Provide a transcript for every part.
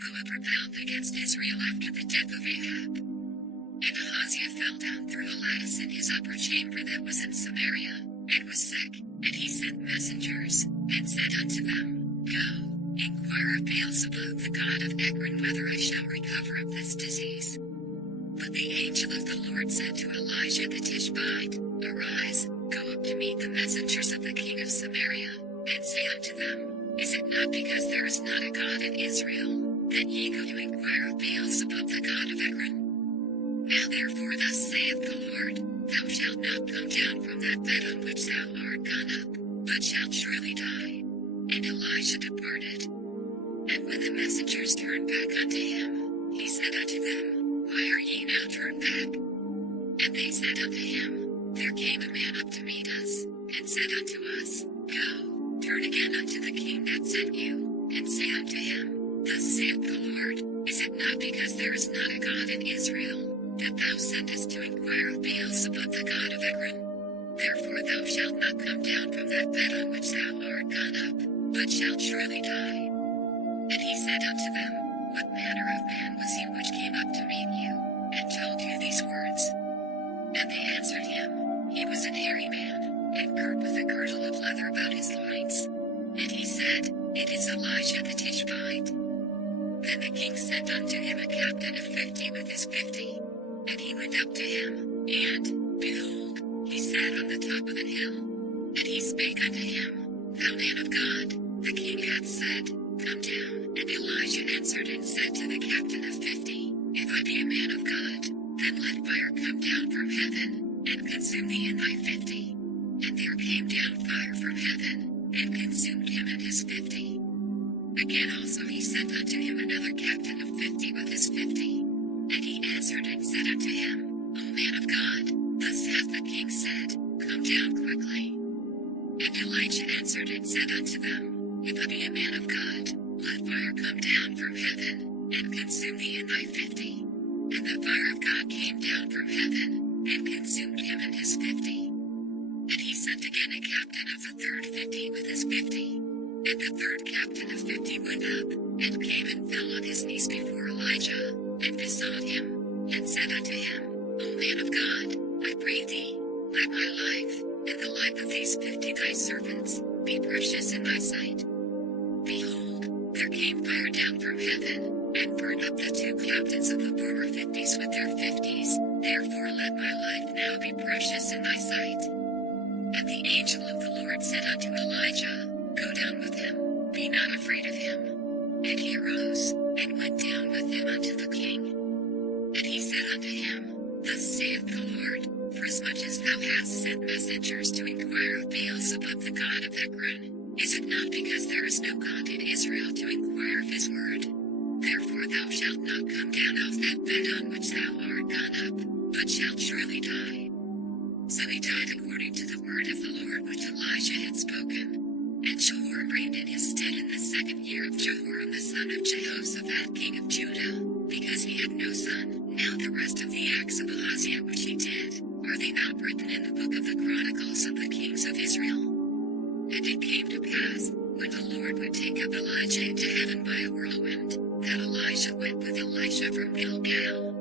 Moab rebelled against Israel after the death of Ahab. And Ahaziah fell down through the lattice in his upper chamber that was in Samaria, and was sick. And he sent messengers, and said unto them, Go, inquire of Beelzebub the god of Ekron whether I shall recover of this disease. But the angel of the Lord said to Elijah the Tishbite, Arise, go up to meet the messengers of the king of Samaria, and say unto them, Is it not because there is not a God in Israel, that ye go to inquire of Beelzebub the god of Ekron? Now therefore thus saith the Lord, Thou shalt not come down from that bed on which thou art gone up, but shalt surely die. And Elijah departed. And when the messengers turned back unto him, he said unto them, Why are ye now turned back? And they said unto him, There came a man up to meet us, and said unto us, Go, turn again unto the king that sent you, and say unto him, Thus saith the Lord, Is it not because there is not a God in Israel, that thou sendest to inquire of Beelzebub the god of Ekron? Therefore thou shalt not come down from that bed on which thou art gone up, but shalt surely die. And he said unto them, What manner of man was he which came up to meet you, and told you these words? And they answered him, He was an hairy man, and girt with a girdle of leather about his loins. And he said, It is Elijah the Tishbite. Then the king sent unto him a captain of 50 with his 50. And he went up to him, and, behold, he sat on the top of an hill. And he spake unto him, Thou man of God, the king hath said, Come down. And Elijah answered and said to the captain of 50, If I be a man of God, then let fire come down from heaven, and consume thee and thy 50. And there came down fire from heaven, and consumed him and his 50. Again also he sent unto him another captain of 50 with his 50. And he answered and said unto him, O man of God, thus hath the king said, Come down quickly. And Elijah answered and said unto them, If I be a man of God, let fire come down from heaven, and consume thee and thy 50. And the fire of God came down from heaven, and consumed him and his 50. And he sent again a captain of the third 50 with his 50. And the third captain of 50 went up, and came and fell on his knees before Elijah, and besought him, and said unto him, O man of God, I pray thee, let my life, and the life of these 50 thy servants, be precious in thy sight. Behold, there came fire down from heaven, and burned up the 2 captains of the former 50s with their 50s, therefore let my life now be precious in thy sight. And the angel of the Lord said unto Elijah, Go down with him, be not afraid of him. And he arose, and went down with him unto the king. And he said unto him, Thus saith the Lord, Forasmuch as thou hast sent messengers to inquire of Beelzebub the god of Ekron, is it not because there is no God in Israel to inquire of his word? Therefore thou shalt not come down off that bed on which thou art gone up, but shalt surely die. So he died according to the word of the Lord which Elijah had spoken. And Jehoram reigned in his stead in the 2nd year of Jehoram the son of Jehoshaphat king of Judah, because he had no son. Now the rest of the acts of Ahaziah which he did, are they not written in the book of the Chronicles of the kings of Israel? And it came to pass, when the Lord would take up Elijah into heaven by a whirlwind, that Elijah went with Elisha from Gilgal.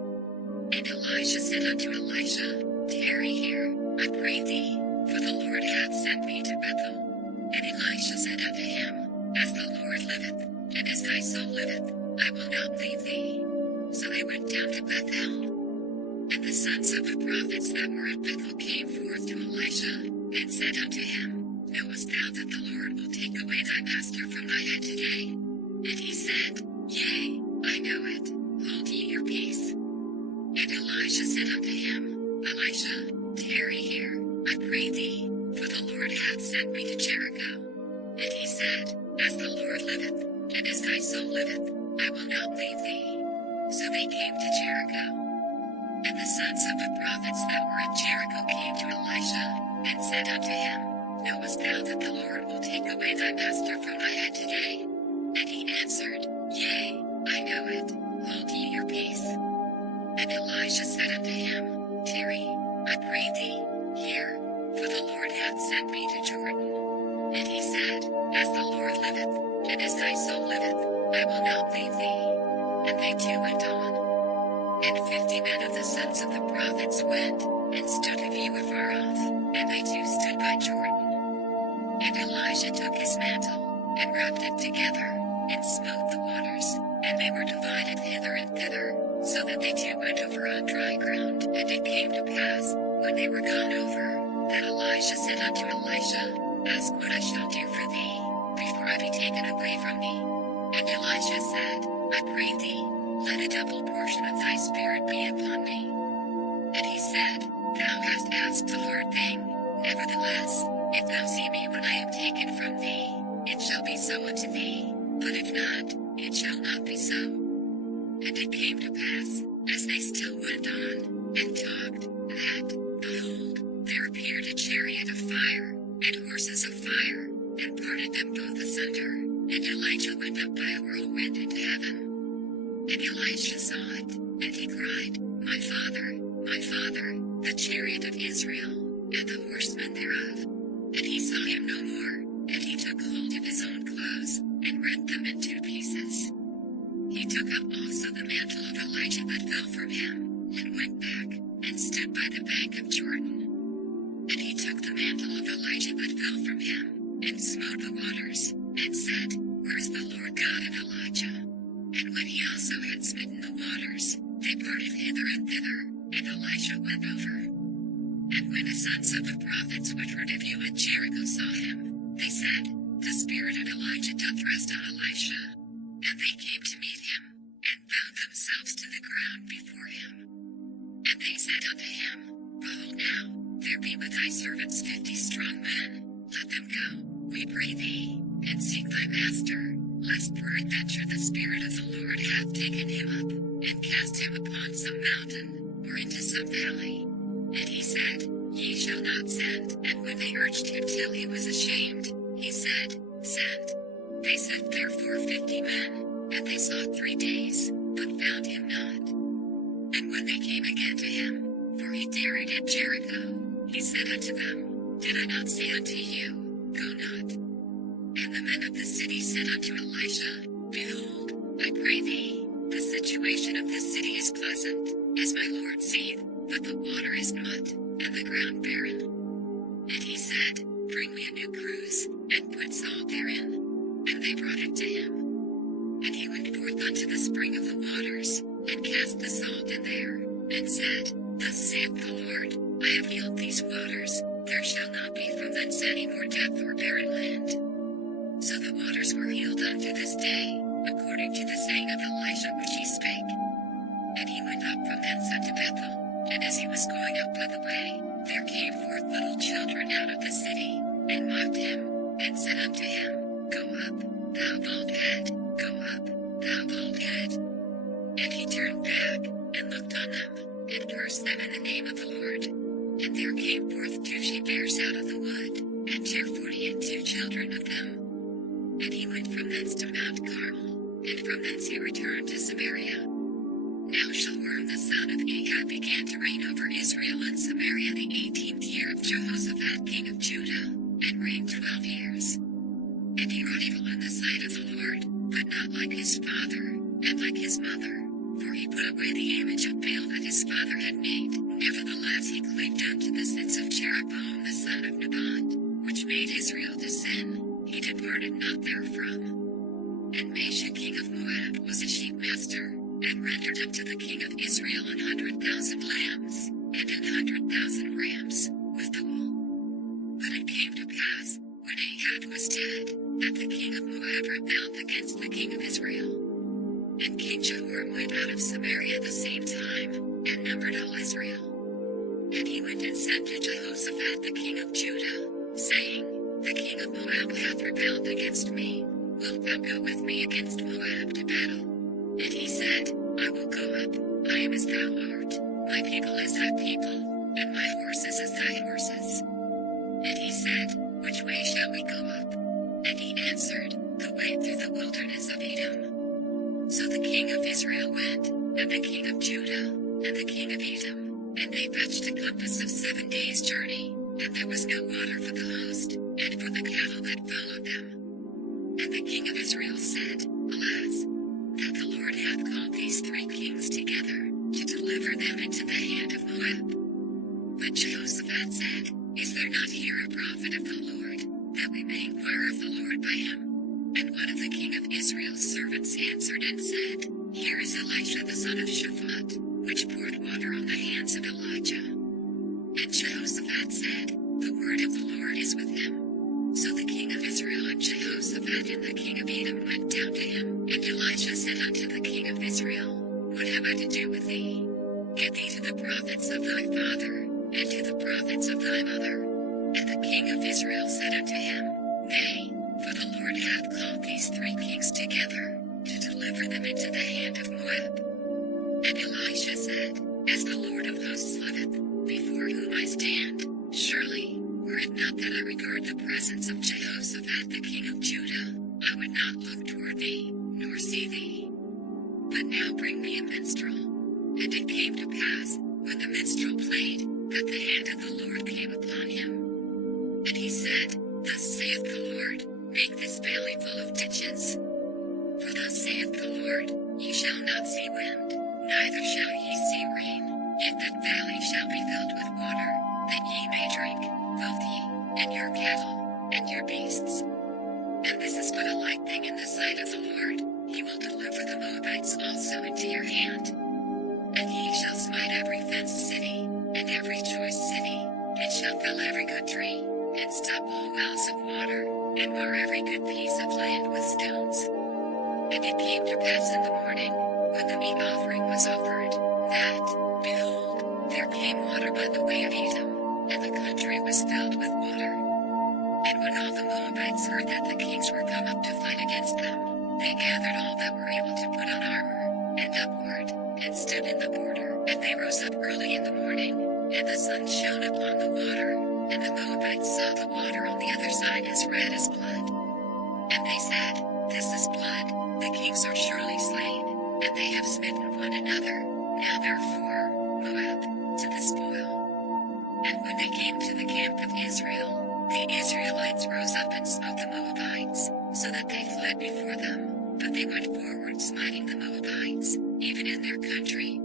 And Elisha said unto Elisha, Tarry here, I pray thee, for the Lord hath sent me to Bethel. And Elisha said unto him, As the Lord liveth, and as thy soul liveth, I will not leave thee. So they went down to Bethel. And the sons of the prophets that were at Bethel came forth to Elisha, and said unto him, Knowest thou that the Lord will take away thy master from thy head today? And he said, Yea, I know it, hold ye your peace. And Elisha said unto him, Elisha, tarry here, I pray thee, for the Lord hath sent me to Jericho. And he said, As the Lord liveth, and as thy soul liveth, I will not leave thee. So they came to Jericho. And the sons of the prophets that were at Jericho came to Elisha, and said unto him, Knowest thou that the Lord will take away thy master from thy head today? And he answered, Yea, I know it, hold ye your peace. And Elisha said unto him, Tarry, I pray thee, here, for the Lord hath sent me to Jordan. And he said, As the Lord liveth, and as thy soul liveth, I will not leave thee. they too went on. And 50 men of the sons of the prophets went, and stood a view afar off, and they too stood by Jordan. And Elijah took his mantle, and wrapped it together, and smote the waters, and they were divided hither and thither, so that they too went over on dry ground. And it came to pass, when they were gone over, that Elijah said unto Elisha, Ask what I shall do for thee, before I be taken away from thee. And Elisha said, I pray thee, let a double portion of thy spirit be upon me. And he said, Thou hast asked a hard thing. Nevertheless, if thou see me when I am taken from thee, it shall be so unto thee, but if not, it shall not be so. And it came to pass, as they still went on, and talked, that, behold, there appeared a chariot of fire, and horses of fire, and parted them both asunder, and Elijah went up by a whirlwind into heaven. And Elisha saw it, and he cried, My father, the chariot of Israel, and the horsemen thereof. And he saw him no more, and he took hold of his own clothes, and rent them in two pieces. He took up also the mantle of Elijah that fell from him, and went back, and stood by the bank of Jordan. And he took the mantle of Elijah that fell from him, and smote the waters, and said, Where is the Lord God of Elijah? And when he also had smitten the waters, they parted hither and thither, and Elisha went over. And when the sons of the prophets which were to view at Jericho saw him, they said, The spirit of Elijah doth rest on Elisha. And they came to meet him, and bowed themselves to the ground before him. And they said unto him, Behold now, there be with thy servants 50 strong men. Let them go, we pray thee, and seek thy master, lest peradventure the Spirit of the Lord hath taken him up, and cast him upon some mountain, or into some valley. And he said, Ye shall not send. And when they urged him till he was ashamed, he said, Send. They sent therefore 50 men, and they sought 3 days, but found him not. And when they came again to him, for he tarried at Jericho, he said unto them, Did I not say unto you, Go not? And the men of the city said unto Elisha, Behold, I pray thee, the situation of this city is pleasant, as my Lord seeth, but the water is mud, and the ground barren. And he said, Bring me a new cruse, and put salt therein. And they brought it to him. And he went forth unto the spring of the waters, and cast the salt in there, and said, Thus saith the Lord, I have healed these waters, there shall not be from thence any more death or barren land. So the waters were healed unto this day, according to the saying of Elisha which he spake. And he went up from thence unto Bethel, and as he was going up by the way, there came forth little children out of the city, and mocked him, and said unto him, Go up, thou bald head, go up, thou bald head. And he turned back, and looked on them, and cursed them in the name of the Lord. And there came forth 2 she-bears out of the wood, and 42 children of them. And he went from thence to Mount Carmel, and from thence he returned to Samaria. Now Shallworm the son of Ahab began to reign over Israel and Samaria the 18th year of Jehoshaphat king of Judah, and reigned 12 years. And he wrought evil in the sight of the Lord, but not like his father, and like his mother, for he put away the image of Baal that his father had made. Nevertheless he cleaved down to the sins of Jeroboam the son of Nebat, which made Israel to sin. He departed not therefrom. And Mesha king of Moab was a sheep master, and rendered unto the king of Israel 100,000 lambs, and 100,000 rams, with the wool. But it came to pass, when Ahab was dead, that the king of Moab rebelled against the king of Israel. And King Jehoram went out of Samaria the same time, and numbered all Israel. And he went and sent to Jehoshaphat the king of Judah, saying, The king of Moab hath rebelled against me. Wilt thou go with me against Moab to battle? And he said, I will go up, I am as thou art, my people as thy people, and my horses as thy horses. And he said, Which way shall we go up? And he answered, The way through the wilderness of Edom. So the king of Israel went, and the king of Judah, and the king of Edom, and they fetched a compass of 7 days' journey, and there was no water for the host, and for the cattle that followed them. And the king of Israel said, Alas, that the Lord hath called these 3 kings together, to deliver them into the hand of Moab. But Jehoshaphat said, Is there not here a prophet of the Lord, that we may inquire of the Lord by him? And one of the king of Israel's servants answered and said, Here is Elisha the son of Shaphat, which poured water on the hands of Elijah. And Jehoshaphat said, The word of the Lord is with him. So the king of Israel and Jehoshaphat and the king of Edom went down to him. And Elisha said unto the king of Israel, What have I to do with thee? Get thee to the prophets of thy father, and to the prophets of thy mother. And the king of Israel said unto him, Nay, for the Lord hath called these 3 kings together, to deliver them into the hand of Moab. And Elisha said, As the Lord of hosts liveth, before whom I stand, surely, were it not that I regard the presence of Jehoshaphat the king of Judah, I would not look toward thee, nor see thee. But now bring me a minstrel. And it came to pass, when the minstrel played, that the hand of the Lord came upon him. And he said, Thus saith the Lord, Make this valley full of ditches. For thus saith the Lord, Ye shall not see wind, neither shall ye see rain, yet that valley shall be filled with water, that ye may drink, both ye, and your cattle, and your beasts. And this is but a light thing in the sight of the Lord. He will deliver the Moabites also into your hand. And ye shall smite every fenced city, and every choice city, and shall fell every good tree, and stop all wells of water, and mar every good piece of land with stones. And it came to pass in the morning, when the meat offering was offered, that, behold, there came water by the way of Edom, and the country was filled with water. And when all the Moabites heard that the kings were come up to fight against them, they gathered all that were able to put on armor, and upward, and stood in the border. And they rose up early in the morning, and the sun shone upon the water, and the Moabites saw the water on the other side as red as blood. And they said, This is blood, the kings are surely slain, and they have smitten one another. Now therefore, Moab, to the spoil. And when they came to the camp of Israel, the Israelites rose up and smote the Moabites, so that they fled before them, but they went forward smiting the Moabites, even in their country.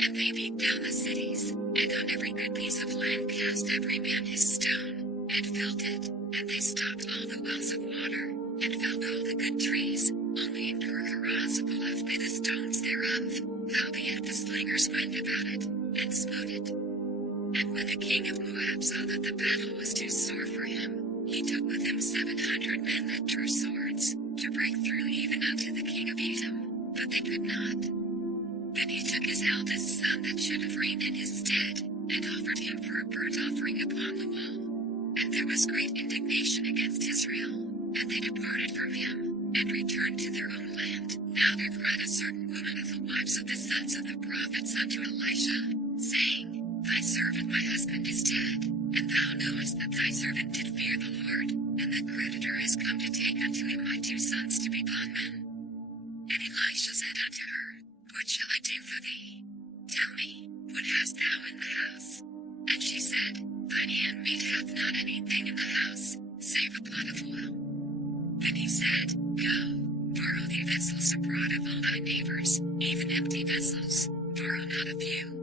And they beat down the cities, and on every good piece of land cast every man his stone, and filled it, and they stopped all the wells of water, and felled all the good trees, only in Gur-Haraziph left they the stones thereof. Howbeit the slingers went about it, and smote it. And when the king of Moab saw that the battle was too sore for him, he took with him 700 men that drew swords, to break through even unto the king of Edom, but they could not. Then he took his eldest son that should have reigned in his stead, and offered him for a burnt offering upon the wall. And there was great indignation against Israel, and they departed from him, and returned to their own land. Now there cried a certain woman of the wives of the sons of the prophets unto Elisha, saying, Thy servant my husband is dead, and thou knowest that thy servant did fear the Lord, and the creditor is come to take unto him my 2 sons to be bondmen. And Elisha said unto her, What shall I do for thee? Tell me, what hast thou in the house? And she said, Thine handmaid hath not anything in the house, save a pot of oil. Then he said, Go, borrow thee vessels abroad of all thy neighbors, even empty vessels, borrow not a few.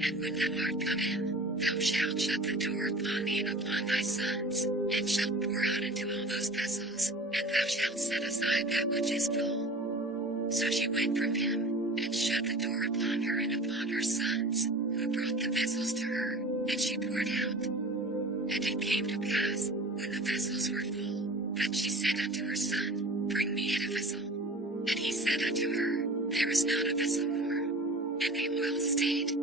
And when thou art come in, thou shalt shut the door upon thee and upon thy sons, and shalt pour out into all those vessels, and thou shalt set aside that which is full. So she went from him, and shut the door upon her and upon her sons, who brought the vessels to her, and she poured out. And it came to pass, when the vessels were full, that she said unto her son, Bring me yet a vessel. And he said unto her, There is not a vessel more. And the oil stayed.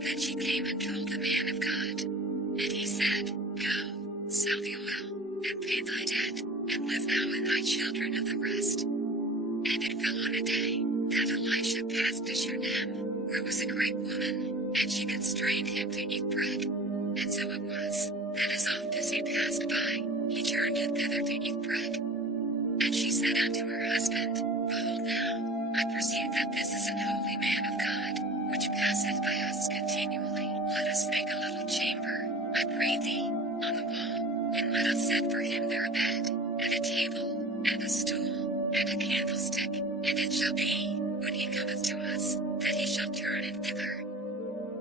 Then she came and told the man of God. And he said, Go, sell the oil, and pay thy debt, and live thou and thy children of the rest. And it fell on a day, that Elisha passed to Shunem, where was a great woman, and she constrained him to eat bread. And so it was, that as oft as he passed by, he turned thither to eat bread. And she said unto her husband, Behold now, I perceive that this is an holy man of God, which passeth by us continually. Let us make a little chamber, I pray thee, on the wall, and let us set for him there a bed, and a table, and a stool, and a candlestick, And it shall be, when he cometh to us, that he shall turn in thither.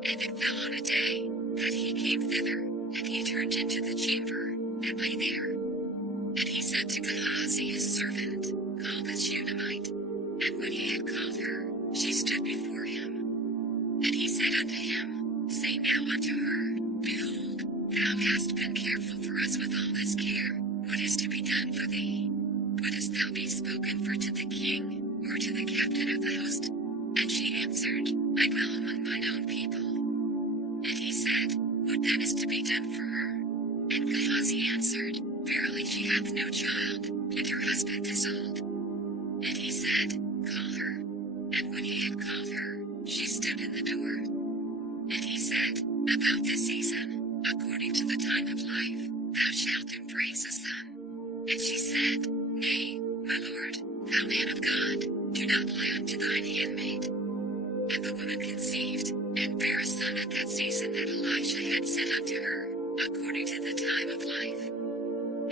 And it fell on a day, that he came thither, and he turned into the chamber, and lay there. And he said to Gehazi his servant, Call the Shunammite. And when he had called her, she stood before him. And he said unto him, Say now unto her, Behold, thou hast been careful for us with all this care. What is to be done for thee? Wouldest thou be spoken for to the king, or to the captain of the host? And she answered, I dwell among mine own people. And he said, What then is to be done for her? And Gehazi answered, Verily she hath no child, and her husband is old. And he said, Call her. And when he had called her, she stood in the door. And he said, About this season, according to the time of life, thou shalt embrace a son. And she said, Nay, my lord, thou man of God, do not lie unto thine handmaid. And the woman conceived, and bare a son at that season that Elisha had sent unto her, according to the time of life.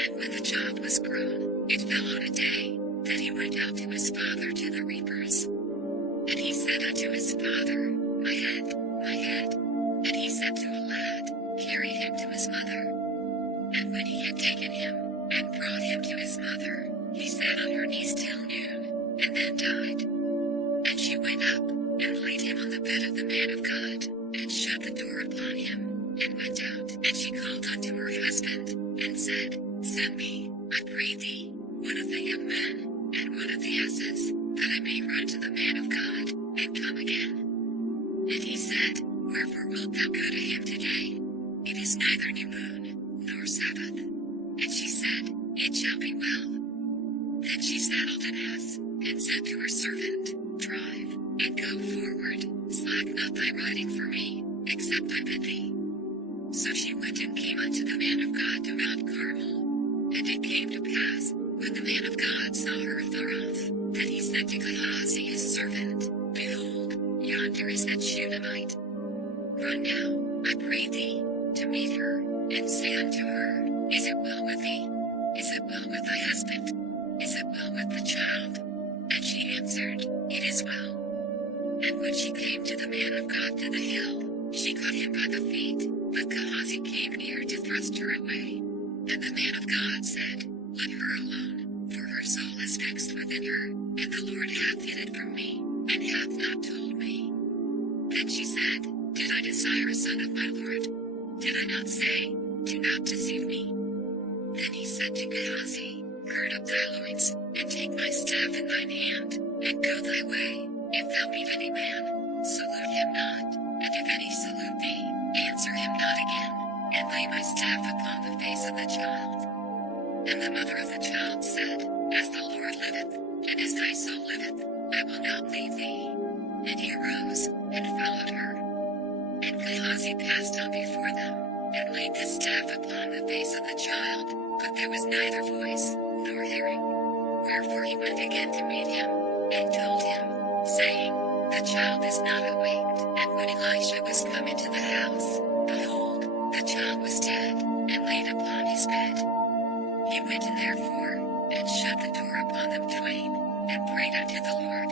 And when the child was grown, it fell on a day, that he went out to his father to the reapers. And he said unto his father, My head, my head. And he said to a lad, Carry him to his mother. And when he had taken him, and brought him to his mother, he sat on her knees till noon, and then died. And she went up, and laid him on the bed of the man of God, and shut the door upon him, and went out. And she called unto her husband, and said, Send me, I pray thee, one of the young men, and one of the asses, that I may run to the man of God, and come again. And he said, Wherefore wilt thou go to him today? It is neither new moon, nor Sabbath. And she said, It shall be well. Then she saddled an ass, and said to her servant, Drive, and go forward, slack not thy riding for me, except I bid thee. So she went and came unto the man of God to Mount Carmel. And it came to pass, when the man of God saw her afar off, that he said to Gehazi his servant, Behold, yonder is that Shunammite. Run now, I pray thee, to meet her, and say unto her, Is it well with thee? Is it well with thy husband? Is it well with the child? And she answered, It is well. And when she came to the man of God to the hill, she caught him by the feet, but Gehazi came near to thrust her away. And the man of God said, Let her alone, for her soul is vexed within her, and the Lord hath hid it from me, and hath not told me. Then she said, Did I desire a son of my Lord? Did I not say, Do not deceive me? Then he said to Gehazi, Gird up thy loins, and take my staff in thine hand, and go thy way. If thou meet any man, salute him not, and if any salute thee, answer him not again, and lay my staff upon the face of the child. And the mother of the child said, As the Lord liveth, and as thy soul liveth, I will not leave thee. And he arose, and followed her. And Gehazi passed on before them, and laid the staff upon the face of the child, but there was neither voice, nor hearing. Wherefore he went again to meet him, and told him, saying, The child is not awaked. And when Elisha was come into the house, behold, the child was dead, and laid upon his bed. He went in therefore, and shut the door upon them twain, and prayed unto the Lord.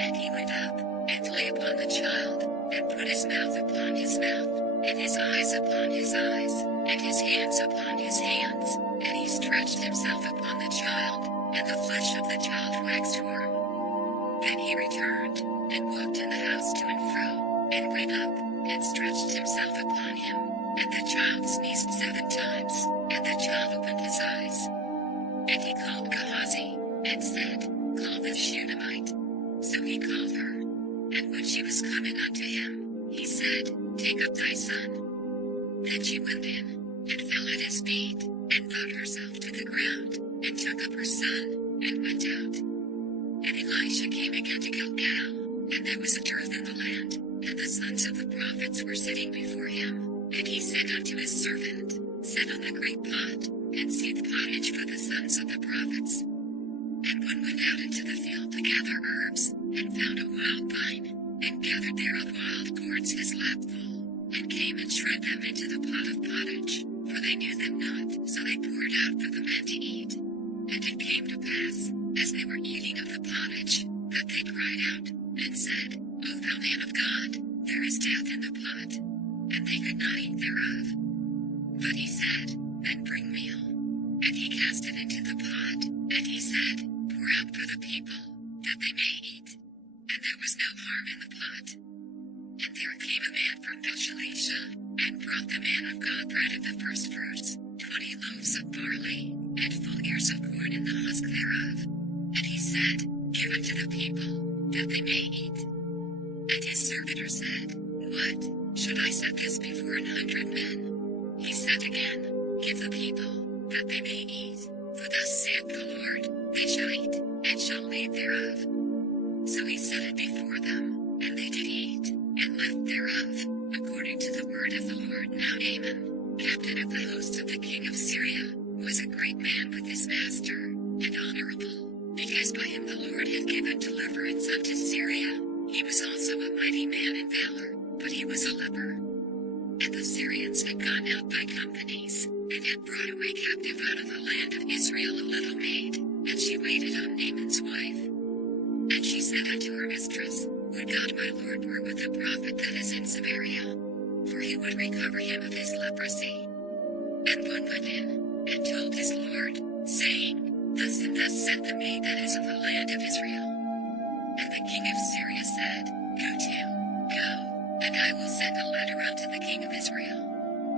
And he went up, and lay upon the child, and put his mouth upon his mouth, and his eyes upon his eyes, and his hands upon his hands, and he stretched himself upon the child, and the flesh of the child waxed warm. Then he returned, and walked in the house to and fro, and went up, and stretched himself upon him, and the child sneezed 7 times, and the child opened his eyes. And he called Gehazi, and said, Call the Shunammite. So he called her. And when she was coming unto him, he said, Take up thy son. Then she went in, and fell at his feet, and bowed herself to the ground, and took up her son, and went out. And Elisha came again to Gilgal, and there was a dearth in the land, and the sons of the prophets were sitting before him. And he said unto his servant, Set on the great pot, and seethe pottage for the sons of the prophets. And one went out into the field to gather herbs, and found a wild vine, and gathered thereof wild gourds his lapful, and came and shred them into the pot of pottage, for they knew them not, so they poured out for the men to eat. And it came to pass, as they were eating of the pottage, that they cried out, and said, O thou man of God, there is death in the pot. And they could not eat thereof. But he said, Then bring meal. And he cast it into the pot, and he said, Pour out for the people, that they may eat. And there was no harm in the pot. And there came a man from Elisha, and brought the man of God bread of the firstfruits, 20 loaves of barley, and full ears of corn in the husk thereof. And he said, Give unto the people, that they may eat. And his servitor said, What? Should I set this before 100 men? He said again, Give the people, that they may eat. For thus saith the Lord, They shall eat, and shall leave thereof. So he set it before them, and they did eat, and left thereof, according to the word of the Lord. Now Naaman, captain of the host of the king of Syria, was a great man with his master, and honorable, because by him the Lord had given deliverance unto Syria. He was also a mighty man in valor, but he was a leper. And the Syrians had gone out by companies, and had brought away captive out of the land of Israel a little maid, and she waited on Naaman's wife. And she said unto her mistress, Would God my Lord were with the prophet that is in Samaria, for he would recover him of his leprosy. And one went in, and told his Lord, saying, Thus and thus said the maid that is of the land of Israel. And the king of Syria said, Go, and I will send a letter unto the king of Israel.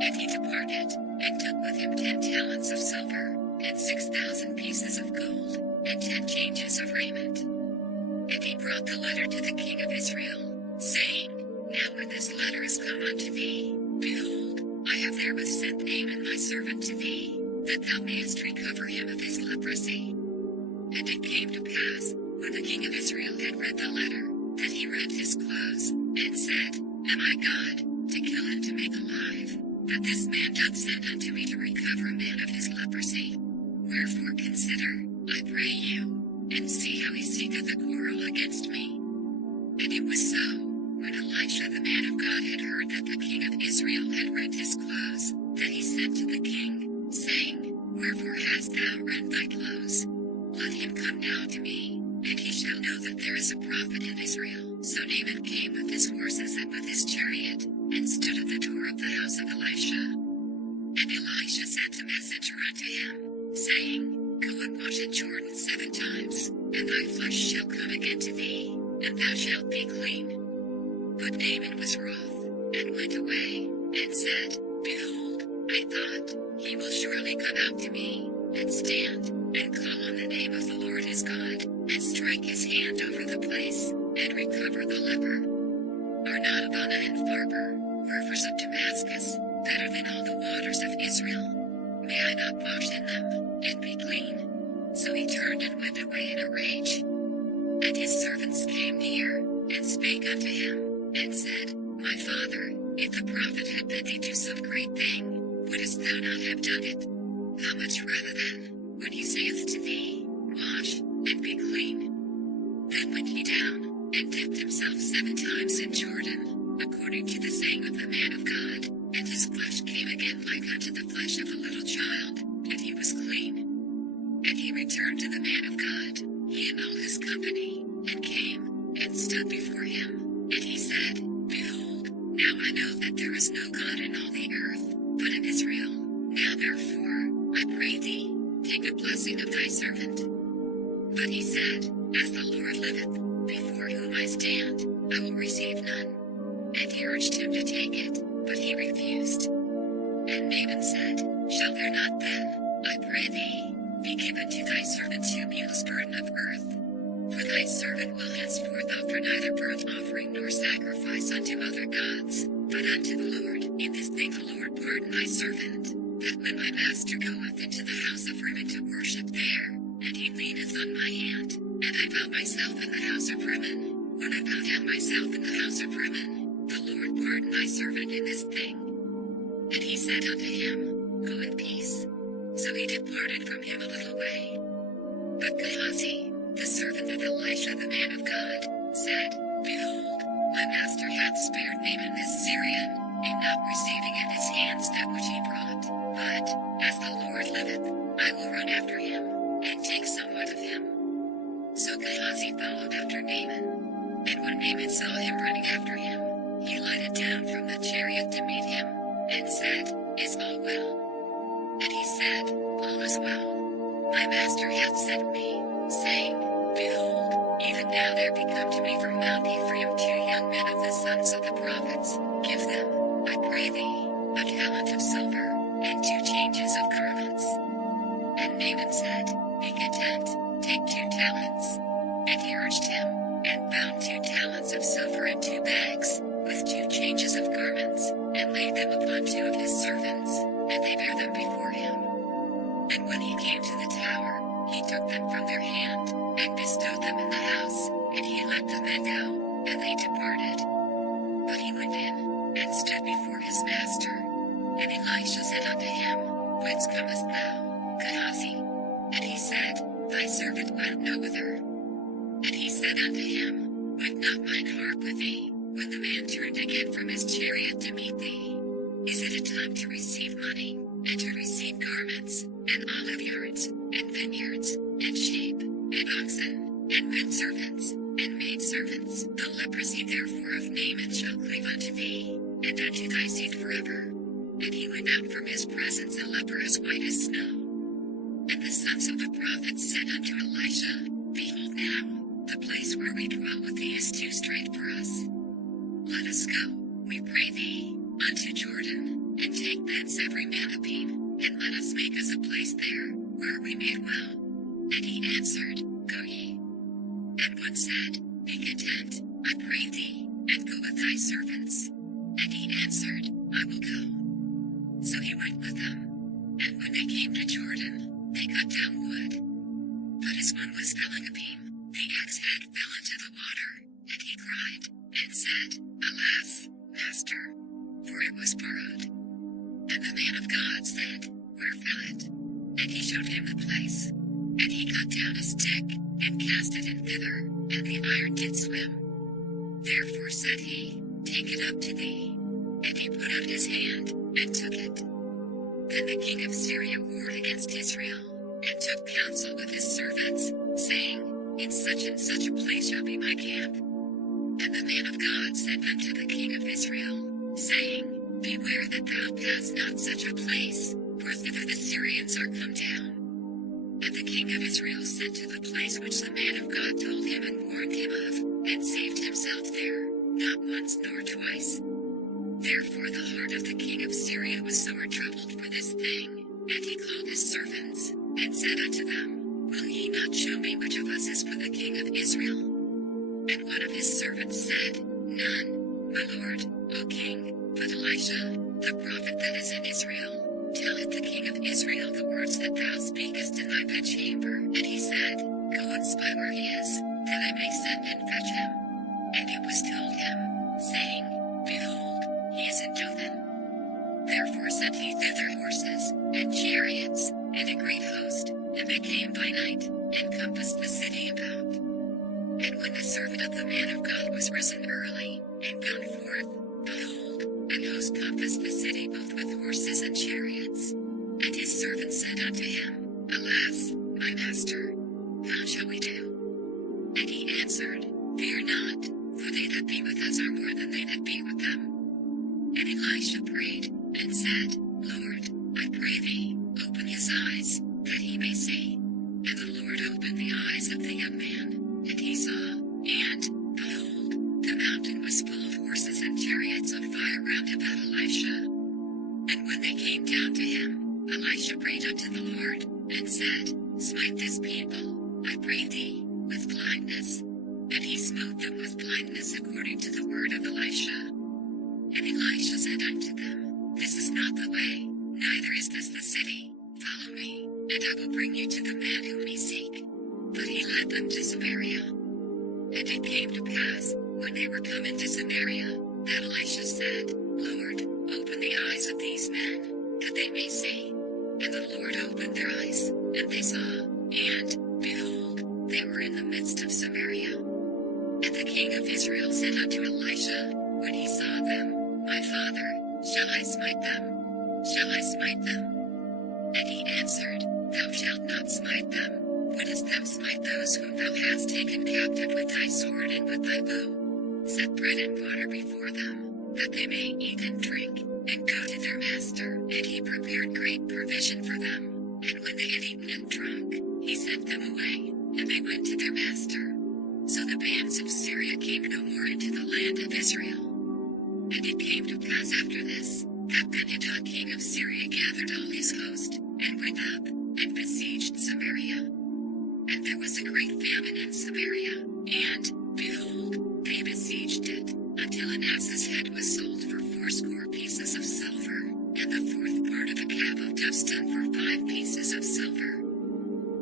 And he departed, and took with him 10 talents of silver, and 6,000 pieces of gold, and 10 changes of raiment. And he brought the letter to the king of Israel, saying, Now when this letter is come unto thee, behold, I have therewith sent Naaman my servant to thee, that thou mayest recover him of his leprosy. And it came to pass, when the king of Israel had read the letter, that he rent his clothes, and said, Am I God, to kill and to make alive, that this man doth send unto me to recover a man of his leprosy? Wherefore consider, I pray you, and see how he seeketh a quarrel against me. And it was so, when Elisha the man of God had heard that the king of Israel had rent his clothes, that he sent to the king, saying, Wherefore hast thou rent thy clothes? Let him come now to me, and he shall know that there is a prophet in Israel. So Naaman came with his horses and with his chariot, and stood at the door of the house of Elisha. And Elisha sent a messenger unto him, saying, Go and wash in Jordan 7 times, and thy flesh shall come again to thee, and thou shalt be clean. But Naaman was wroth, and went away, and said, Behold, I thought, he will surely come out to me, and stand, and call on the name of the Lord his God, and strike his hand over the place, and recover the leper. Are not Abana and Pharpar, rivers of Damascus, better than all the waters of Israel? May I not wash in them, and be clean? So he turned and went away in a rage. And his servants came near, and spake unto him, and said, My father, if the prophet had bid thee do some great thing, wouldest thou not have done it? How much rather then, when he saith to thee, Wash, and be clean? Then went he down, and dipped himself 7 times in Jordan, according to the saying of the man of God, and his flesh came again like unto the flesh of a little child, and he was clean. And he returned to the man of God, he and all his company, and came, and stood before him, and he said, Behold, now I know that there is no God in all the earth, but in Israel. Now therefore, I pray thee, take a blessing of thy servant. But he said, As the Lord liveth, before whom I stand, I will receive none. And he urged him to take it, but he refused. And Naaman said, Shall there not then, I pray thee, be given to thy servant 2 mules burden of earth? For thy servant will henceforth offer neither burnt offering nor sacrifice unto other gods, but unto the Lord. In this thing the Lord pardon thy servant, that when my master goeth into the house of Rimmon to worship there, and he leaneth on my hand, and I bow myself in the house of Rimmon, when I bow down myself in the house of Rimmon, the Lord pardon thy servant in this thing. And he said unto him, Go in peace. So he departed from him a little way. But Gehazi, the servant of Elisha the man of God, said, Behold, my master hath spared Naaman this Syrian, in not receiving in his hands that which he brought. But, as the Lord liveth, I will run after him, and take somewhat of him. Gehazi followed after Naaman. And when Naaman saw him running after him, he lighted down from the chariot to meet him, and said, Is all well? And he said, All is well. My master hath sent me, saying, Behold, even now there be come to me from Mount Ephraim 2 young men of the sons of the prophets. Give them, I pray thee, a talent of silver, and 2 changes of garments. And Naaman said, Be content, take 2 talents. And he urged him, and bound 2 talents of silver in 2 bags, with 2 changes of garments, and laid them upon 2 of his servants, and they bare them before him. And when he came to the tower, he took them from their hand, and bestowed them in the house, and he let the men go, and they departed. But he went in, and stood before his master. And Elisha said unto him, Whence comest thou, Gehazi? And he said, Thy servant went no whither. And he said unto him, Went not mine heart with thee, when the man turned again from his chariot to meet thee? Is it a time to receive money, and to receive garments, and olive yards, and vineyards, and sheep, and oxen, and men servants, and maid servants? The leprosy therefore of Naaman shall cleave unto thee, and unto thy seed forever. And he went out from his presence a leper as white as snow. And the sons of the prophets said unto Elisha, Behold now, the place where we dwell with thee is too strait for us. Let us go, we pray thee, unto Jordan, and take thence every man a beam, and let us make us a place there, where we may dwell. And he answered, Go ye. And one said, Be content, I pray thee, and go with thy servants. And he answered, I will go. So he went with them. And when they came to Jordan, they cut down wood. But as one was felling a beam, the axe head fell into the water, and he cried, and said, Alas, master, for it was borrowed. And the man of God said, Where fell it? And he showed him the place. And he cut down a stick, and cast it in thither, and the iron did swim. Therefore said he, Take it up to thee. And he put out his hand, and took it. Then the king of Syria warred against Israel, and took counsel with his servants, saying, In such and such a place shall be my camp. And the man of God said unto the king of Israel, saying, Beware that thou pass not such a place, for thither the Syrians are come down. And the king of Israel sent to the place which the man of God told him and warned him of, and saved himself there, not once nor twice. Therefore the heart of the king of Syria was sore troubled for this thing, and he called his servants, and said unto them, Will ye not show me which of us is for the king of Israel? And one of his servants said, None, my lord, O king, but Elisha, the prophet that is in Israel, telleth the king of Israel the words that thou speakest in thy bedchamber. And he said, Go and spy where he is, that I may send and fetch him. And it was told him, saying, Behold, he is in Dothan. Therefore sent he thither horses, and chariots, and a great host, and they came by night, and compassed the city about. And when the servant of the man of God was risen early, and gone forth, behold, an host compassed the city both with horses and chariots. And his servant said unto him, Alas, my master, how shall we do? And he answered, Fear not, for they that be with us are more than they that be with them. And Elisha prayed, and said, Lord, I pray thee, open his eyes, that he may see. And the Lord opened the eyes of the young man, and he saw, and, behold, the mountain was full of horses and chariots of fire round about Elisha. And when they came down to him, Elisha prayed unto the Lord, and said, Smite this people, I pray thee, with blindness. And he smote them with blindness according to the word of Elisha. And Elisha said unto them, This is not the way, neither is this the city. Follow me, and I will bring you to the man whom ye seek. But he led them to Samaria. And it came to pass, when they were come into Samaria, that Elisha said, Lord, open the eyes of these men, that they may see. And the Lord opened their eyes, and they saw, and, behold, they were in the midst of Samaria. And the king of Israel said unto Elisha, when he saw them, My father, shall I smite them? Shall I smite them? And he answered, Thou shalt not smite them, Wouldst thou smite those whom thou hast taken captive with thy sword and with thy bow? Set bread and water before them, that they may eat and drink, and go to their master. And he prepared great provision for them. And when they had eaten and drunk, he sent them away, and they went to their master. So the bands of Syria came no more into the land of Israel. And it came to pass after this, that Ben-Hadad king of Syria gathered all his host, and went up, and besieged Samaria. And there was a great famine in Samaria, and, behold, they besieged it, until an ass's head was sold for 80 pieces of silver, and the fourth part of a cab of tufstone for 5 pieces of silver.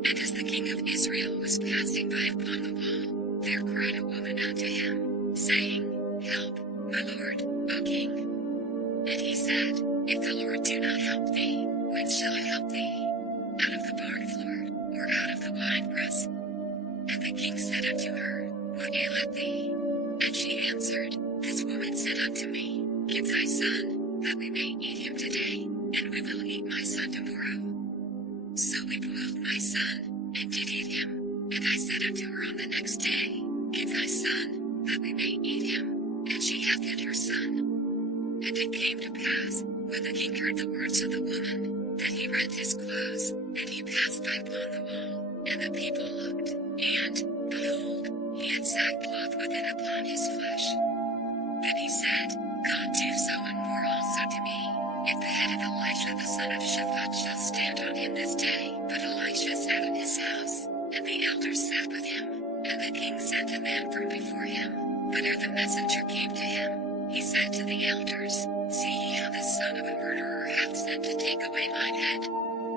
And as the king of Israel was passing by upon the wall, there cried a woman unto him, saying, Help, my lord, O king. And he said, If the Lord do not help thee, when shall I help thee? Out of the barn floor, or out of the winepress? And the king said unto her, What aileth thee? And she answered, This woman said unto me, Give thy son, that we may eat him today, and we will eat my son tomorrow. So we boiled my son, and did eat him. And I said unto her on the next day, Give thy son, that we may eat him. And she hath hid her son. And it came to pass, when the king heard the words of the woman, that he rent his clothes, and he passed by upon the wall, and the people looked, and, behold, he had sackcloth within upon his flesh. Then he said, God do so and more also to me, if the head of Elisha the son of Shaphat shall stand on him this day. But Elisha sat in his house, and the elders sat with him, and the king sent a man from before him. But ere the messenger came to him, he said to the elders, See ye how this son of a murderer hath sent to take away mine head?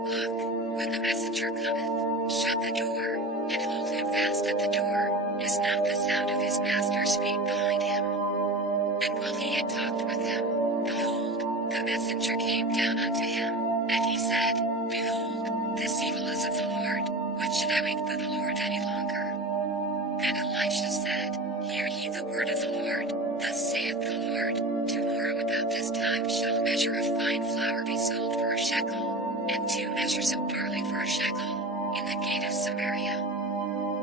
Look, when the messenger cometh, shut the door, and hold him fast at the door. Is not the sound of his master's feet behind him? And while he had talked with him, behold, the messenger came down unto him, and he said, Behold, this evil is of the Lord. What should I wait for the Lord any longer? Then Elisha said, Hear ye the word of the Lord. Thus saith the Lord, Tomorrow about this time shall a measure of fine flour be sold for a shekel, and 2 measures of barley for a shekel, in the gate of Samaria.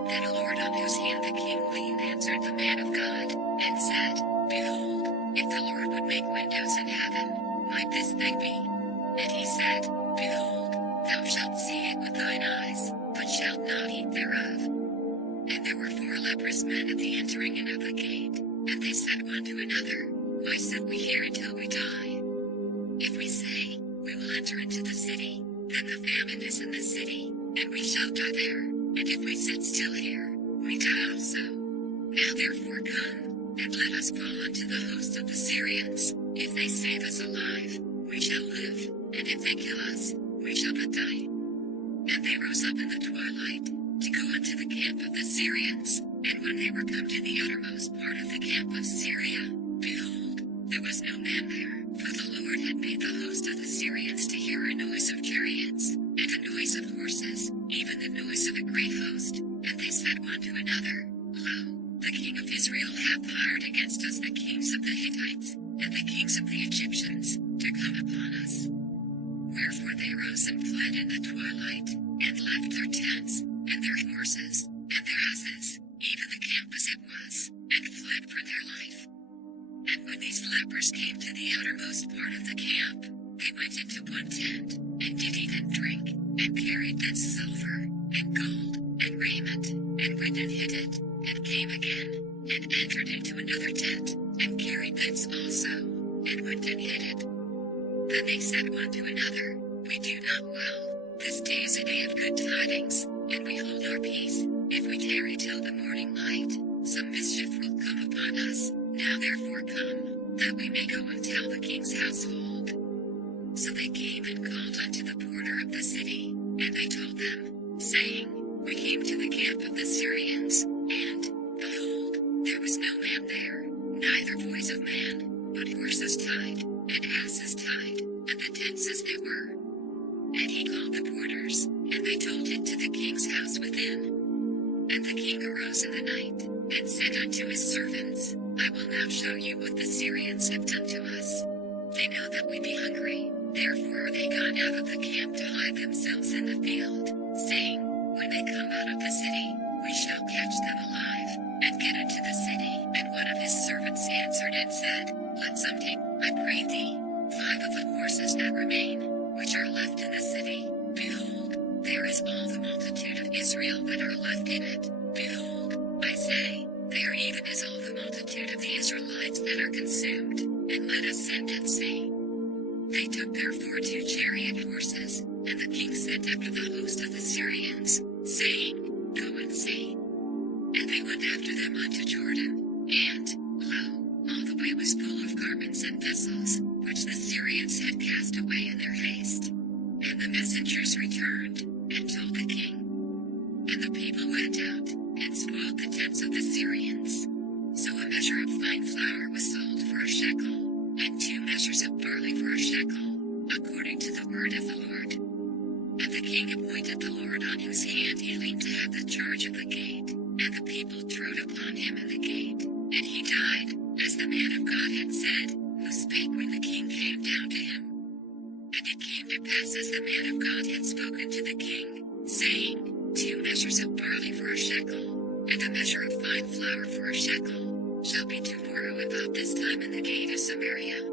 Then the Lord on whose hand the king leaned answered the man of God, and said, Behold, if the Lord would make windows in heaven, might this thing be? And he said, Behold, thou shalt see it with thine eyes, but shalt not eat thereof. And there were 4 leprous men at the entering in of the gate, and they said one to another, Why sit we here until we die? If we say, We will enter into the city, then the famine is in the city, and we shall die there. And if we sit still here, we die also. Now therefore come, and let us fall unto the host of the Syrians. If they save us alive, we shall live, and if they kill us, we shall but die. And they rose up in the twilight, to go unto the camp of the Syrians. And when they were come to the uttermost part of the camp of Syria, behold, there was no man there, for the Lord had made the host of the Syrians to hear a noise of chariots, and a noise of horses, even the noise of a great host. And they said one to another, Lo, the king of Israel hath hired against us the kings of the Hittites, and the kings of the Egyptians, to come upon us. Wherefore they rose and fled in the twilight, and left their tents, and their horses, and their asses, even the camp as it was, and fled for their life. And when these lepers came to the outermost part of the camp, they went into one tent, and did eat and drink, and carried thence silver, and gold, and raiment, and went and hid it, and came again, and entered into another tent, and carried thence also, and went and hid it. Then they said one to another, We do not well, this day is a day of good tidings, and we hold our peace. If we tarry till the morning light, some mischief will come upon us. Now therefore come, that we may go and tell the king's household. So they came and called unto the porter of the city, and they told them, saying, We came to the camp of the Syrians, and, behold, there was no man there, neither voice of man, but horses tied, and asses tied, and the tents as they were. And he called the porters, and they told it to the king's house within. And the king arose in the night, and said unto his servants, I will now show you what the Syrians have done to us. They know that we be hungry, therefore are they gone out of the camp to hide themselves in the field, saying, When they come out of the city, we shall catch them alive, and get into the city. And one of his servants answered and said, Let some take, I pray thee, 5 of the horses that remain, which are left in the city. Behold, there is all the multitude of Israel that are left in it. Behold, I say, there even is all the multitude of the Israelites that are consumed, and let us send and see. They took therefore 2 chariot horses, and the king sent after the host of the Syrians, saying, Go and see. And they went after them unto Jordan, and, lo, all the way was full of garments and vessels, which the Syrians had cast away in their haste. And the messengers returned, and told the king. And the people went out, and spoiled the tents of the Syrians. So a measure of fine flour was sold for a shekel, and 2 measures of barley for a shekel, according to the word of the Lord. And the king appointed the Lord on whose hand he leaned to have the charge of the gate, and the people trode upon him in the gate, and he died, as the man of God had said, who spake when the king came down to him. And it came to pass as the man of God had spoken to the king, saying, 2 measures of barley for a shekel, and a measure of fine flour for a shekel, shall be tomorrow about this time in the gate of Samaria.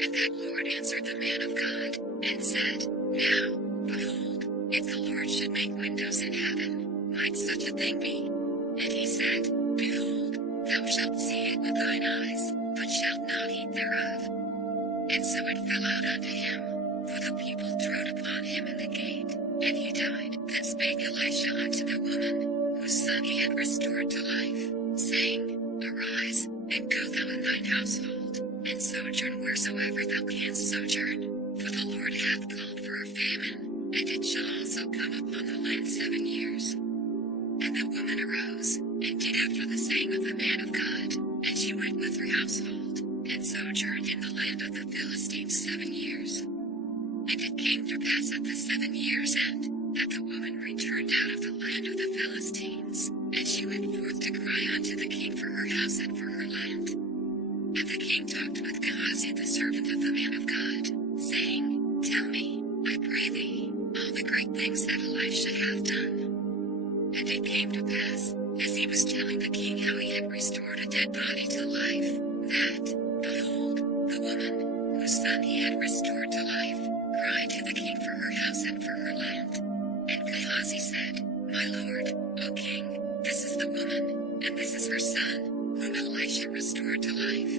And that Lord answered the man of God, and said, Now, behold, if the Lord should make windows in heaven, might such a thing be? And he said, Behold, thou shalt see it with thine eyes, but shalt not eat thereof. And so it fell out unto him, for the people trode upon him in the gate, and he died. Then spake Elisha unto the woman, whose son he had restored to life, saying, Arise, and go thou in thine household, and sojourn wheresoever thou canst sojourn, for the Lord hath called for a famine, and it shall also come upon the land 7 years. And the woman arose, and did after the saying of the man of God, and she went with her household, and sojourned in the land of the Philistines 7 years. And it came to pass at the 7 years' end, that the woman returned out of the land of the Philistines, and she went forth to cry unto the king for her house and for her land. And the king talked with Gehazi the servant of the man of God, saying, Tell me, I pray thee, all the great things that Elisha hath done. And it came to pass, as he was telling the king how he had restored a dead body to life, that, behold, the woman, whose son he had restored to life, cried to the king for her house and for her land. And Gehazi said, My lord, O king, this is the woman, and this is her son, whom Elisha restored to life.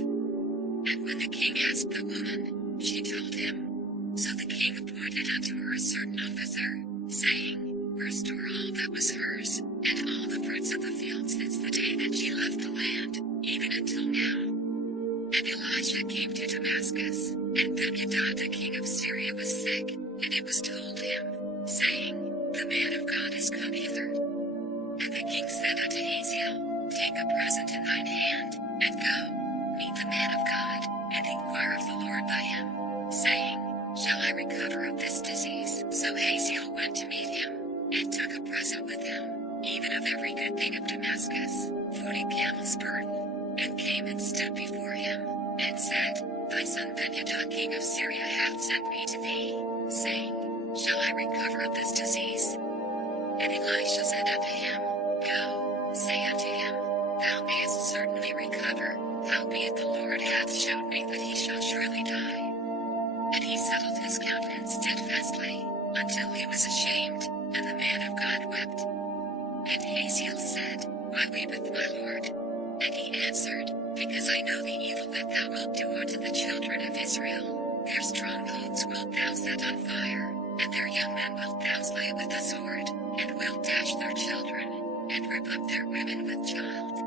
And when the king asked the woman, she told him. So the king appointed unto her a certain officer, saying, Restore all that was hers, and all the fruits of the field since the day that she left the land, even until now. And Elisha came to Damascus, and Ben-Hadad the king of Syria was sick, and it was told him, saying, The man of God is come hither. And the king said unto Hazael, Take a present in thine hand, and go, meet the man of God, and inquire of the Lord by him, saying, Shall I recover of this disease? So Hazael went to meet him, and took a present with him, even of every good thing of Damascus, 40 camels' burden, and came and stood before him, and said, Thy son Ben-Hadad king of Syria hath sent me to thee, saying, Shall I recover of this disease? And Elisha said unto him, Go, say unto him, Thou mayest certainly recover, howbeit the Lord hath showed me that he shall surely die. And he settled his countenance steadfastly, until he was ashamed, and the man of God wept. And Hazael said, Why weepeth my Lord? And he answered, Because I know the evil that thou wilt do unto the children of Israel. Their strongholds wilt thou set on fire, and their young men wilt thou slay with the sword, and wilt dash their children, and rip up their women with child.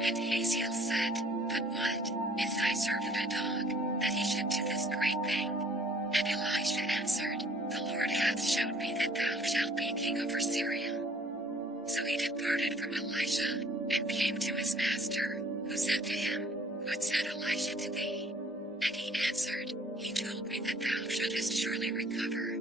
And Hazael said, But what? Is thy servant a dog, that he should do this great thing? And Elisha answered, The Lord hath showed me that thou shalt be king over Syria. So he departed from Elisha, and came to his master, who said to him, What said Elisha to thee? And he answered, He told me that thou shouldest surely recover.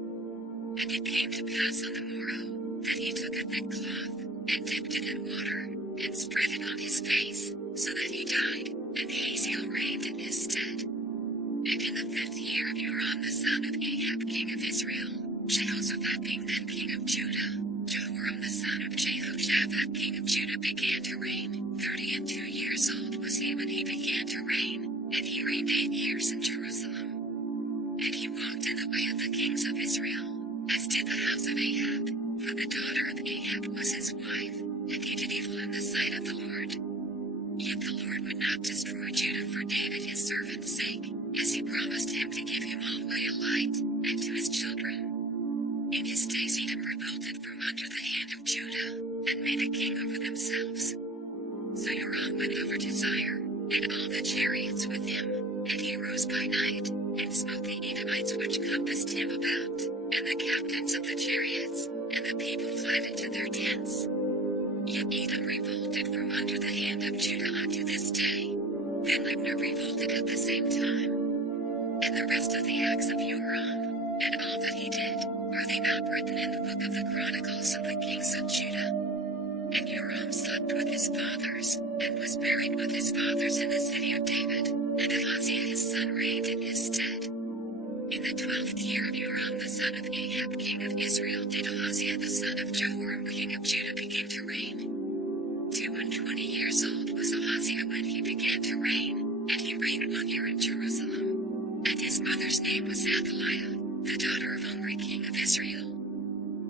And it came to pass on the morrow, that he took a thick cloth, and dipped it in water, and spread it on his face, so that he died, and Hazael reigned in his stead. And in the 5th year of Joram the son of Ahab king of Israel, Jehoshaphat being then king of Judah, Jehoram Joram the son of Jehoshaphat king of Judah began to reign. 32 years old was he when he began to reign, and he reigned 8 years in Jerusalem. And he walked in the way of the kings of Israel, as did the house of Ahab, for the daughter of Ahab was his wife, and he did evil in the sight of the Lord. Yet the Lord would not destroy Judah for David his servant's sake, as he promised him to give him always a light, and to his children. In his days Edom revolted from under the hand of Judah, and made a king over themselves. So Joram went over to Zaire, and all the chariots with him, and he rose by night, and smote the Edomites which compassed him about, and the captains of the chariots, and the people fled into their tents. Yet Edom revolted from under the hand of Judah unto this day. Then Libnah revolted at the same time. And the rest of the acts of Joram, and all that he did, are they not written in the book of the Chronicles of the kings of Judah? And Joram slept with his fathers, and was buried with his fathers in the city of David, and Ahaziah his son reigned in his stead. In the 12th year of Joram the son of Ahab king of Israel did Ahaziah the son of Jehoram king of Judah begin to reign. 22 years old was Ahaziah when he began to reign, and he reigned 1 year in Jerusalem. And his mother's name was Athaliah, the daughter of Omri king of Israel.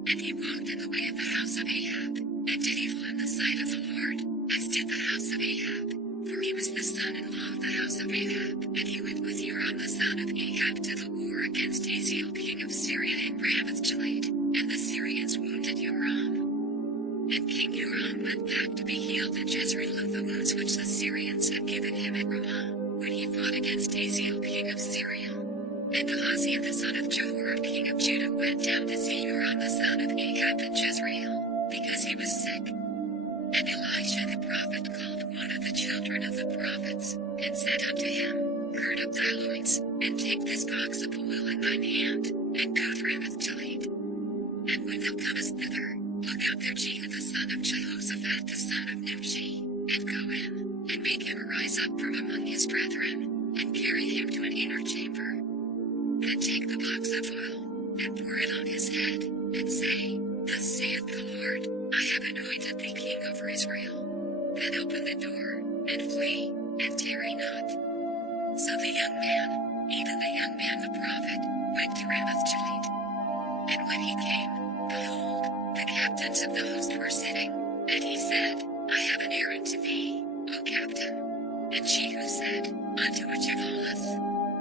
And he walked in the way of the house of Ahab, and did evil in the sight of the Lord, as did the house of Ahab, for he was the son-in-law of the house of Ahab. And he went with Joram the son of Ahab to the war against Hazael king of Syria in Ramoth-Gilead, and the Syrians wounded Joram. And King Joram went back to be healed in Jezreel of the wounds which the Syrians had given him at Ramah, when he fought against Hazael king of Syria. And Ahaziah the son of Jehoram king of Judah went down to see Joram the son of Ahab in Jezreel, because he was sick. And Elisha the prophet called one of the children of the prophets, and said unto him, Gird up thy loins, and take this box of oil in thine hand, and go to Ramoth-Gilead. And when thou comest thither, look out there Jehu the son of Jehoshaphat the son of Nimshi, and go in, and make him arise up from among his brethren, and carry him to an inner chamber. Then take the box of oil, and pour it on his head, and say, Thus saith the Lord, I have anointed thee king over Israel. Then open the door, and flee, and tarry not. So the young man, even the young man the prophet, went to Ramoth-Gilead. And when he came, behold, the captains of the host were sitting, and he said, I have an errand to thee, O captain. And Jehu said, Unto which of all us?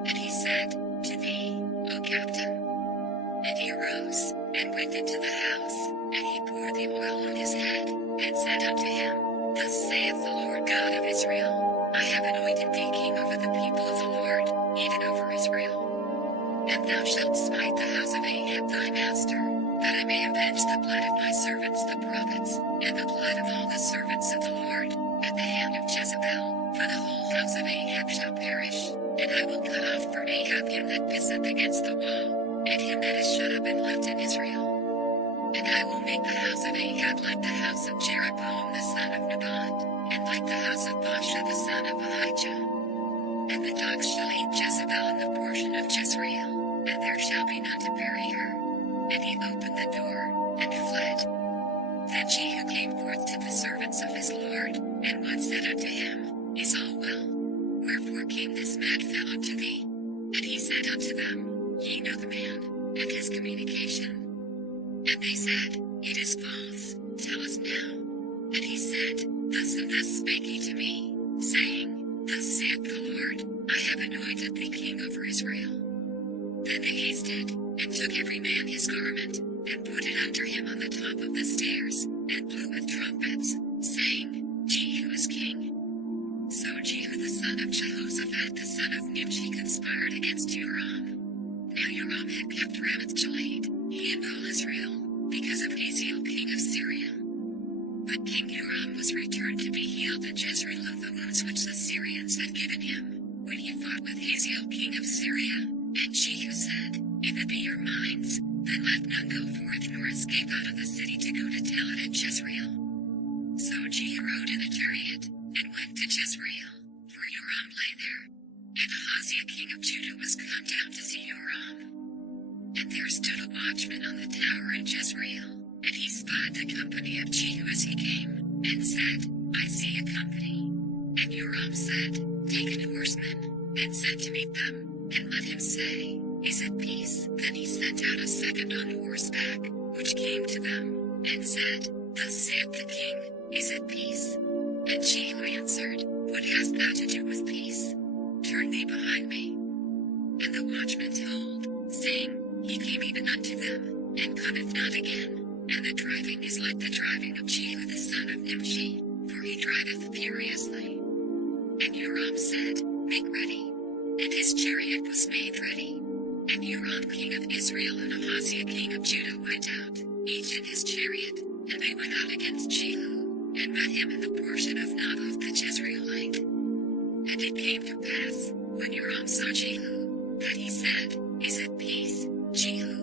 And he said, To thee, O captain. And he arose, and went into the house, and he poured the oil on his head, and said unto him, Thus saith the Lord God of Israel, I have anointed thee king over the people of the Lord, even over Israel. And thou shalt smite the house of Ahab thy master, that I may avenge the blood of my servants the prophets, and the blood of all the servants of the Lord, at the hand of Jezebel, for the whole house of Ahab shall perish, and I will cut off from Ahab him that pisseth against the wall, and him that is shut up and left in Israel. And I will make the house of Ahab like the house of Jeroboam the son of Nebat, and like the house of Baasha the son of Ahijah. And the dogs shall eat Jezebel in the portion of Jezreel, and there shall be none to bury her. And he opened the door, and fled. Then Jehu came forth to the servants of his Lord, and one said unto him, Is all well? Wherefore came this mad fellow to thee? And he said unto them, Ye know the man, and his communication. And they said, It is false, tell us now. And he said, Thus and thus spake he to me, saying, Thus saith the Lord, I have anointed thee king over Israel. Then they hasted, and took every man his garment, and put it under him on the top of the stairs, and blew with trumpets, saying, Jehu is king. So Jehu the son of Jehoshaphat the son of Nimshi conspired against Joram. Now Joram had kept Ramoth-Gilead, he and all Israel, because of Hazael king of Syria. But King Joram was returned to be healed in Jezreel of the wounds which the Syrians had given him, when he fought with Hazael king of Syria. And Jehu said, If it be your minds, then let none go forth nor escape out of the city to go to tell it at Jezreel. So Jehu rode in a chariot, and went to Jezreel, for Joram lay there. And Ahaziah king of Judah was come down to see Joram. And there stood a watchman on the tower in Jezreel, And he spied the company of Jehu as he came, and said, I see a company. And Joram said, Take an horseman, and send to meet them, and let him say, Is it peace? Then he sent out a second on horseback, which came to them, and said, Thus saith the king, Is it peace? And Jehu answered, What hast thou to do with peace? Turn thee behind me. And the watchman told, saying, He came even unto them, and cometh not again. And the driving is like the driving of Jehu the son of Nimshi, for he driveth furiously. And Joram said, Make ready. And his chariot was made ready. And Joram king of Israel and Ahaziah king of Judah went out, each in his chariot, and they went out against Jehu, and met him in the portion of Naboth the Jezreelite. And it came to pass, when Joram saw Jehu, that he said, Is it peace, Jehu?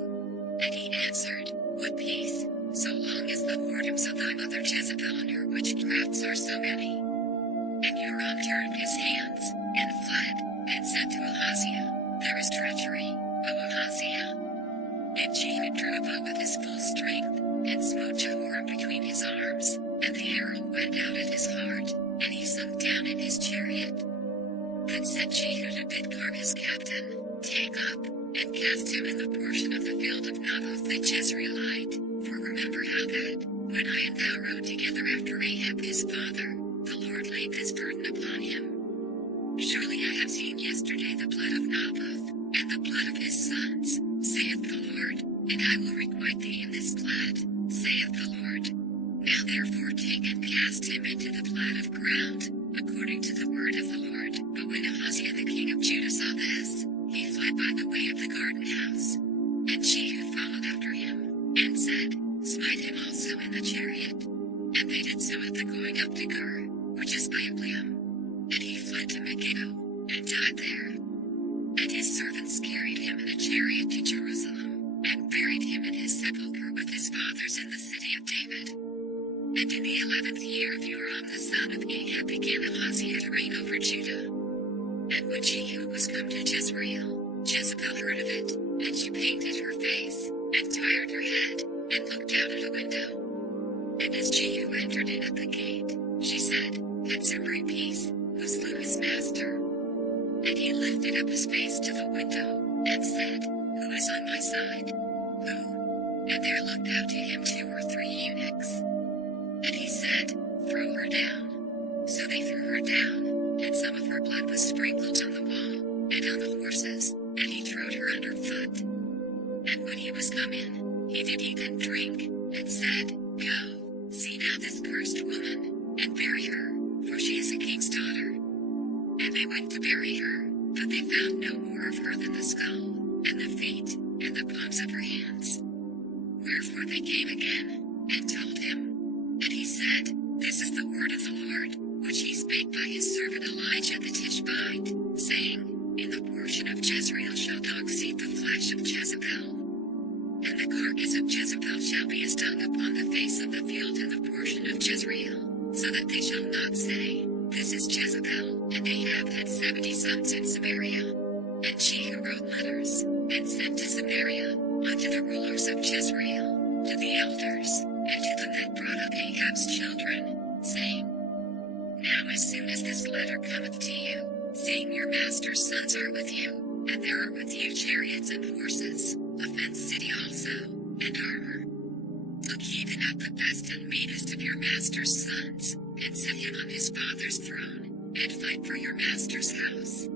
And he answered, What peace, so long as the whoredoms of thy mother Jezebel and her witchcrafts are so many? And Joram turned his hands, and fled, and said to Ahaziah, There is treachery, O Ahaziah. And Jehu drew a bow with his full strength, and smote Jehoram between his arms, and the arrow went out at his heart, and he sunk down in his chariot. Then said Jehu to Bidkar his captain, Take up, and cast him in the portion of the field of Naboth the Jezreelite, for remember how that, when I and thou rode together after Ahab his father, the Lord laid this burden upon him. Surely I have seen yesterday the blood of Naboth, and the blood of his sons, saith the Lord, and I will requite thee in this plat, saith the Lord. Now therefore take and cast him into the plat of ground, according to the word of the Lord. But when Ahaziah the king of Judah saw this, he fled by the way of the garden house. And Jehu followed after him, and said, Smite him also in the chariot. And they did so at the going up to Gur, which is by Ibleam. And he fled to Megiddo, and died there. And his servants carried him in a chariot to Jerusalem, and buried him in his sepulchre with his fathers in the city of David. And in the 11th year of Joram the son of Ahab began Ahaziah to reign over Judah. And when Jehu was come to Jezreel, Jezebel heard of it, and she painted her face, and tired her head, and looked out at a window. And as Jehu entered in at the gate, she said, Had Zimri peace, who slew his master? And he lifted up his face to the window, and said, Who is on my side? Who? And there looked out to him 2 or 3 eunuchs. And he said, Throw her down. So they threw her down, and some of her blood was sprinkled on the wall, and on the horses, and he trode her under foot. And when he was come in, he did eat and drink, and said, Go, see now this cursed woman, and bury her, for she is a king's daughter. And they went to bury her, but they found no more of her than the skull, and the feet, and the palms of her hands. Wherefore they came again, and told him. And he said, This is the word of the Lord, which he spake by his servant Elijah the Tishbite, saying, In the portion of Jezreel shall dogs eat the flesh of Jezebel. And the carcass of Jezebel shall be as dung upon the face of the field in the portion of Jezreel, so that they shall not say, This is Jezebel. And Ahab had 70 sons in Samaria. And Jehu wrote letters, and sent to Samaria, unto the rulers of Jezreel, to the elders, and to them that brought up Ahab's children, saying, Now as soon as this letter cometh to you, seeing your master's sons are with you, and there are with you chariots and horses, a fenced city also, and armor. Look ye then at the best and meanest of your master's sons, and set him on his father's throne, and fight for your master's house.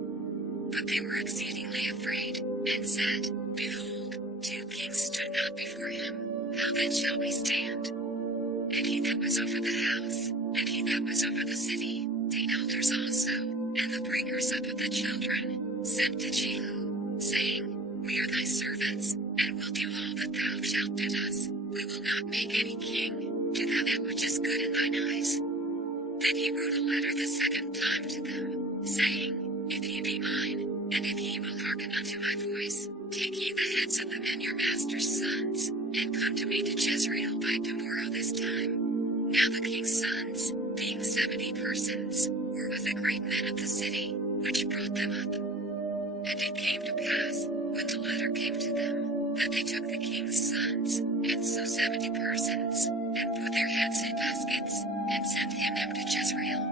But they were exceedingly afraid, and said, Behold, 2 kings stood not before him. How then shall we stand? And he that was over the house, and he that was over the city, the elders also, and the bringers up of the children, sent to Jehu, saying, We are thy servants, and will do all that thou shalt bid us. We will not make any king. Do thou that which is good in thine eyes. Then he wrote a letter the second time to them, saying, If ye be mine, and if ye will hearken unto my voice, take ye the heads of the men your master's sons, and come to me to Jezreel by tomorrow this time. Now the king's sons, being 70 persons, were with the great men of the city, which brought them up. And it came to pass, when the letter came to them, that they took the king's sons, and slew 70 persons, and put their heads in baskets, and sent them to Jezreel.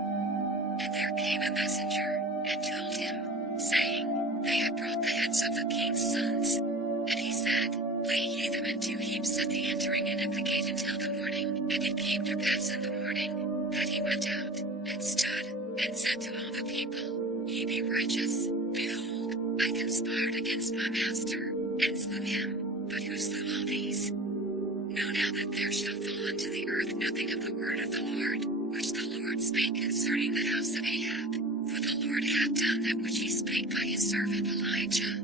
And there came a messenger, and told him, saying, They have brought the heads of the king's sons. And he said, Lay ye them in 2 heaps at the entering in of the gate until the morning. And it came to pass in the morning, that he went out, and stood, and said to all the people, Ye be righteous. Behold, I conspired against my master, and slew him. But who slew all these? Know now that there shall fall unto the earth nothing of the word of the Lord, which the Lord spake concerning the house of Ahab. For the Lord hath done that which he spake by his servant Elijah.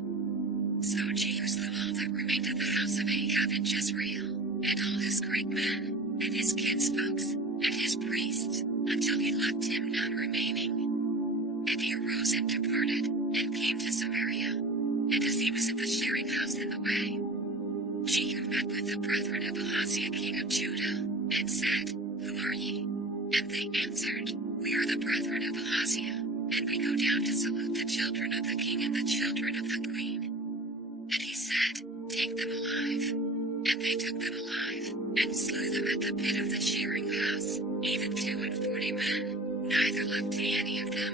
So Jehu slew all that remained of the house of Ahab in Jezreel, and all his great men, and his kinsfolks, and his priests, until he left him none remaining. And he arose and departed, and came to Samaria. And as he was at the shearing house in the way, Jehu met with the brethren of Ahaziah king of Judah, and said, Who are ye? And they answered, We are the brethren of Ahaziah, and we go down to salute the children of the king and the children of the queen. And he said, Take them alive. And they took them alive, and slew them at the pit of the shearing house, even 42 men, neither left he any of them.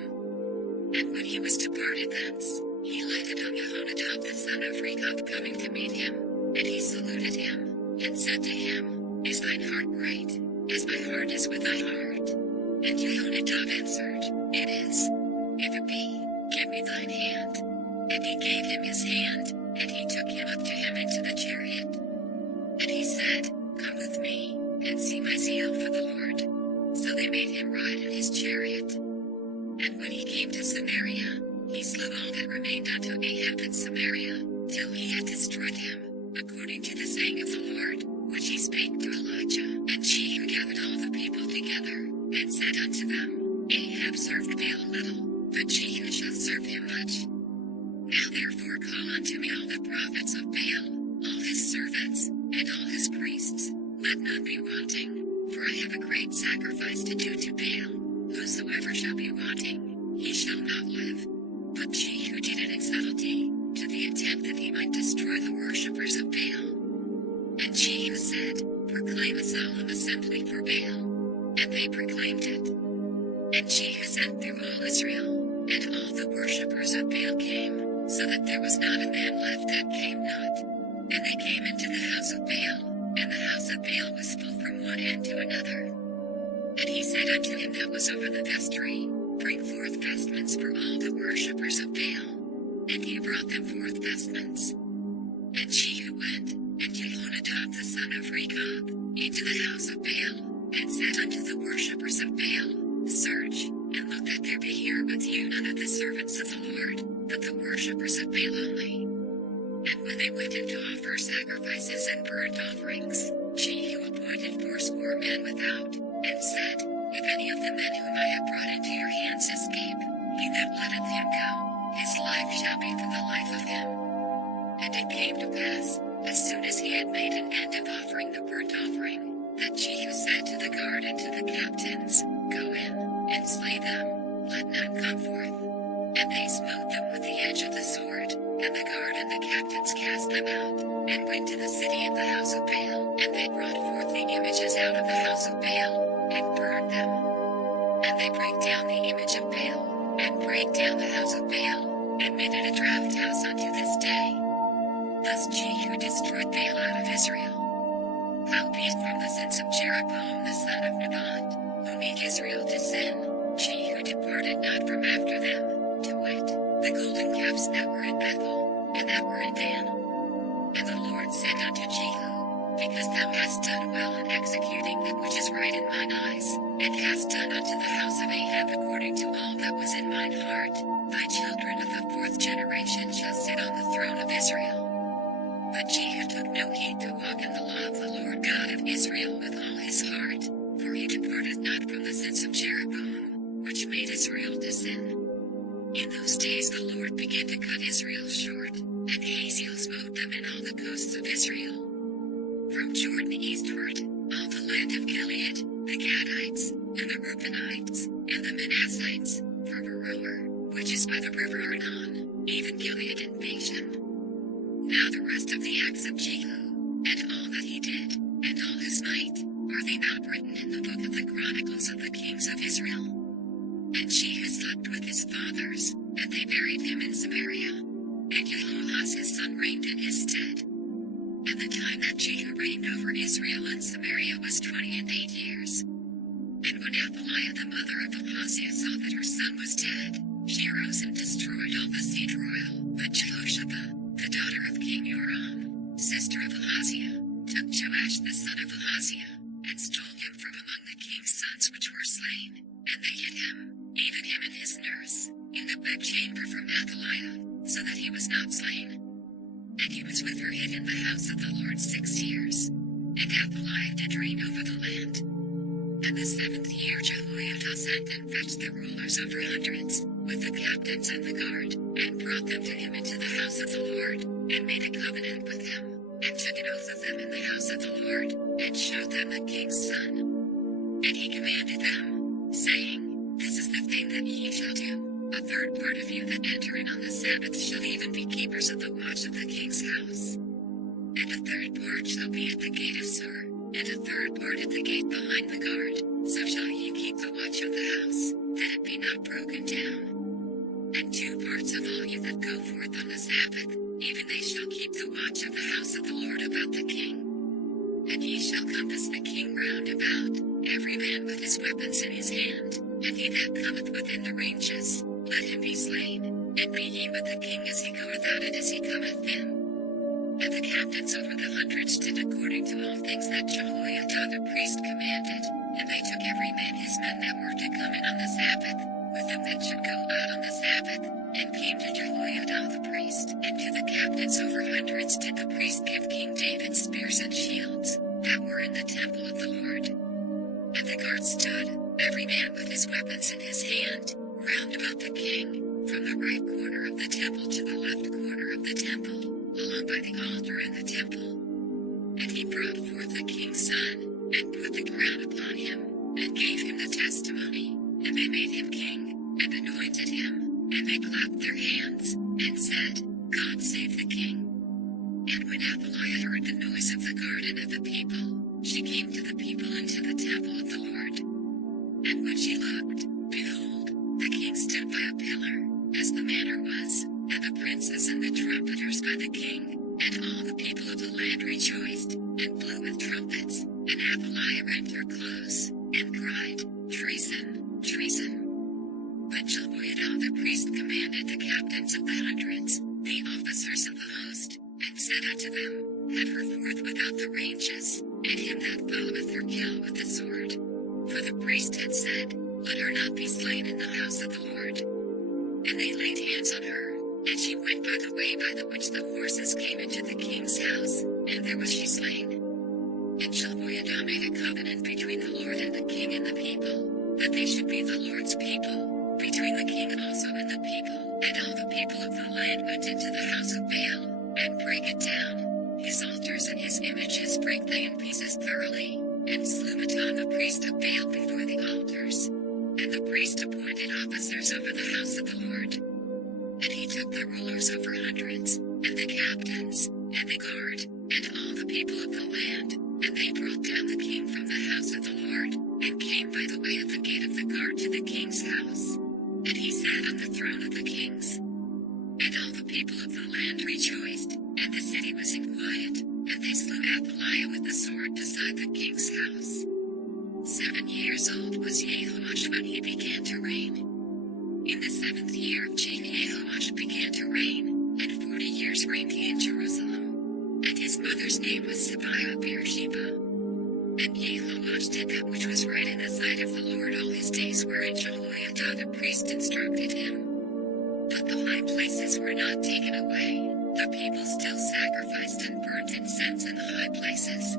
And when he was departed thence, he lighted on Jehonadab the son of Rechab coming to meet him, and he saluted him, and said to him, Is thine heart great, as my heart is with thy heart? And Jehonadab answered, It is. If it be, give me thine hand. And he gave him his hand, and he took him up to him into the chariot. And he said, Come with me, and see my zeal for the Lord. So they made him ride in his chariot. And when he came to Samaria, he slew all that remained unto Ahab in Samaria, till he had destroyed him, according to the saying of the Lord, which he spake to Elijah. And Jehu gathered all the people together, and said unto them, Ahab served Baal a little, but Jehu shall serve him much. Now therefore call unto me all the prophets of Baal, all his servants, and all his priests, let none be wanting, for I have a great sacrifice to do to Baal. Whosoever shall be wanting, he shall not live. But Jehu did it in subtlety, to the intent that he might destroy the worshippers of Baal. And Jehu said, Proclaim a solemn assembly for Baal. And they proclaimed it. And Jehu sent through all Israel, and all the worshippers of Baal came, so that there was not a man left that came not. And they came into the house of Baal, and the house of Baal was full from one end to another. And he said unto him that was over the vestry, Bring forth vestments for all the worshippers of Baal. And he brought them forth vestments. And Jehu went, and Jehonadab the son of Rechab, into the house of Baal, and said unto the worshippers of Baal, Search, and look that there be here with you none of the servants of the Lord, but the worshippers of Baal only. And when they went in to offer sacrifices and burnt offerings, Jehu appointed 80 men without, and said, If any of the men whom I have brought into your hands escape, he that letteth him go, his life shall be for the life of him. And it came to pass, as soon as he had made an end of offering the burnt offering, that Jehu said to the guard and to the captains, Go in, and slay them, let none come forth. And they smote them with the edge of the sword, and the guard and the captains cast them out, and went to the city of the house of Baal. And they brought forth the images out of the house of Baal, and burned them. And they brake down the image of Baal, and brake down the house of Baal, and made it a draught house unto this day. Thus Jehu destroyed Baal out of Israel. Howbeit from the sins of Jeroboam the son of Nebat, who made Israel to sin, Jehu departed not from after them, to wit, the golden calves that were in Bethel, and that were in Dan. And the Lord said unto Jehu, Because thou hast done well in executing that which is right in mine eyes, and hast done unto the house of Ahab according to all that was in mine heart, thy children of the 4th generation shall sit on the throne of Israel. But Jehu took no heed to walk in the law of the Lord God of Israel with all his heart, for he departed not from the sins of Jeroboam, which made Israel to sin. In those days the Lord began to cut Israel short, and Hazael smote them in all the coasts of Israel. From Jordan eastward, all the land of Gilead, the Gadites, and the Reubenites, and the Manassites, from Aroer, which is by the river Arnon, even Gilead and Bashan. Now the rest of the acts of Jehu, and all that he did, and all his might, are they not written in the book of the Chronicles of the kings of Israel? And Jehu slept with his fathers, and they buried him in Samaria. And Jehoahaz his son reigned in his stead. And the time that Jehu reigned over Israel and Samaria was 28 years. And when Athaliah the mother of Ahaziah saw that her son was dead, she arose and destroyed all the seed royal. But Jehoshaphat, the daughter of King Joram, sister of Ahaziah, took Joash the son of Ahaziah, and stole him from among the king's sons which were slain, and they hid him, even him and his nurse, in the bedchamber from Athaliah, so that he was not slain. And he was with her hid in the house of the Lord 6 years. And Athaliah did reign over the land. And the 7th year Jehoiada sent and fetched the rulers over hundreds, with the captains and the guard, and brought them to him into the house of the Lord, and made a covenant with him, and took an oath of them in the house of the Lord, and showed them the king's son. And he commanded them, saying, This is the thing that ye shall do. A third part of you that enter in on the Sabbath shall even be keepers of the watch of the king's house. And a third part shall be at the gate of Sur, and a third part at the gate behind the guard. So shall ye keep the watch of the house, that it be not broken down. And 2 parts of all you that go forth on the Sabbath, even they shall keep the watch of the house of the Lord about the king. And ye shall compass the king round about, every man with his weapons in his hand, and he that cometh within the ranges, let him be slain, and be ye with the king as he goeth out and as he cometh in. And the captains over the hundreds did according to all things that Jehoiada the priest commanded, and they took every man his men that were to come in on the Sabbath, with them that should go out on the Sabbath, and came to Jehoiada the priest. And to the captains over hundreds did the priest give King David spears and shields, that were in the temple of the Lord. And the guard stood, every man with his weapons in his hand, round about the king, from the right corner of the temple to the left corner of the temple, along by the altar in the temple. And he brought forth the king's son, and put the crown upon him, and gave him the testimony, and they made him king, and anointed him, and they clapped their hands, and said, God save the king. And when Athaliah heard the noise of the guard and of the people, she came to the people into the temple of the Lord. And when she looked, behold, the king stood by a pillar, as the manner was, and the princes and the trumpeters by the king, and all the people of the land rejoiced, and blew with trumpets, and Athaliah rent her clothes, and cried, Treason, treason. But Jehoiada the priest commanded the captains of the hundreds, the officers of the host, and said unto them, Have her forth without the ranges, and him that followeth her kill with the sword. For the priest had said, Let her not be slain in the house of the Lord. And they laid hands on her, and she went by the way by the which the horses came into the king's house, and there was she slain. And Jehoiada made a covenant between the Lord and the king and the people, that they should be the Lord's people, between the king also and the people. And all the people of the land went into the house of Baal, and brake it down. His altars and his images brake they in pieces thoroughly, and slew Mattan the priest of Baal before the altars. And the priest appointed officers over the house of the Lord. And he took the rulers over hundreds, and the captains, and the guard, and all the people of the land, and they brought down the king from the house of the Lord, and came by the way of the gate of the guard to the king's house. And he sat on the throne of the kings. And all the people of the land rejoiced, and the city was in quiet, and they slew Athaliah with the sword beside the king's house. 7 years old was Jehoash when he began to reign. In the 7th year of Jehoash began to reign, and 40 years reigned he in Jerusalem. And his mother's name was Zibiah of Beersheba. And Jehoash did that which was right in the sight of the Lord all his days wherein Jehoiada the priest instructed him. But the high places were not taken away, the people still sacrificed and burnt incense in the high places.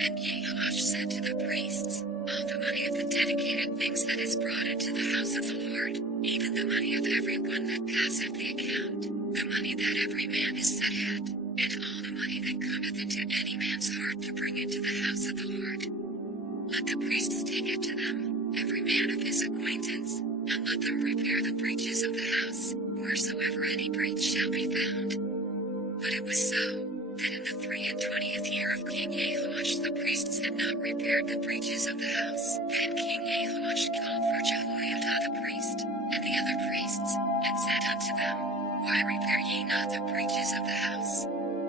And Jehoash said to the priests, All the money of the dedicated things that is brought into the house of the Lord, even the money of every one that passeth the account, the money that every man is set at, and all the money that cometh into any man's heart to bring into the house of the Lord. Let the priests take it to them, every man of his acquaintance, and let them repair the breaches of the house, wheresoever any breach shall be found. But it was so, that in the 23rd year of King Jehoash the priests had not repaired the breaches of the house. Then King Jehoash called for Jehoiada the priest, and the other priests, and said unto them, Why repair ye not the breaches of the house?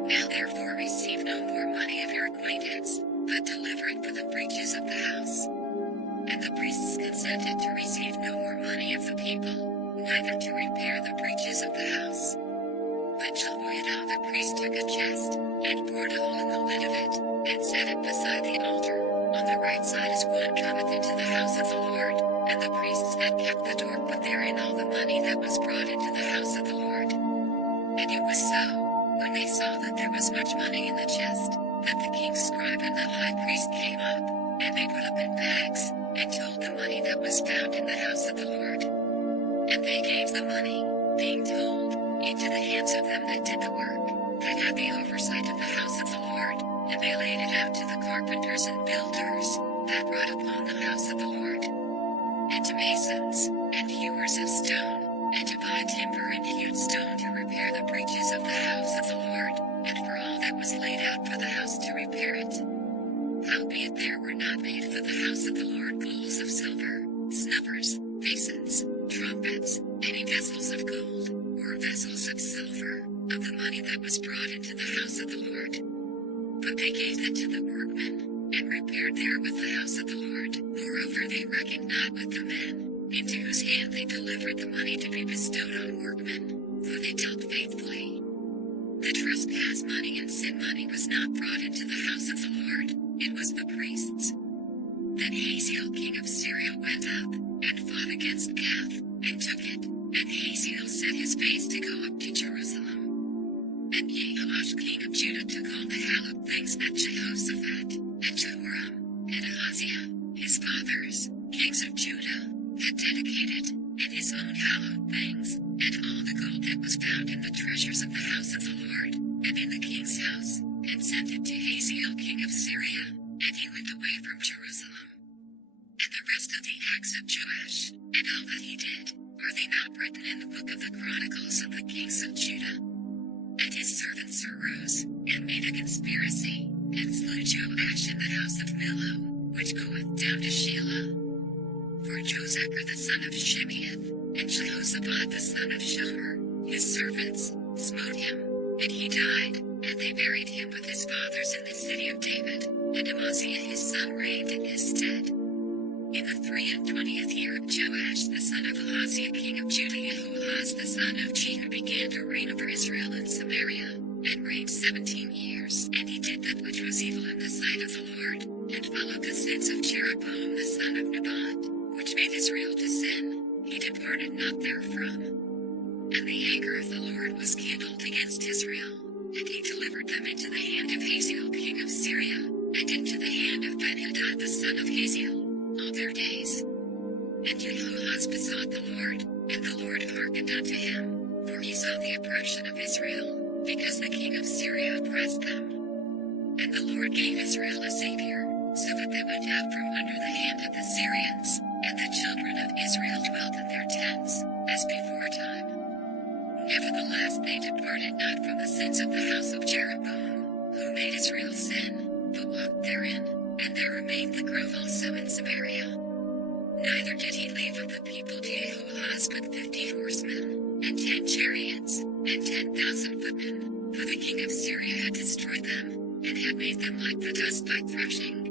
Now therefore receive no more money of your acquaintance, but deliver it for the breaches of the house. And the priests consented to receive no more money of the people, neither to repair the breaches of the house. But Jehoiada the priest took a chest, and bored a hole in the lid of it, and set it beside the altar, on the right side as one cometh into the house of the Lord, and the priests that kept the door put therein all the money that was brought into the house of the Lord. And it was so, when they saw that there was much money in the chest, that the king's scribe and the high priest came up, and they put up in bags, and told the money that was found in the house of the Lord. And they gave the money, being told, into the hands of them that did the work, that had the oversight of the house of the Lord, and they laid it out to the carpenters and builders, that wrought upon the house of the Lord, and to masons, and hewers of stone, and to buy timber and hewed stone to repair the breaches of the house of the Lord, and for all that was laid out for the house to repair it. Howbeit there were not made for the house of the Lord bowls of silver, snuffers, basins, trumpets, any vessels of gold, or vessels of silver, of the money that was brought into the house of the Lord. But they gave it to the workmen, and repaired therewith the house of the Lord. Moreover they reckoned not with the men, into whose hand they delivered the money to be bestowed on workmen, for they dealt faithfully. The trespass money and sin money was not brought into the house of the Lord, it was the priests. Then Hazael king of Syria went up, and fought against Gath, and took it, and Hazael set his face to go up to Jerusalem. And Jehoash king of Judah took all the hallowed things that Jehoshaphat, and Jehoram, and Ahaziah, his fathers, kings of Judah, had dedicated, and his own hallowed things, and all the gold that was found in the treasures of the house of the Lord, and in the king's house, and sent it to Hazael king of Syria, and he went away from Jerusalem. And the rest of the acts of Joash, and all that he did, are they not written in the book of the Chronicles of the kings of Judah? And his servants arose, and made a conspiracy, and slew Joash in the house of Millo, which goeth down to Shelah. For Josachar the son of Shimeath, and Jehoshaphat the son of Shomer, his servants, smote him, and he died, and they buried him with his fathers in the city of David, and Amaziah his son reigned in his stead. In the 23rd year of Joash the son of Ahaziah king of Judah, Jehoahaz the son of Jehu began to reign over Israel and Samaria, and reigned 17 years. And he did that which was evil in the sight of the Lord, and followed the sins of Jeroboam the son of Nebat, which made Israel to sin. He departed not therefrom. And the anger of the Lord was kindled against Israel, and he delivered them into the hand of Hazael king of Syria, and into the hand of Benhadad the son of Hazael, all their days. And Jehoahaz besought the Lord, and the Lord hearkened unto him, for he saw the oppression of Israel, because the king of Syria oppressed them. And the Lord gave Israel a savior, so that they went out from under the hand of the Syrians, and the children of Israel dwelt in their tents, as beforetime. Nevertheless they departed not from the sins of the house of Jeroboam, who made Israel sin, but walked therein, and there remained the grove also in Samaria. Neither did he leave of the people Jehoahaz but 50 horsemen, and 10 chariots, and 10,000 footmen, for the king of Syria had destroyed them, and had made them like the dust by threshing.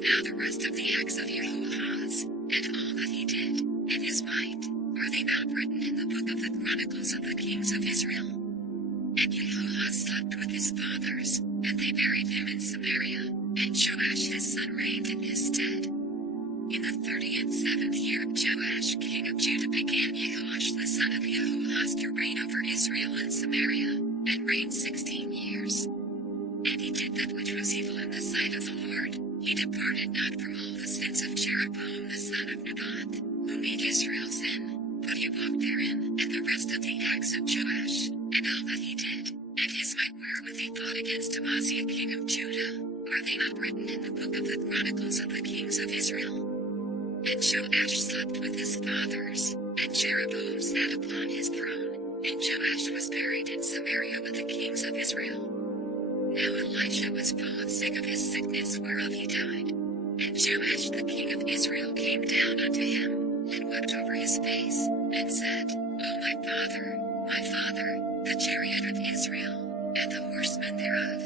Now the rest of the acts of Jehoahaz, and all that he did, and his might, are they not written in the book of the Chronicles of the kings of Israel? And Jehoahaz slept with his fathers, and they buried him in Samaria, and Joash his son reigned in his stead. In the 37th year of Joash king of Judah began Jehoash the son of Jehoahaz to reign over Israel and Samaria, and reigned 16 years. And he did that which was evil in the sight of the Lord. He departed not from all the sins of Jeroboam the son of Nebat, who made Israel sin, but he walked therein. And the rest of the acts of Joash, and all that he did, and his might wherewith he fought against Amaziah king of Judah, are they not written in the book of the Chronicles of the kings of Israel? And Joash slept with his fathers, and Jeroboam sat upon his throne, And Joash was buried in Samaria with the kings of Israel. Now Elisha was fallen sick of his sickness whereof he died. And Joash the king of Israel came down unto him, and wept over his face, and said, O my father, the chariot of Israel, and the horsemen thereof.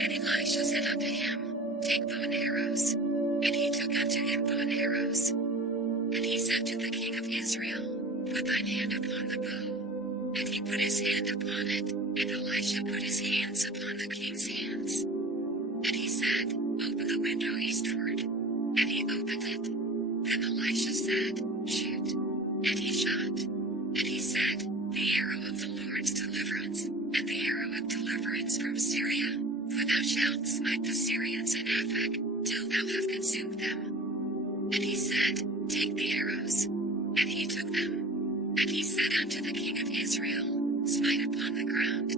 And Elisha said unto him, Take bow and arrows. And he took unto him bow and arrows. And he said to the king of Israel, Put thine hand upon the bow. And he put his hand upon it, and Elisha put his hands upon the king's hands. And he said, Open the window eastward. And he opened it. Then Elisha said, Shoot. And he shot. And he said, The arrow of the Lord's deliverance, and the arrow of deliverance from Syria, for thou shalt smite the Syrians in Aphek, till thou have consumed them. And he said, Take the arrows. And he took them. And he said unto the king of Israel, Smite upon the ground.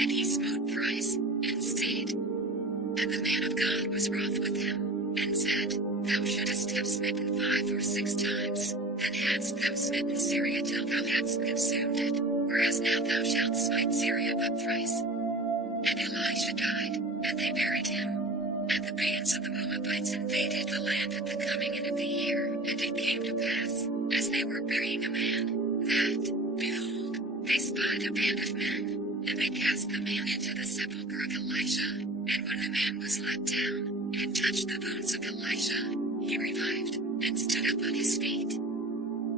And he smote thrice, and stayed. And the man of God was wroth with him, and said, Thou shouldest have smitten 5 or 6 times, then hadst thou smitten Syria till thou hadst consumed it, whereas now thou shalt smite Syria but thrice. And Elisha died, and they buried him. And the bands of the Moabites invaded the land at the coming in of the year. And it came to pass, as they were burying a man, that, behold, they spied a band of men, and they cast the man into the sepulchre of Elisha. And when the man was let down, and touched the bones of Elisha, he revived, and stood up on his feet.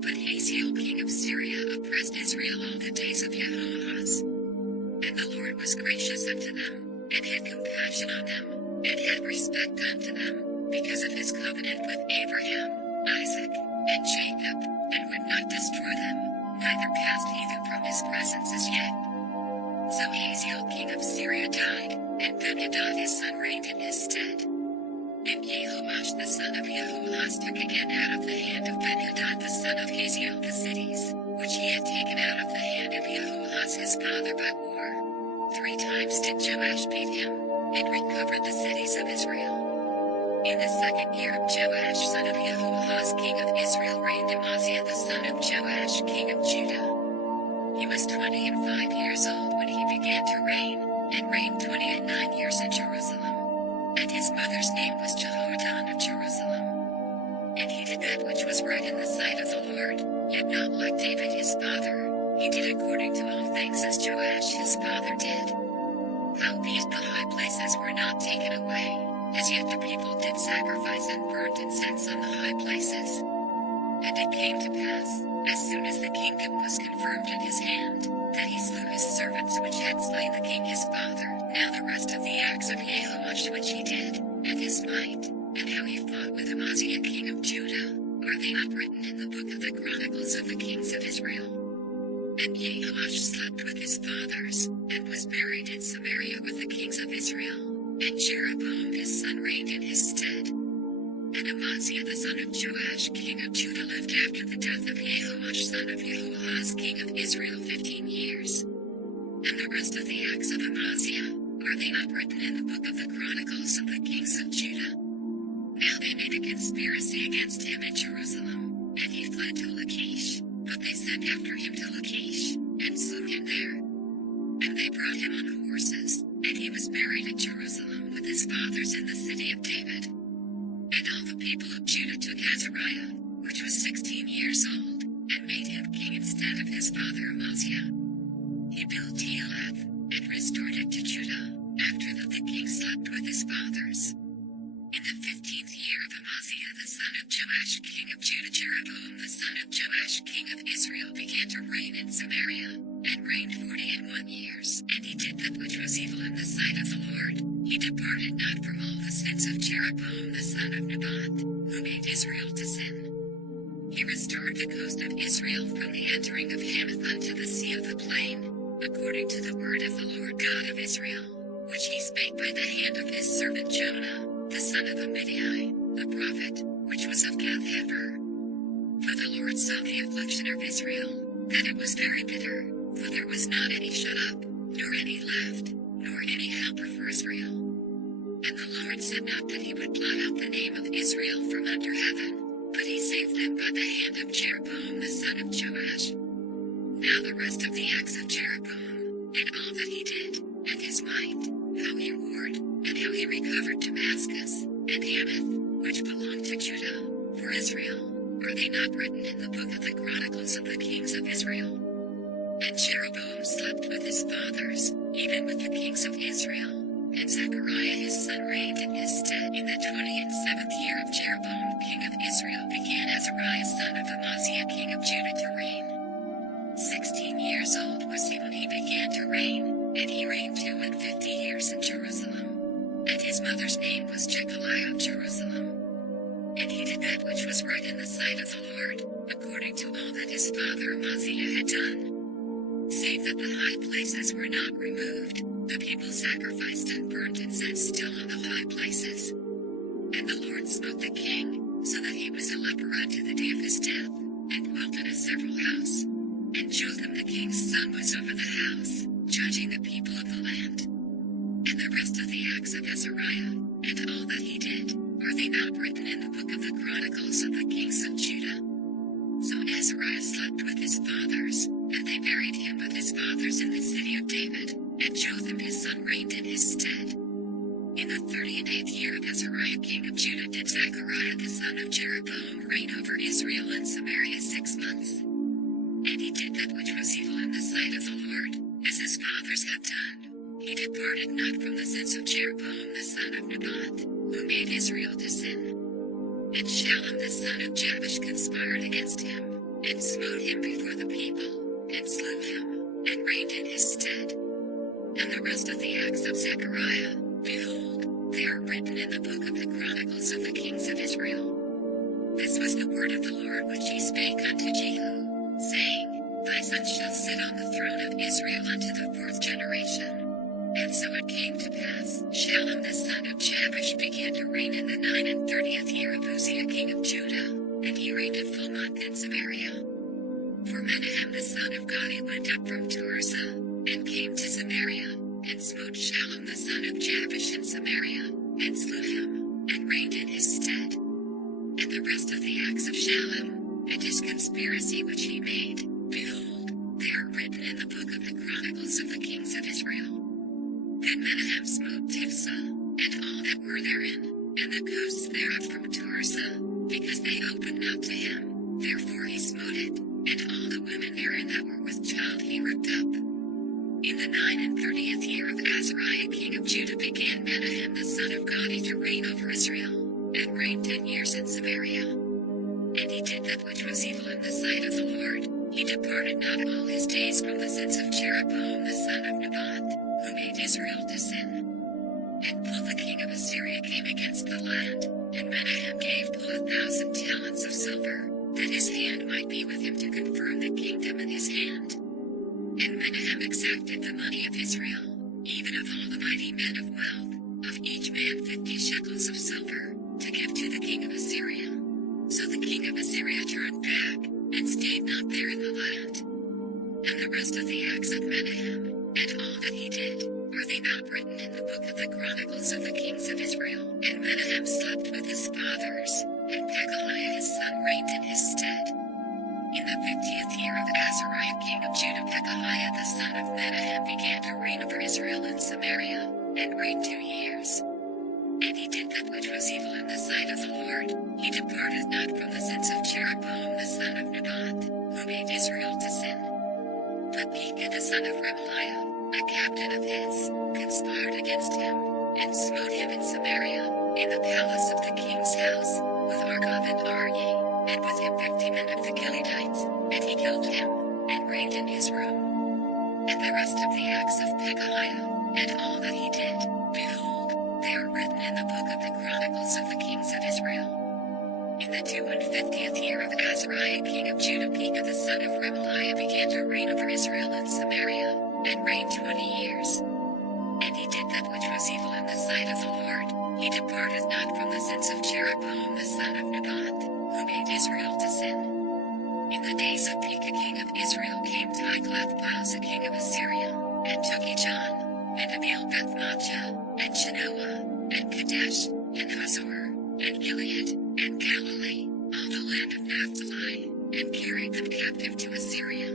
But Hazael king of Syria oppressed Israel all the days of Jehoahaz. And the Lord was gracious unto them, and had compassion on them, and had respect unto them, because of his covenant with Abraham, Isaac, and Jacob, and would not destroy them, neither cast he them from his presence as yet. So Hazael king of Syria died, and Ben-Hadad his son reigned in his stead. And Jehoash the son of Jehoahaz took again out of the hand of Ben-Hadad the son of Hazael the cities, which he had taken out of the hand of Jehoahaz his father by war. 3 times did Joash beat him, and recovered the cities of Israel. In the 2nd year of Joash son of Jehoahaz king of Israel reigned Amaziah the son of Joash king of Judah. He was 25 years old when he began to reign, and reigned 29 years in Jerusalem. And his mother's name was Jehoadan of Jerusalem. And he did that which was right in the sight of the Lord, yet not like David his father. He did according to all things as Joash his father did. Howbeit the high places were not taken away, as yet the people did sacrifice and burnt incense on the high places. And it came to pass, as soon as the kingdom was confirmed in his hand, that he slew his servants which had slain the king his father. Now the rest of the acts of Jehoash which he did, and his might, and how he fought with Amaziah king of Judah, are they not written in the book of the Chronicles of the kings of Israel? And Jehoash slept with his fathers, and was buried in Samaria with the kings of Israel, and Jeroboam his son reigned in his stead. And Amaziah the son of Joash king of Judah lived after the death of Jehoash son of Jehoahaz king of Israel 15 years. And the rest of the acts of Amaziah, are they not written in the book of the Chronicles of the kings of Judah? Now they made a conspiracy against him in Jerusalem, and he fled to Lachish, but they sent after him to Lachish, and slew him there. And they brought him on horses, and he was buried in Jerusalem with his fathers in the city of David. And all the people of Judah took Azariah, which was 16 years old, and made him king instead of his father Amaziah. He built Telath, and restored it to Judah, after that the king slept with his fathers. In the 15th year of Amaziah the son of Joash king of Judah, Jeroboam the son of Joash king of Israel began to reign in Samaria, and reigned 41 years. And he did that which was evil in the sight of the Lord. He departed not from all the sins of Jeroboam the son of Nebat, who made Israel to sin. He restored the coast of Israel from the entering of Hamath unto the sea of the plain, according to the word of the Lord God of Israel, which he spake by the hand of his servant Jonah, the son of Amittai, the prophet, which was of Gath-hepher. For the Lord saw the affliction of Israel, that it was very bitter, for there was not any shut up, nor any left, nor any helper for Israel. And the Lord said not that he would blot out the name of Israel from under heaven, but he saved them by the hand of Jeroboam the son of Joash. Now the rest of the acts of Jeroboam, and all that he did, and his might, how he warred, and how he recovered Damascus, and Hamath, which belonged to Judah, for Israel, are they not written in the book of the Chronicles of the kings of Israel? And Jeroboam slept with his fathers, even with the kings of Israel, and Zechariah his son reigned in his stead. In the 27th year of Jeroboam king of Israel began Azariah son of Amaziah king of Judah to reign. 16 years old was he when he began to reign, and he reigned 52 years in Jerusalem. And his mother's name was Jechaliah of Jerusalem. And he did that which was right in the sight of the Lord, according to all that his father Amaziah had done. Save that the high places were not removed, the people sacrificed and burnt incense still on the high places. And the Lord smote the king, so that he was a leper unto the day of his death, and dwelt in a several house. And Jotham the king's son was over the house, judging the people of the land. And the rest of the acts of Azariah, and all that he did, are they not written in the book of the Chronicles of the kings of Judah? So Azariah slept with his fathers, and they buried him with his fathers in the city of David, and Jotham his son reigned in his stead. In the 38th year of Azariah king of Judah did Zechariah the son of Jeroboam reign over Israel and Samaria 6 months. And he did that which was evil in the sight of the Lord, as his fathers had done. He departed not from the sins of Jeroboam the son of Nebat, who made Israel to sin. And Shallum the son of Jabesh conspired against him, and smote him before the people, and slew him, and reigned in his stead. And the rest of the acts of Zechariah, behold, they are written in the book of the Chronicles of the kings of Israel. This was the word of the Lord which he spake unto Jehu, saying, Thy son shall sit on the throne of Israel unto the 4th generation. And so it came to pass, Shallum the son of Jabesh began to reign in the 39th year of Uzziah king of Judah, and he reigned a full month in Samaria. For Menahem the son of Gadi went up from Tirzah, and came to Samaria, and smote Shallum the son of Jabesh in Samaria, and slew him, and reigned in his stead. And the rest of the acts of Shallum, and his conspiracy which he made, behold, they are written in the book of the Chronicles of the kings of Israel. Then Menahem smote Tifsah, and all that were therein, and the coasts thereof from Tirzah, because they opened not to him, therefore he smote it, and all the women therein that were with child he ripped up. In the 39th year of Azariah king of Judah began Menahem the son of Gadi to reign over Israel, and reigned 10 years in Samaria. And he did that which was evil in the sight of the Lord. He departed not all his days from the sins of Jeroboam the son of Nebat, who made Israel to sin. And Pul the king of Assyria came against the land, and Menahem gave Pul 1,000 talents of silver, that his hand might be with him to confirm the kingdom in his hand. And Menahem exacted the money of Israel, even of all the mighty men of wealth, of each man 50 shekels of silver, to give to the king of Assyria. So the king of Assyria turned back, and stayed not there in the land. And the rest of the acts of Menahem, and all that he did, are they not written in the book of the Chronicles of the kings of Israel? And Menahem slept with his fathers, and Pekaliah his son reigned in his stead. In the 50th year of Azariah king of Judah Pekaliah the son of Menahem began to reign over Israel and Samaria, and reigned 2 years. And he did that which was evil in the sight of the Lord. He departed not from the sins of Jeroboam the son of Nebat, who made Israel to sin. But Pekah the son of Remaliah, a captain of his, conspired against him, and smote him in Samaria, in the palace of the king's house, with Argob and Arye, and with him 50 men of the Gileadites, and he killed him, and reigned in his room. And the rest of the acts of Pekaliah, and all that he did, behold, they are written in the book of the Chronicles of the kings of Israel. In the 52nd year of Azariah king of Judah Pekah the son of Remaliah began to reign over Israel and Samaria, and reigned 20 years. And he did that which was evil in the sight of the Lord. He departed not from the sins of Jeroboam the son of Nebat, who made Israel to sin. In the days of Pekah king of Israel came Tiglath-Pileser king of Assyria, and took Ijon, and Abel-Beth-Maachah, and Shanoah, and Kadesh, and Hazor, and Gilead, and Galilee, all the land of Naphtali, and carried them captive to Assyria.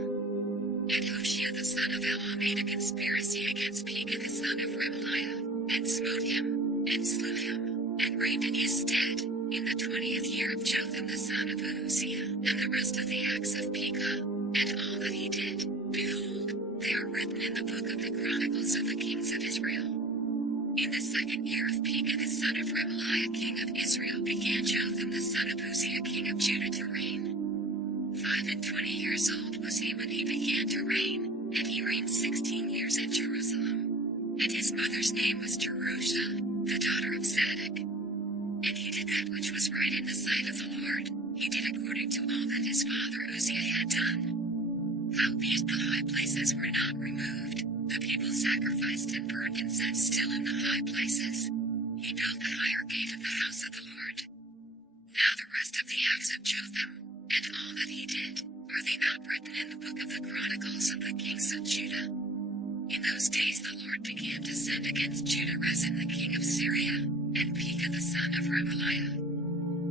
And Hoshea the son of Elah made a conspiracy against Pekah the son of Remaliah, and smote him, and slew him, and reigned in his stead, in the 20th year of Jotham the son of Uzziah. And the rest of the acts of Pekah, and all that he did, behold, they are written in the book of the Chronicles of the kings of Israel. In the 2nd year of Pekah the son of Remaliah king of Israel began Jotham the son of Uzziah king of Judah to reign. 25 years old was he when he began to reign, and he reigned 16 years in Jerusalem. And his mother's name was Jerusha, the daughter of Zadok. And he did that which was right in the sight of the Lord, he did according to all that his father Uzziah had done. Howbeit the high places were not removed, the people sacrificed and burned incense still in the high places. He built the higher gate of the house of the Lord. Now the rest of the acts of Jotham, and all that he did, are they not written in the book of the Chronicles of the kings of Judah? In those days the Lord began to send against Judah Rezin the king of Syria, and Pekah the son of Remaliah.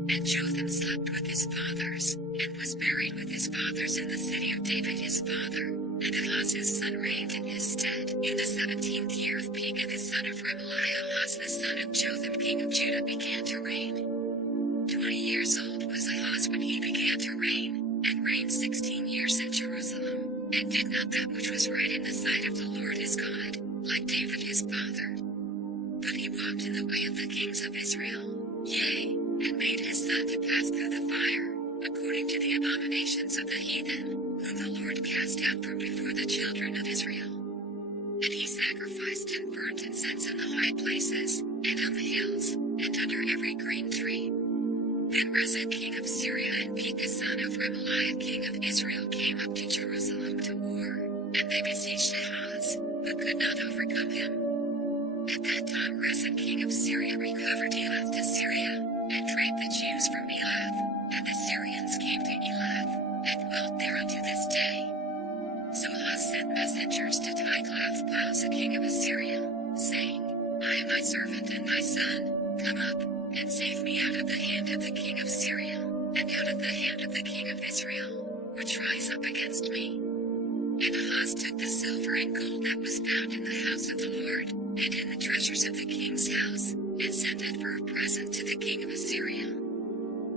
And Jotham slept with his fathers, and was buried with his fathers in the city of David his father, and Ahaz his son reigned in his stead. In the 17th year of Pekah the son of Remaliah Ahaz the son of Jotham king of Judah began to reign. 20 years old was Ahaz when he began to reign, and reigned 16 years in Jerusalem, and did not that which was right in the sight of the Lord his God, like David his father. But he walked in the way of the kings of Israel, yea, and made his son to pass through the fire, according to the abominations of the heathen, whom the Lord cast out from before the children of Israel. And he sacrificed and burnt incense in the high places, and on the hills, and under every green tree. Then Rezin king of Syria and Pekah son of Remaliah king of Israel came up to Jerusalem to war, and they besieged Ahaz, but could not overcome him. At that time Rezin king of Syria recovered Elath to Syria, and drave the Jews from Elath, and the Syrians came to Elath, and dwelt there unto this day. So Ahaz sent messengers to Tiglath-Pileser king of Assyria, saying, I am thy servant and thy son, come up, and save me out of the hand of the king of Syria, and out of the hand of the king of Israel, which rise up against me. And Ahaz took the silver and gold that was found in the house of the Lord, and in the treasures of the king's house, and sent it for a present to the king of Assyria.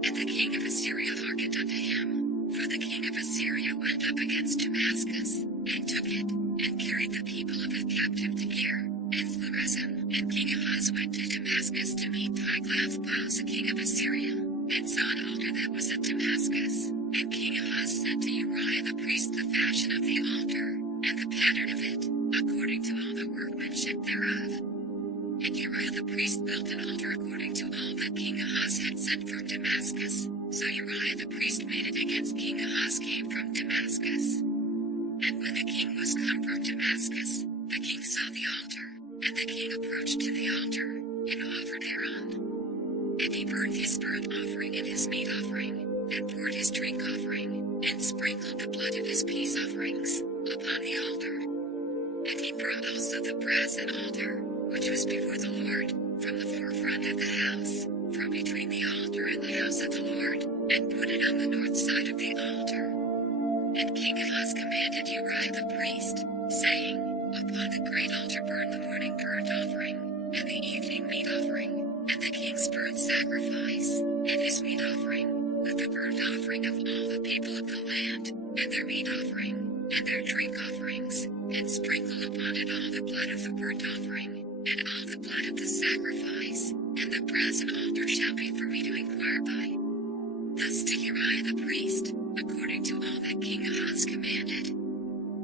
And the king of Assyria hearkened unto him, for the king of Assyria went up against Damascus, and took it, and carried the people of it captive to Kir, and slew Rezin. And King Ahaz went to Damascus to meet Tiglath-Pileser king of Assyria, and saw an altar that was at Damascus. And King Ahaz sent to Uriah the priest the fashion of the altar, and the pattern of it, according to all the workmanship thereof. And Uriah the priest built an altar according to all that King Ahaz had sent from Damascus. So Uriah the priest made it against King Ahaz came from Damascus. And when the king was come from Damascus, the king saw the altar, and the king approached to the altar, and offered thereon. And he burned his burnt offering and his meat offering, and poured his drink offering, and sprinkled the blood of his peace offerings, upon the altar. And he brought also the brazen altar, which was before the Lord, from the forefront of the house, from between the altar and the house of the Lord, and put it on the north side of the altar. And King Ahaz commanded Uriah the priest, saying, Upon the great altar burn the morning burnt offering, and the evening meat offering, and the king's burnt sacrifice, and his meat offering, with the burnt offering of all the people of the land, and their meat offering, and their drink offerings, and sprinkle upon it all the blood of the burnt offering, and all the blood of the sacrifice, and the brazen altar shall be for me to inquire by. Thus did Uriah the priest, according to all that King Ahaz commanded.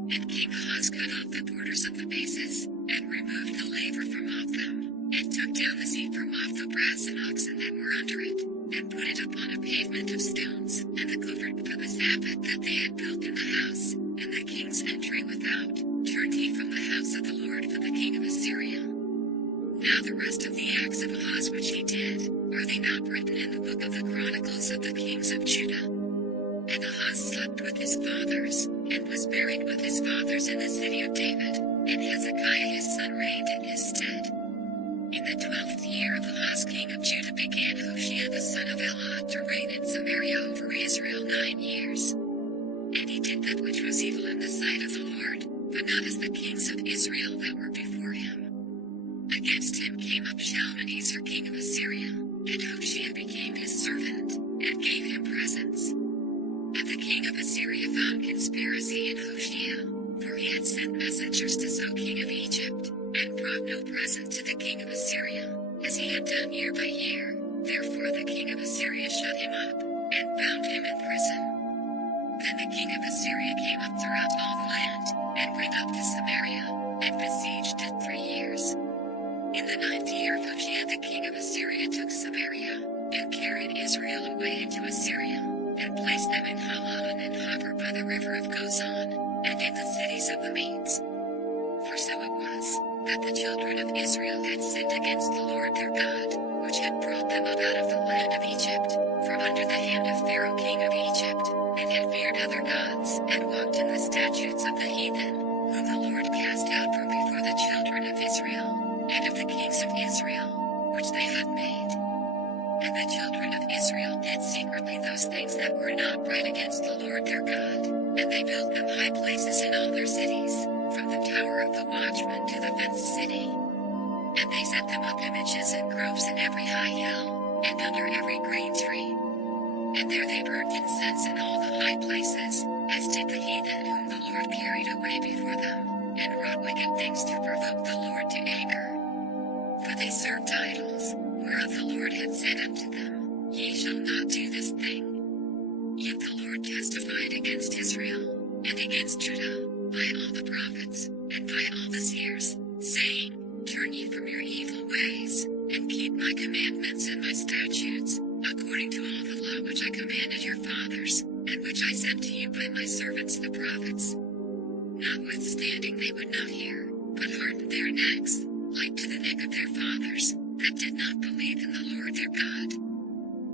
And King Ahaz cut off the borders of the bases, and removed the laver from off them, and took down the seat from off the brazen oxen that were under it, and put it upon a pavement of stones, and the covert for the Sabbath that they had built in the house, and the king's entry without, turned he from the house of the Lord for the king of Assyria. Now the rest of the acts of Ahaz which he did, are they not written in the book of the Chronicles of the kings of Judah? And Ahaz slept with his fathers, and was buried with his fathers in the city of David, and Hezekiah his son reigned in his stead. In the 12th year of Ahaz king of Judah began Hoshea the son of Elah to reign in Samaria over Israel 9 years. And he he did that which was evil in the sight of the Lord, but not as the kings of Israel that were before him. Against him came up Shalmaneser king of Assyria, and Hoshea became his servant, and gave him presents. And the king of Assyria found conspiracy in Hoshea, for he had sent messengers to So king of Egypt, and brought no present to the king of Assyria, as he had done year by year. Therefore the king of Assyria shut him up, and bound him in prison. Then the king of Assyria came up throughout all the land, and went up to Samaria, and besieged it 3 years. In the 9th year of Hoshea the king of Assyria took Samaria, and carried Israel away into Assyria, and placed them in Halah and Habor by the river of Gozan, and in the cities of the Medes. For so it was, that the children of Israel had sinned against the Lord their God, which had brought them up out of the land of Egypt, from under the hand of Pharaoh king of Egypt, and had feared other gods, and walked in the statutes of the heathen, whom the Lord cast out from before the children of Israel, and of the kings of Israel, which they had made. And the children of Israel did secretly those things that were not right against the Lord their God, and they built them high places in all their cities, from the tower of the watchman to the fenced city. And they set them up images and groves in every high hill, and under every green tree. And there they burnt incense in all the high places, as did the heathen whom the Lord carried away before them, and wrought wicked things to provoke the Lord to anger. For they served idols, whereof the Lord had said unto them, Ye shall not do this thing. Yet the Lord testified against Israel, and against Judah, by all the prophets, and by all the seers, saying, Turn ye from your evil ways, and keep my commandments and my statutes, according to all the law which I commanded your fathers, and which I sent to you by my servants the prophets. Notwithstanding they would not hear, but hardened their necks, like to the neck of their fathers, that did not believe in the Lord their God.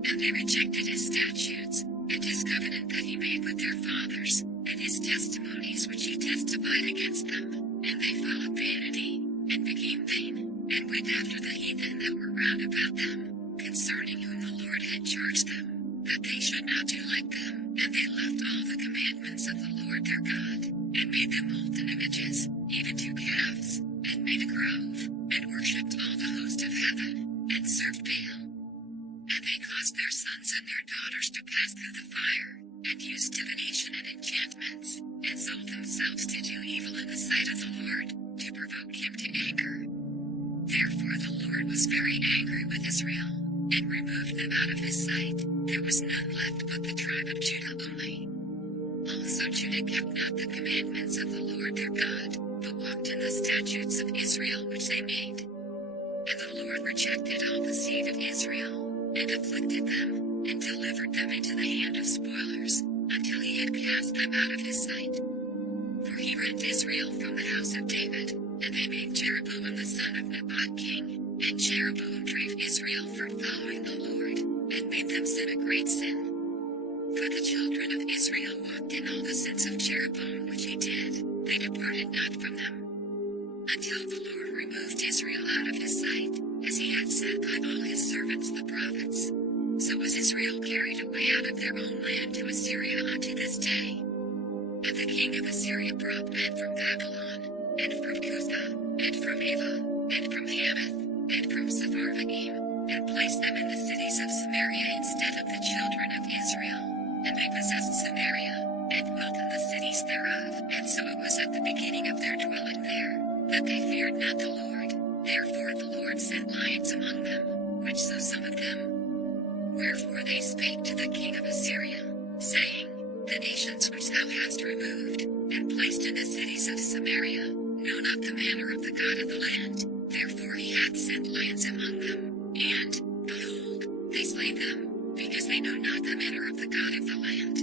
And they rejected his statutes, and his covenant that he made with their fathers, and his testimonies which he testified against them, and they followed vanity, and became vain, and went after the heathen that were round about them, concerning whom the Lord had charged them, that they should not do like them, and they left all the commandments of the Lord their God, and made them molten images, even to calves, and made a grove, and worshipped all the host of heaven, and served Baal. And they caused their sons and their daughters to pass through the fire, and used divination and enchantments, and sold themselves to do evil in the sight of the Lord, to provoke him to anger. Therefore the Lord was very angry with Israel, and removed them out of his sight. There was none left but the tribe of Judah only. Also Judah kept not the commandments of the Lord their God, but walked in the statutes of Israel which they made. And the Lord rejected all the seed of Israel, and afflicted them, and delivered them into the hand of spoilers, until he had cast them out of his sight. For he rent Israel from the house of David, and they made Jeroboam the son of Nebat king, and Jeroboam drave Israel from following the Lord, and made them sin a great sin. For the children of Israel walked in all the sins of Jeroboam which he did, they departed not from them. Until the Lord removed Israel out of his sight, as he had said by all his servants the prophets. So was Israel carried away out of their own land to Assyria unto this day. And the king of Assyria brought men from Babylon, and from Cutha, and from Ava, and from Hamath, and from Sepharvaim, and placed them in the cities of Samaria instead of the children of Israel. And they possessed Samaria, and dwelt in the cities thereof. And so it was at the beginning of their dwelling there, that they feared not the Lord. Therefore the Lord sent lions among them, which slew some of them. Wherefore they spake to the king of Assyria, saying, The nations which thou hast removed, and placed in the cities of Samaria, know not the manner of the God of the land. Therefore he hath sent lions among them, and, behold, they slay them, because they know not the manner of the God of the land.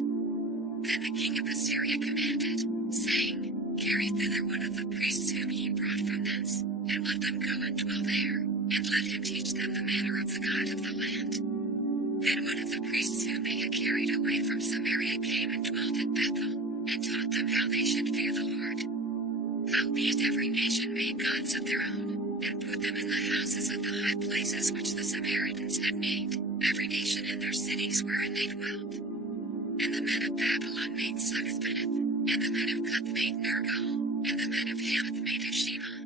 Then the king of Assyria commanded, saying, Carry thither one of the priests whom ye brought from thence, and let them go and dwell there, and let him teach them the manner of the God of the land. Then one of the priests whom they had carried away from Samaria came and dwelt at Bethel, and taught them how they should fear the Lord. Howbeit every nation made gods of their own, and put them in the houses of the high places which the Samaritans had made, every nation in their cities wherein they dwelt. And the men of Babylon made Succoth-Beneth, and the men of Cuth made Nergal, and the men of Hamath made Ashima.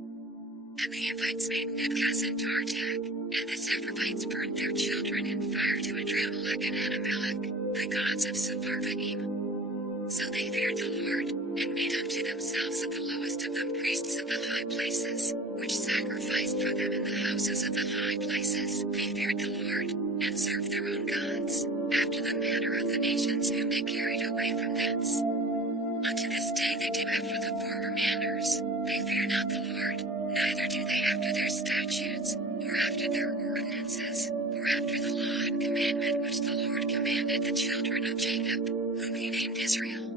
And the Hivites made Nibhaz and Tartak, and the Sepharvites burned their children in fire to Adramelech and Anamelech, the gods of Sepharvaim. So they feared the Lord, and made unto themselves of the lowest of them priests of the high places, which sacrificed for them in the houses of the high places. They feared the Lord, and served their own gods, after the manner of the nations whom they carried away from thence. Unto this day they do after the former manners. They fear not the Lord, neither do they after their statutes, or after their ordinances, or after the law and commandment which the Lord commanded the children of Jacob, whom he named Israel,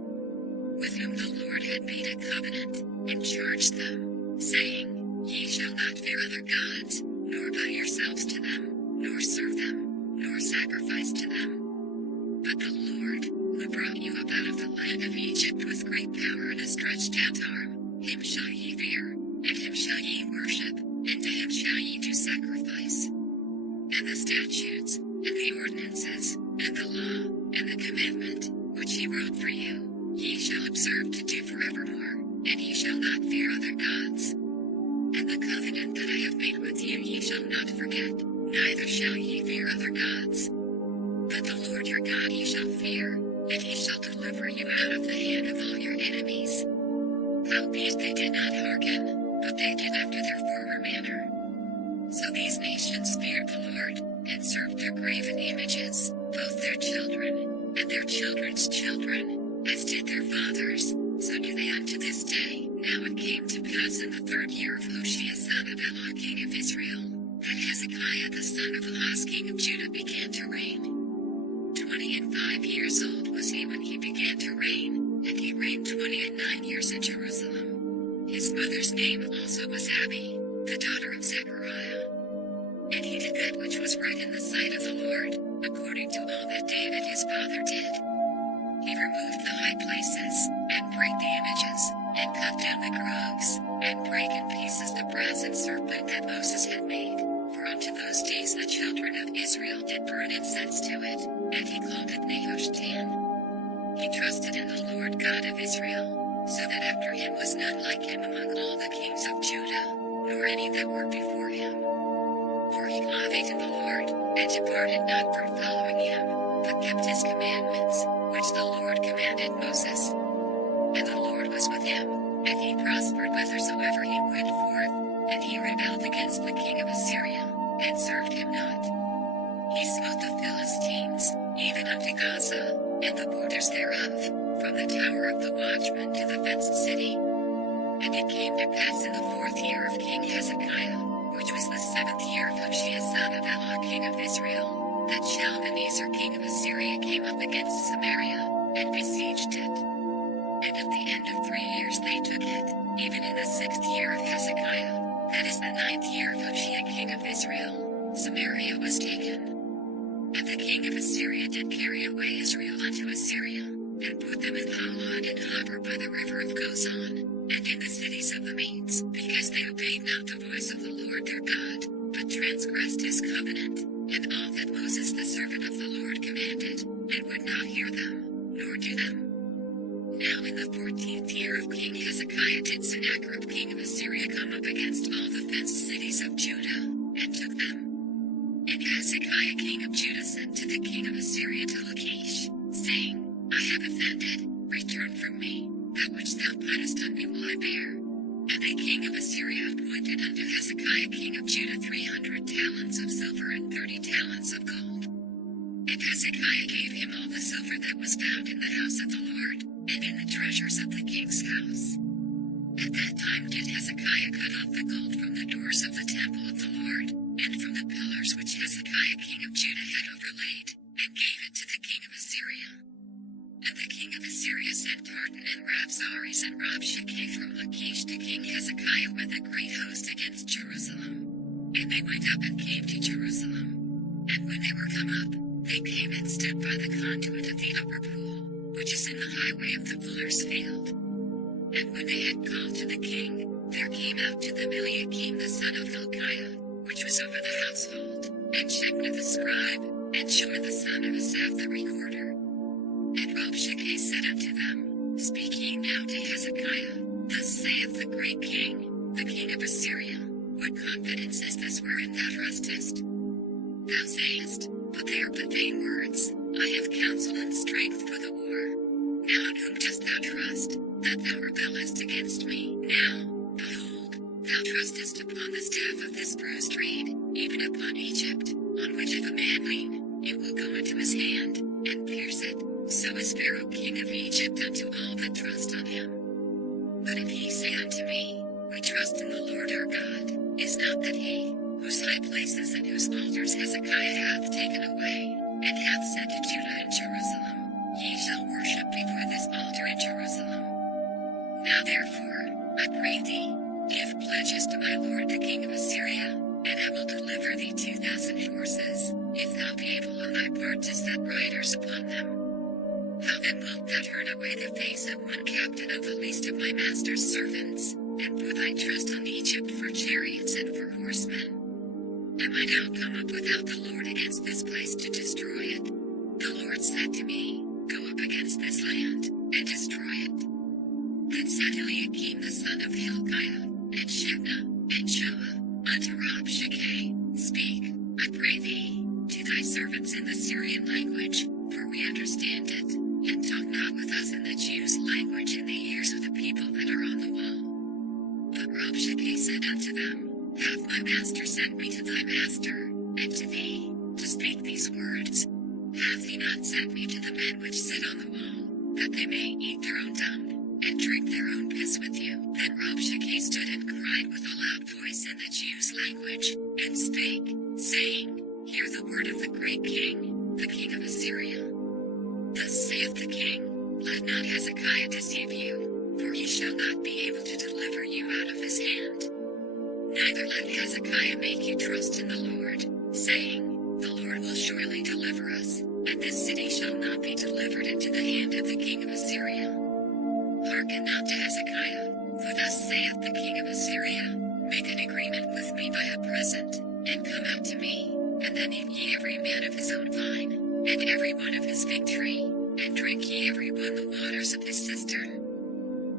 with whom the Lord had made a covenant, and charged them, saying, Ye shall not fear other gods, nor bow yourselves to them, nor serve them, nor sacrifice to them. But the Lord, who brought you up out of the land of Egypt with great power and a stretched out arm, him shall ye fear, and him shall ye worship, and to him shall ye do sacrifice. And the statutes, and the ordinances, and the law, and the commandment, which he wrote for you, ye shall observe to do forevermore, and ye shall not fear other gods. And the covenant that I have made with you ye shall not forget, neither shall ye fear other gods. But the Lord your God ye shall fear, and he shall deliver you out of the hand of all your enemies. Howbeit they did not hearken, but they did after their former manner. So these nations feared the Lord, and served their graven images, both their children, and their children's children, as did their fathers, so do they unto this day. Now it came to pass in the 3rd year of Hoshea son of Elah king of Israel, that Hezekiah the son of Ahaz king of Judah began to reign. 25 years old was he when he began to reign, and he reigned 29 years in Jerusalem. His mother's name also was Abi, the daughter of Zechariah. And he did that which was right in the sight of the Lord, according to all that David his father did. He removed the high places, and brake the images, and cut down the groves, and brake in pieces the brazen serpent that Moses had made. For unto those days the children of Israel did burn incense to it, and he called it Nehushtan. He trusted in the Lord God of Israel, so that after him was none like him among all the kings of Judah, nor any that were before him. For he loved the Lord, and departed not from following him, but kept his commandments, which the Lord commanded Moses. And the Lord was with him, and he prospered whithersoever he went forth, and he rebelled against the king of Assyria, and served him not. He smote the Philistines, even unto Gaza, and the borders thereof, from the tower of the watchman to the fenced city. And it came to pass in the 4th year of King Hezekiah, which was the 7th year of Hoshea son of Elah king of Israel, that Shalmaneser king of Assyria came up against Samaria, and besieged it. And at the end of 3 years they took it, even in the 6th year of Hezekiah, that is the 9th year of Hoshea king of Israel, Samaria was taken. And the king of Assyria did carry away Israel unto Assyria, and put them in Halah and in Habor by the river of Gozan, and in the cities of the Medes, because they obeyed not the voice of the Lord their God, but transgressed his covenant, and all that Moses the servant of the Lord commanded, and would not hear them, nor do them. Now in the 14th year of King Hezekiah did Sennacherib king of Assyria come up against all the fenced cities of Judah, and took them. And Hezekiah king of Judah sent to the king of Assyria to Lachish, saying, I have offended, return from me, that which thou puttest on me will I bear. And the king of Assyria appointed unto Hezekiah king of Judah 300 talents of silver and 30 talents of gold. And Hezekiah gave him all the silver that was found in the house of the Lord, and in the treasures of the king's house. At that time did Hezekiah cut off the gold from the doors of the temple of the Lord, and from the pillars which Hezekiah king of Judah had overlaid, and gave it to the king of Assyria. And the king of Assyria sent Tartan and Rabsaris and Rabshakeh from Lachish to King Hezekiah with a great host against Jerusalem. And they went up and came to Jerusalem. And when they were come up, they came and stood by the conduit of the upper pool, which is in the highway of the fuller's field. And when they had called to the king, there came out to them Eliakim the son of Hilkiah, which was over the household, and Shebna the scribe, and Shua the son of Asaph the recorder. And Rabshakeh said unto them, Speak ye now to Hezekiah, Thus saith the great king, the king of Assyria, What confidence is this wherein thou trustest? Thou sayest, But they are but vain words, I have counsel and strength for the war. Now in whom dost thou trust, that thou rebellest against me? Now, behold, thou trustest upon the staff of this bruised reed, even upon Egypt, on which if a man lean, it will go into his hand, and pierce it. So is Pharaoh king of Egypt unto all that trust on him. But if he say unto me, We trust in the Lord our God, is not that he, whose high places and whose altars Hezekiah hath taken away, and hath said to Judah and Jerusalem, Ye shall worship before this altar in Jerusalem. Now therefore, I pray thee, give pledges to my lord the king of Assyria, and I will deliver thee 2,000 horses, if thou be able on thy part to set riders upon them. How then wilt thou turn away the face of one captain of the least of my master's servants, and put thy trust on Egypt for chariots and for horsemen? Am I now come up without the Lord against this place to destroy it? The Lord said to me, Go up against this land, and destroy it. Then said Eliakim the son of Hilkiah, and Shebna, and Joah, unto Rabshakeh, Speak, I pray thee, to thy servants in the Syrian language, for we understand it, and talk not with us in the Jews' language in the ears of the people that are on the wall. But Rabshakeh said unto them, Hath my master sent me to thy master, and to thee, to speak these words? Hath he not sent me to the men which sit on the wall, that they may eat their own dung, and drink their own piss with you? Then Rabshakeh stood and cried with a loud voice in the Jews' language, and spake, saying, Hear the word of the great king, the king of Assyria. Thus saith the king, Let not Hezekiah deceive you, for he shall not be able to deliver you out of his hand. Neither let Hezekiah make you trust in the Lord, saying, The Lord will surely deliver us, and this city shall not be delivered into the hand of the king of Assyria. Hearken not to Hezekiah, for thus saith the king of Assyria, Make an agreement with me by a present, and come out to me, and then eat ye every man of his own vine, and every one of his fig tree, and drink ye every one the waters of his cistern,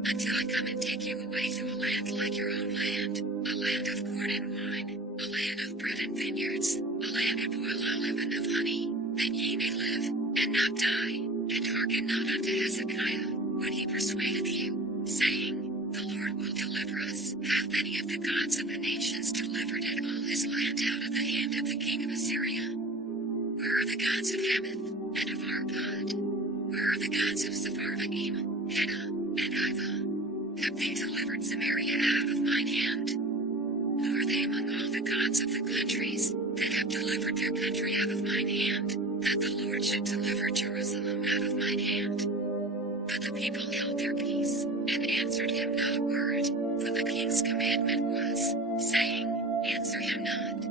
until I come and take you away to a land like your own land, a land of corn and wine, a land of bread and vineyards, a land of oil, olive, and of honey, that ye may live, and not die, and hearken not unto Hezekiah, when he persuadeth you, saying, The Lord will deliver us. Hath any of the gods of the nations delivered it all his land out of the hand of the king of Assyria? Where are the gods of Hamath, and of Arpad? Where are the gods of Sepharvaim, Hena, and Iva? Have they delivered Samaria out of mine hand? Who are they among all the gods of the countries, that have delivered their country out of mine hand, that the Lord should deliver Jerusalem out of mine hand? But the people held their peace, and answered him not a word, for the king's commandment was, saying, Answer him not.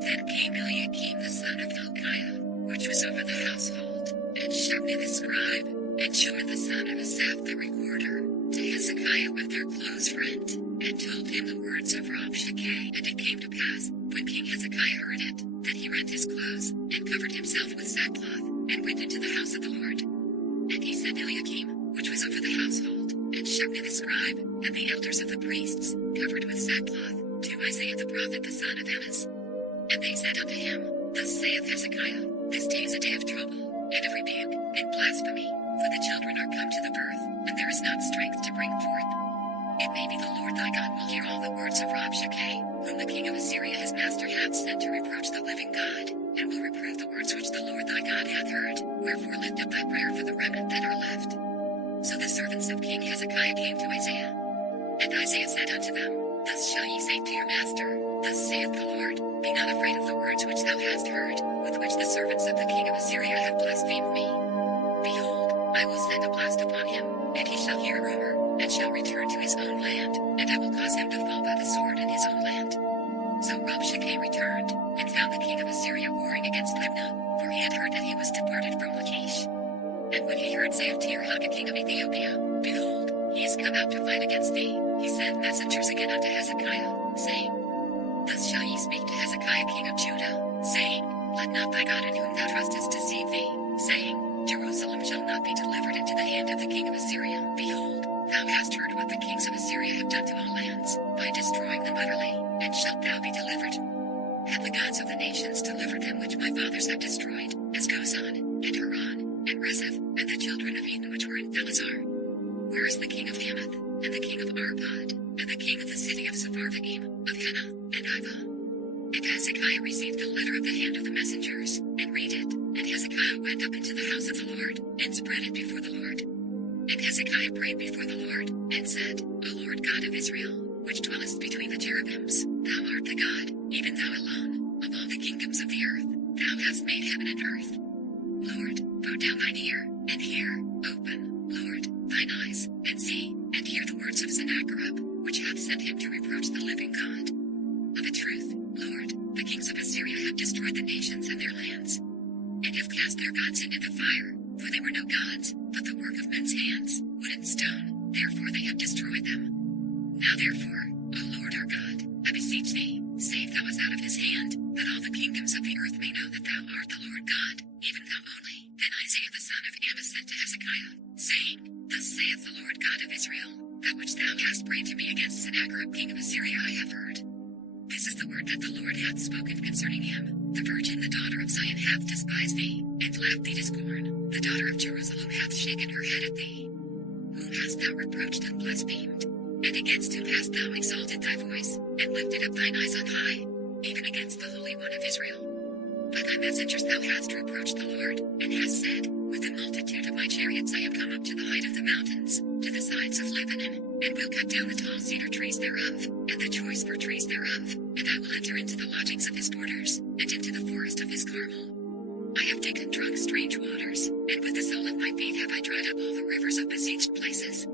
Then came Eliakim the son of Hilkiah, which was over the household, and Shebna the scribe, and Joah the son of Asaph the recorder, to Hezekiah with their clothes rent, and told him the words of Rabshakeh. And it came to pass, when King Hezekiah heard it, that he rent his clothes, and covered himself with sackcloth, and went into the house of the Lord. And he sent Eliakim, which was over the household, and Shebna the scribe, and the elders of the priests, covered with sackcloth, to Isaiah the prophet the son of Amoz. And they said unto him, Thus saith Hezekiah, This day is a day of trouble, and of rebuke, and blasphemy, for the children are come to the birth, and there is not strength to bring forth. It may be the Lord thy God will hear all the words of Rabshakeh, whom the king of Assyria his master hath sent to reproach the living God, and will reprove the words which the Lord thy God hath heard. Wherefore lift up thy prayer for the remnant that are left. So the servants of King Hezekiah came to Isaiah. And Isaiah said unto them, Thus shall ye say to your master, Thus saith the Lord, Be not afraid of the words which thou hast heard, with which the servants of the king of Assyria have blasphemed me. Behold, I will send a blast upon him, and he shall hear a rumor, and shall return to his own land, and I will cause him to fall by the sword in his own land. So Rabshakeh returned, and found the king of Assyria warring against Libnah, for he had heard that he was departed from Lachish. And when he heard say of Tirhakah king of Ethiopia, Behold, he is come out to fight against thee, he sent messengers again unto Hezekiah, saying, Thus shall ye speak to Hezekiah king of Judah, saying, Let not thy God in whom thou trustest deceive thee, saying, Jerusalem shall not be delivered into the hand of the king of Assyria. Behold, thou hast heard what the kings of Assyria have done to all lands, by destroying them utterly, and shalt thou be delivered? Have the gods of the nations delivered them which my fathers have destroyed, as Gozan, and Haran, and Rezeph, and the children of Eden which were in Thalazar? Where is the king of Hamath, and the king of Arpad, and the king of the city of Sepharvaim, of Hena, and Iva? And Hezekiah received the letter of the hand of the messengers, and read it. And Hezekiah went up into the house of the Lord, and spread it before the Lord. And Hezekiah prayed before the Lord, and said, O Lord God of Israel, which dwellest between the cherubims, thou art the God, even thou alone, of all the kingdoms of the earth. Thou hast made heaven and earth. Lord, bow down thine ear, and hear. Open, Lord, thine eyes, and see, and hear the words of Sennacherib, which hath sent him to reproach the living God. Of a truth, Lord, the kings of Assyria have destroyed the nations and their lands, and have cast their gods into the fire, for they were no gods, but the work of men's hands, wood and stone, therefore they have destroyed them. Now therefore, O Lord our God, I beseech thee, save thou us out of his hand, that all the kingdoms of the earth may know that thou art the Lord God, even thou only. Then Isaiah the son of Amoz sent to Hezekiah, saying, Thus saith the Lord God of Israel, that which thou hast prayed to me against Sennacherib king of Assyria I have heard. This is the word that the Lord hath spoken concerning him. The virgin, the daughter of Zion, hath despised thee, and laughed thee to scorn. The daughter of Jerusalem hath shaken her head at thee. Whom hast thou reproached and blasphemed? And against whom hast thou exalted thy voice, and lifted up thine eyes on high, even against the Holy One of Israel? By thy messengers thou hast reproached the Lord, and hast said, With the multitude of my chariots I have come up to the height of the mountains, to the sides of Lebanon, and will cut down the tall cedar trees thereof, and the choice fir trees thereof, and I will enter into the lodgings of his borders, and into the forest of his Carmel. I have taken drunk strange waters, and with the sole of my feet have I dried up all the rivers of besieged places.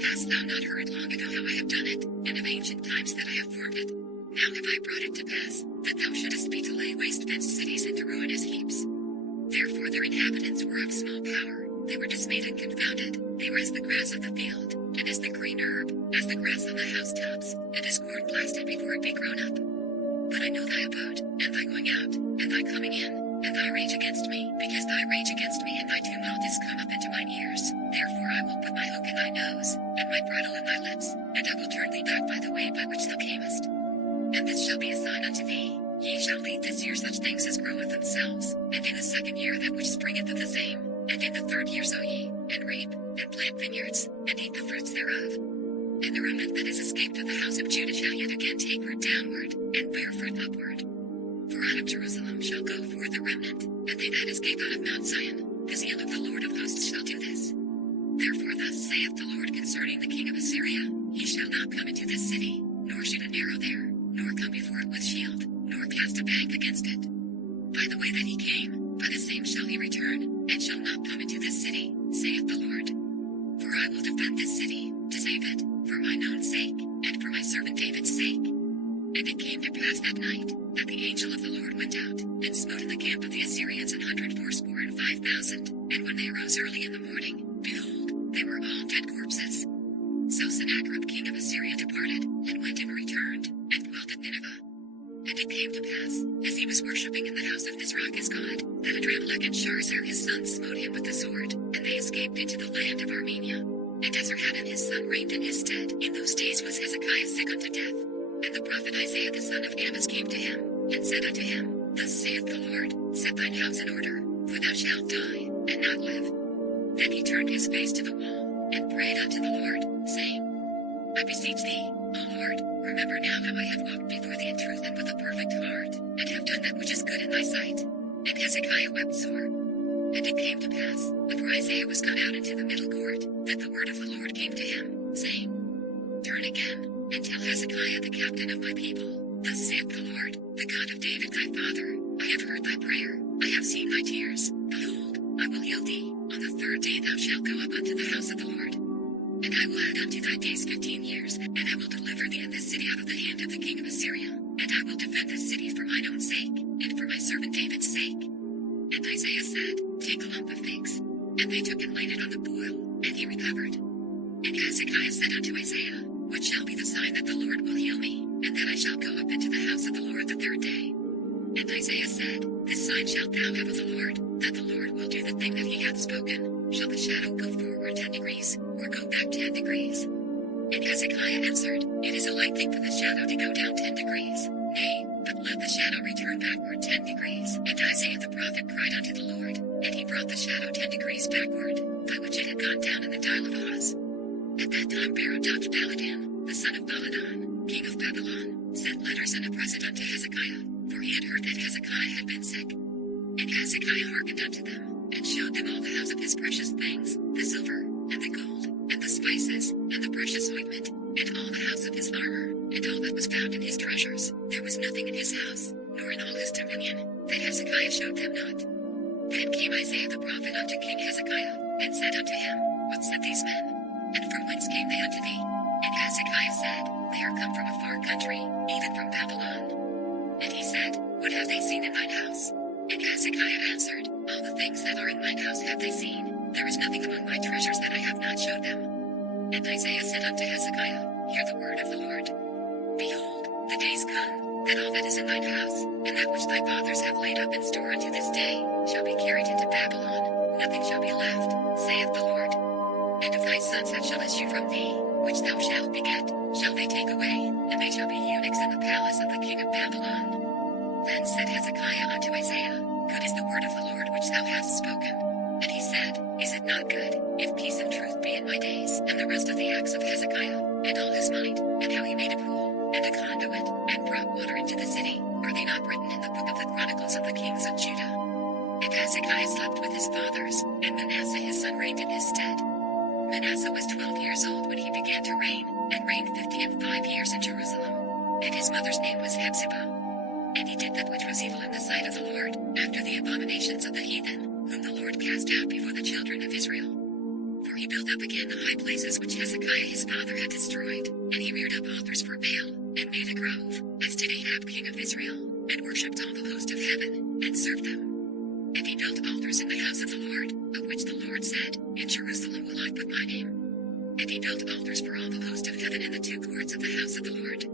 Hast thou not heard long ago how I have done it, and of ancient times that I have formed it? Now have I brought it to pass, that thou shouldest be to lay waste fenced cities into ruinous heaps. Therefore their inhabitants were of small power, they were dismayed and confounded, they were as the grass of the field, and as the green herb, as the grass on the housetops, and as corn blasted before it be grown up. But I know thy abode, and thy going out, and thy coming in, and thy rage against me, because thy rage against me and thy tumult is come up into mine ears. Therefore I will put my hook in thy nose, and my bridle in thy lips, and I will turn thee back by the way by which thou camest. And this shall be a sign unto thee, ye shall eat this year such things as grow of themselves, and in the second year that which springeth of the same, and in the third year sow ye, and reap, and plant vineyards, and eat the fruits thereof. And the remnant that is escaped of the house of Judah shall yet again take root downward, and bear fruit upward. For out of Jerusalem shall go forth a remnant, and they that escape out of Mount Zion, the zeal of the Lord of hosts shall do this. Therefore thus saith the Lord concerning the king of Assyria, He shall not come into this city, nor shoot an arrow there, nor come before it with shield, nor cast a bank against it. By the way that he came, by the same shall he return, and shall not come into this city, saith the Lord. For I will defend this city, to save it, for mine own sake, and for my servant David's sake. And it came to pass that night, that the angel of the Lord went out, and smote in the camp of the Assyrians 185,000, and when they arose early in the morning, behold, they were all dead corpses. So Sennacherib king of Assyria departed, and went and returned, and dwelt at Nineveh. And it came to pass, as he was worshipping in the house of Nisroch his god, that Adramelech and Sharezer his sons smote him with the sword, and they escaped into the land of Armenia. And Esarhaddon his son reigned in his stead. In those days was Hezekiah sick unto death. And the prophet Isaiah the son of Amoz came to him, and said unto him, Thus saith the Lord, Set thine house in order, for thou shalt die, and not live. Then he turned his face to the wall, and prayed unto the Lord, saying, I beseech thee, O Lord, remember now how I have walked before thee in truth and with a perfect heart, and have done that which is good in thy sight. And Hezekiah wept sore. And it came to pass, before Isaiah was gone out into the middle court, that the word of the Lord came to him, saying, Turn again, and tell Hezekiah the captain of my people, Thus saith the Lord, the God of David thy father, I have heard thy prayer, I have seen thy tears, behold, I will heal thee, on the third day thou shalt go up unto the house of the Lord. And I will add unto thy days 15 years, and I will deliver thee and this city out of the hand of the king of Assyria, and I will defend this city for mine own sake, and for my servant David's sake. And Isaiah said, Take a lump of figs. And they took and laid it on the boil, and he recovered. And Hezekiah said unto Isaiah, What shall be the sign that the Lord will heal me, and that I shall go up into the house of the Lord the third day? And Isaiah said, This sign shalt thou have of the Lord, that the Lord will do the thing that he hath spoken. Shall the shadow go forward 10 degrees, or go back 10 degrees? And Hezekiah answered, It is a light thing for the shadow to go down 10 degrees. Nay, but let the shadow return backward 10 degrees. And Isaiah the prophet cried unto the Lord, and he brought the shadow 10 degrees backward, by which it had gone down in the dial of Oz. At that time Merodach-Baladan, the son of Baladan, king of Babylon, sent letters and a present unto Hezekiah, for he had heard that Hezekiah had been sick. And Hezekiah hearkened unto them, and showed them all the house of his precious things, the silver, and the gold, and the spices, and the precious ointment, and all the house of his armor, and all that was found in his treasures. There was nothing in his house, nor in all his dominion, that Hezekiah showed them not. Then came Isaiah the prophet unto King Hezekiah, and said unto him, What said these men? And from whence came they unto thee? And Hezekiah said, They are come from a far country, even from Babylon. And he said, What have they seen in thine house? And Hezekiah answered, All the things that are in mine house have they seen. There is nothing among my treasures that I have not showed them. And Isaiah said unto Hezekiah, Hear the word of the Lord. Behold, the days come, that all that is in thine house, and that which thy fathers have laid up in store unto this day, shall be carried into Babylon. Nothing shall be left, saith the Lord. And of thy sons that shall issue from thee, which thou shalt beget, shall they take away, and they shall be eunuchs in the palace of the king of Babylon. Then said Hezekiah unto Isaiah, Good is the word of the Lord which thou hast spoken. And he said, Is it not good, if peace and truth be in my days? And the rest of the acts of Hezekiah, and all his might, and how he made a pool, and a conduit, and brought water into the city, are they not written in the book of the chronicles of the kings of Judah? And Hezekiah slept with his fathers, and Manasseh his son reigned in his stead. Manasseh was 12 years old when he began to reign, and reigned 55 years in Jerusalem. And his mother's name was Hephzibah. And he did that which was evil in the sight of the Lord, after the abominations of the heathen, whom the Lord cast out before the children of Israel. For he built up again the high places which Hezekiah his father had destroyed, and he reared up altars for Baal, and made a grove, as did Ahab king of Israel, and worshipped all the host of heaven, and served them. And he built altars in the house of the Lord, of which the Lord said, In Jerusalem will I put my name. And he built altars for all the host of heaven in the 2 courts of the house of the Lord.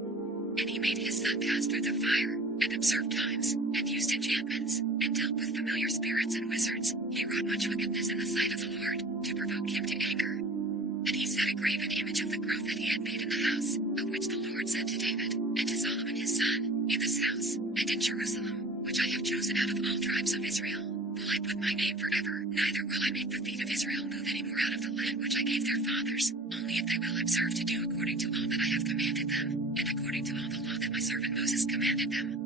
And he made his son pass through the fire, and observed times, and used enchantments, and dealt with familiar spirits and wizards. He wrought much wickedness in the sight of the Lord, to provoke him to anger. And he set a graven image of the growth that he had made in the house, of which the Lord said to David, and to Solomon his son, In this house, and in Jerusalem, which I have chosen out of all tribes of Israel, will I put my name forever, neither will I make the feet of Israel move any more out of the land which I gave their fathers, only if they will observe to do according to all that I have commanded them, and according to all the law that my servant Moses commanded them.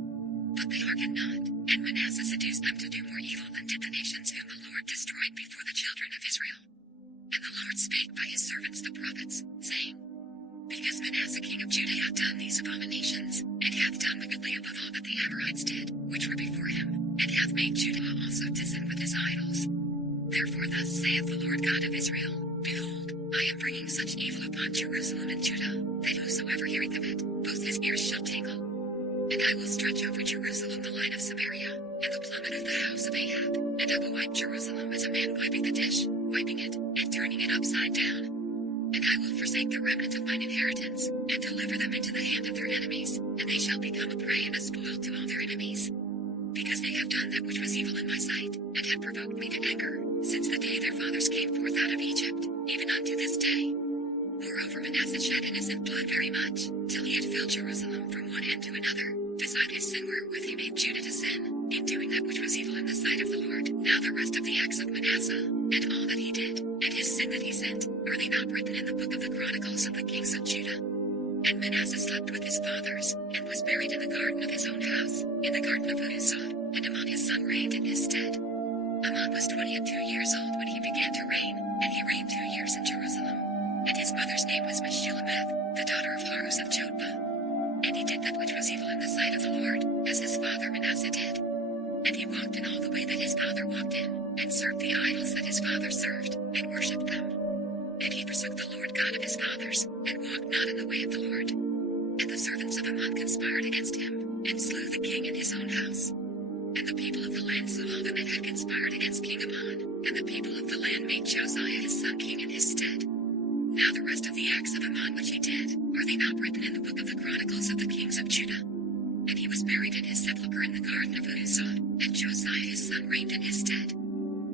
But they hearkened not, and Manasseh seduced them to do more evil than did the nations whom the Lord destroyed before the children of Israel. And the Lord spake by his servants the prophets, saying, Because Manasseh king of Judah hath done these abominations, and hath done wickedly above all that the Amorites did, which were before him, and hath made Judah also to sin with his idols. Therefore thus saith the Lord God of Israel, Behold, I am bringing such evil upon Jerusalem and Judah, that whosoever heareth of it, both his ears shall tingle. And I will stretch over Jerusalem the line of Samaria, and the plummet of the house of Ahab, and I will wipe Jerusalem as a man wiping the dish, wiping it, and turning it upside down. And I will forsake the remnant of mine inheritance, and deliver them into the hand of their enemies, and they shall become a prey and a spoil to all their enemies. Because they have done that which was evil in my sight, and have provoked me to anger, since the day their fathers came forth out of Egypt, even unto this day. Moreover Manasseh shed innocent blood very much, till he had filled Jerusalem from one end to another, beside his sin wherewith he made Judah to sin, in doing that which was evil in the sight of the Lord. Now the rest of the acts of Manasseh, and all that he did, and his sin that he sinned, are they not written in the book of the chronicles of the kings of Judah? And Manasseh slept with his fathers, and was buried in the garden of his own house, in the garden of Uzzah, and Amon his son reigned in his stead. Amon was 22 years old when he began to reign, and he reigned 2 years in Jerusalem. And his mother's name was Meshullemeth, the daughter of Haruz of Jotbah. And he did that which was evil in the sight of the Lord, as his father Manasseh did. And he walked in all the way that his father walked in, and served the idols that his father served, and worshipped them. And he forsook the Lord God of his fathers, and walked not in the way of the Lord. And the servants of Ammon conspired against him, and slew the king in his own house. And the people of the land slew all them that had conspired against King Ammon, and the people of the land made Josiah his son king in his stead. Now the rest of the acts of Ammon which he did, are they not written in the book of the chronicles of the kings of Judah? And he was buried in his sepulchre in the garden of Uzzah, and Josiah his son reigned in his stead.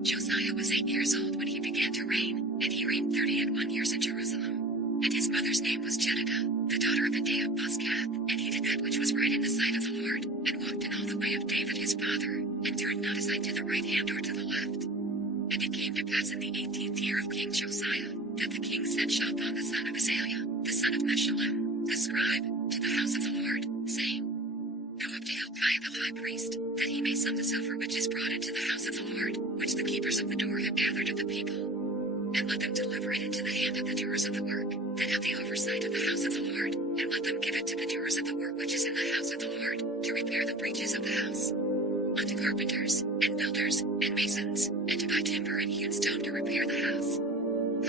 Josiah was 8 years old when he began to reign, and he reigned 31 years in Jerusalem. And his mother's name was Jedidah, the daughter of Adaiah of Buzkath, and he did that which was right in the sight of the Lord, and walked in all the way of David his father, and turned not aside to the right hand or to the left. And it came to pass in the 18th year of King Josiah, that the king sent Shaphan the son of Azaliah, the son of Meshullam, the scribe, to the house of the Lord, saying, Go up to Hilkiah the high priest, that he may sum the silver which is brought into the house of the Lord, which the keepers of the door have gathered of the people. And let them deliver it into the hand of the doers of the work, that have the oversight of the house of the Lord, and let them give it to the doers of the work which is in the house of the Lord, to repair the breaches of the house. Unto carpenters, and builders, and masons, and to buy timber and hewn stone to repair the house.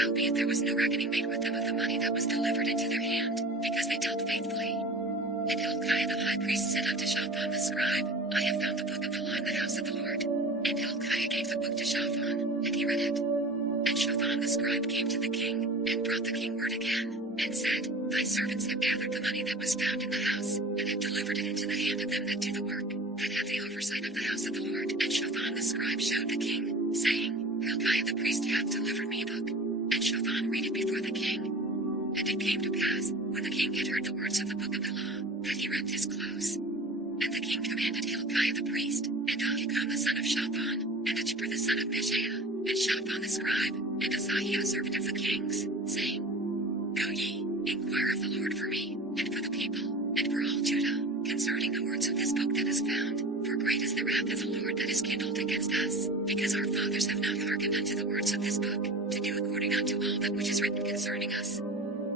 Howbeit there was no reckoning made with them of the money that was delivered into their hand, because they dealt faithfully. And Hilkiah the high priest said unto Shaphan the scribe, I have found the book of the law in the house of the Lord. And Hilkiah gave the book to Shaphan, and he read it. And Shaphan the scribe came to the king, and brought the king word again, and said, Thy servants have gathered the money that was found in the house, and have delivered it into the hand of them that do the work, that have the oversight of the house of the Lord. And Shaphan the scribe showed the king, saying, Hilkiah the priest hath delivered me a book. And Shaphan read it before the king. And it came to pass, when the king had heard the words of the book of the law, that he rent his clothes. And the king commanded Hilkiah the priest, and Ahikam the son of Shaphan, and Achbor the son of Mishael, and Shaphan the scribe, and Asahiah the servant of the kings, saying, Go ye, inquire of the Lord for me, and for the people, and for all Judah, concerning the words of this book that is found, for great is the wrath of the Lord that is kindled against us, because our fathers have not hearkened unto the words of this book, to do according unto all that which is written concerning us.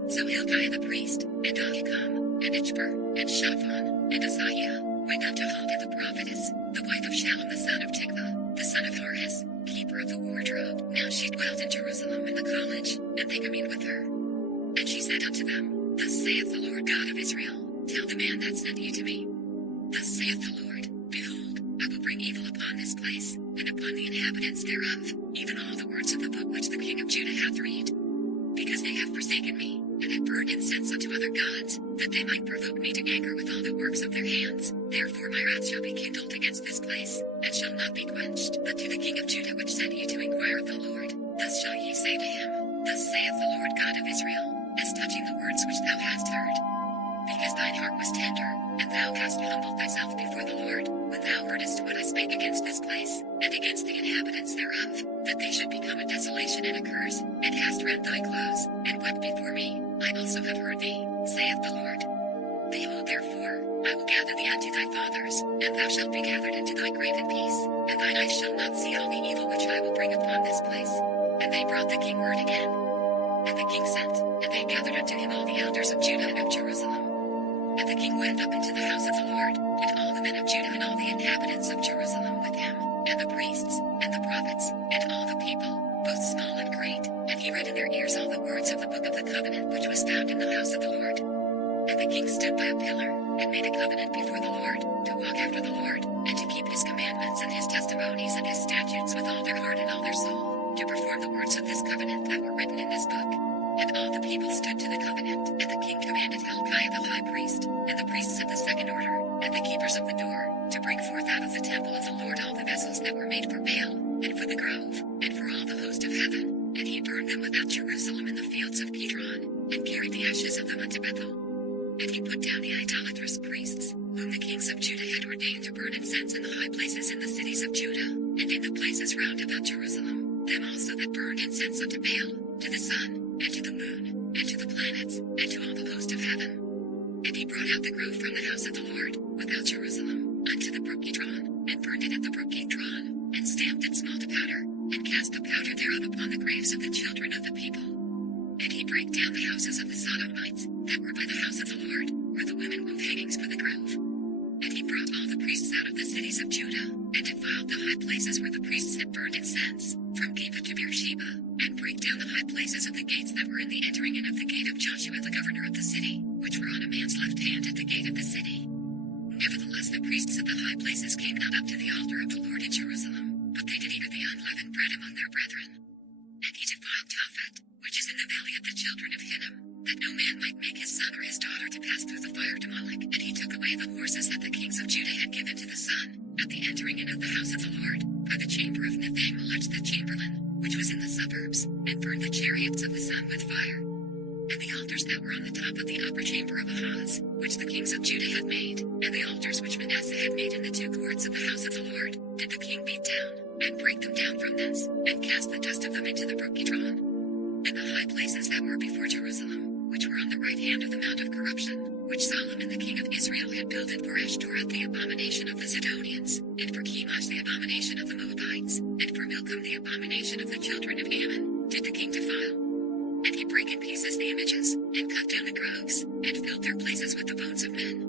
So Hilkiah the priest, and Ahikam, and Achbor, and Shaphan, and Asahiah, went unto Huldah the prophetess, the wife of Shallum the son of Tikvah, the son of Harhas, keeper of the wardrobe. Now she dwelt in Jerusalem in the college, and they communed with her. And she said unto them, Thus saith the Lord God of Israel, Tell the man that sent you to me. Thus saith the Lord, Behold, I will bring evil upon this place, and upon the inhabitants thereof, even all the words of the book which the king of Judah hath read. Because they have forsaken me, and have burned incense unto other gods, that they might provoke me to anger with all the works of their hands. Therefore my wrath shall be kindled against this place, and shall not be quenched. But to the king of Judah which sent you to inquire of the Lord, thus shall ye say to him, Thus saith the Lord God of Israel, as touching the words which thou hast heard. Because thine heart was tender, and thou hast humbled thyself before the Lord, when thou heardest what I spake against this place, and against the inhabitants thereof, that they should become a desolation and a curse, and hast rent thy clothes, and wept before me, I also have heard thee, saith the Lord. Behold therefore, I will gather thee unto thy fathers, and thou shalt be gathered into thy grave in peace, and thine eyes shall not see all the evil which I will bring upon this place. And they brought the king word again. And the king sent, and they gathered unto him all the elders of Judah and of Jerusalem. And the king went up into the house of the Lord, and all the men of Judah and all the inhabitants of Jerusalem with him, and the priests, and the prophets, and all the people, both small and great. And he read in their ears all the words of the book of the covenant which was found in the house of the Lord. And the king stood by a pillar, and made a covenant before the Lord, to walk after the Lord, and to keep his commandments and his testimonies and his statutes with all their heart and all their soul, to perform the words of this covenant that were written in this book. And all the people stood to the covenant, and the king commanded Hilkiah the high priest, and the priests of the second order, and the keepers of the door, to bring forth out of the temple of the Lord all the vessels that were made for Baal, and for the grove, and for all the host of heaven. And he burned them without Jerusalem in the fields of Kidron, and carried the ashes of them unto Bethel. And he put down the idolatrous priests, whom the kings of Judah had ordained to burn incense in the high places in the cities of Judah, and in the places round about Jerusalem, them also that burned incense unto Baal, to the sun, and to the moon, and to the planets, and to all the host of heaven. And he brought out the grove from the house of the Lord, without Jerusalem, unto the brook Kidron, and burned it at the brook Kidron, and stamped it small to powder, and cast the powder thereof upon the graves of the children of the people. And he brake down the houses of the Sodomites, that were by the house of the Lord, where the women wove hangings for the grove. And he brought all the priests out of the cities of Judah, and defiled the high places where the priests had burned incense, from Geba to Beersheba, and brake down the high places of the gates that were in the entering in of the gate of Joshua the governor of the city, which were on a man's left hand at the gate of the city. Nevertheless the priests of the high places came not up to the altar of the Lord in Jerusalem, but they did eat of the unleavened bread among their brethren. And he defiled Tophet, which is in the valley of the children of Hinnom, that no man might make his son or his daughter to pass through the fire to Moloch. And he took away the horses that the kings of Judah had given to the sun, at the entering in of the house of the Lord, by the chamber of Nathamelech the chamberlain, which was in the suburbs, and burned the chariots of the sun with fire. And the altars that were on the top of the upper chamber of Ahaz, which the kings of Judah had made, and the altars which Manasseh had made in the two courts of the house of the Lord, did the king beat down, and break them down from thence, and cast the dust of them into the brook Kidron. And the high places that were before Jerusalem, which were on the right hand of the Mount of Corruption, which Solomon the king of Israel had builded for Ashtoreth the abomination of the Zidonians, and for Chemosh the abomination of the Moabites, and for Milcom the abomination of the children of Ammon, did the king defile. And he brake in pieces the images, and cut down the groves, and filled their places with the bones of men.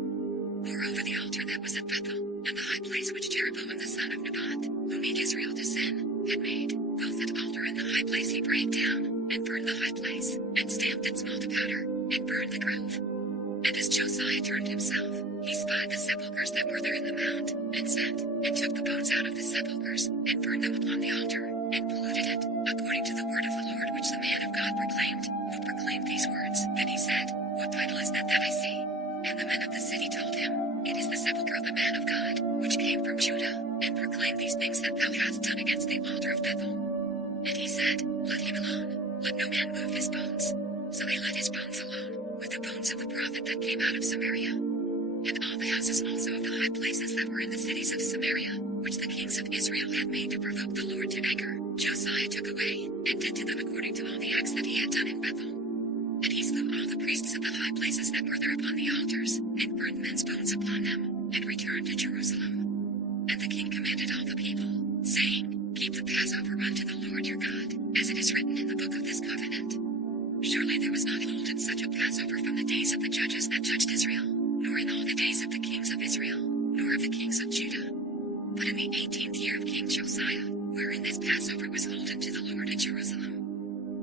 Moreover, the altar that was at Bethel, and the high place which Jeroboam the son of Nebat, who made Israel to sin, had made, both that altar and the high place he brake down, and burned the high place, and stamped it small to powder, and burned the grove. And as Josiah turned himself, he spied the sepulchres that were there in the mount, and sent, and took the bones out of the sepulchres, and burned them upon the altar, and polluted it, according to the word of the Lord which the man of God proclaimed, who proclaimed these words. Then he said, What title is that I see? And the men of the city told him, It is the sepulchre of the man of God, which came from Judah, and proclaimed these things that thou hast done against the altar of Bethel. And he said, Let him alone, let no man move his bones. So they let his bones alone, with the bones of the prophet that came out of Samaria. And all the houses also of the high places that were in the cities of Samaria, which the kings of Israel had made to provoke the Lord to anger, Josiah took away, and did to them according to all the acts that he had done in Bethel. And he slew all the priests of the high places that were there upon the altars, and burned men's bones upon them, and returned to Jerusalem. And the king commanded all the people, saying, Keep the Passover unto the Lord your God, as it is written in the book of this covenant. Surely there was not holden such a Passover from the days of the judges that judged Israel, nor in all the days of the kings of Israel, nor of the kings of Judah. But in the 18th year of King Josiah, wherein this Passover was holden to the Lord at Jerusalem.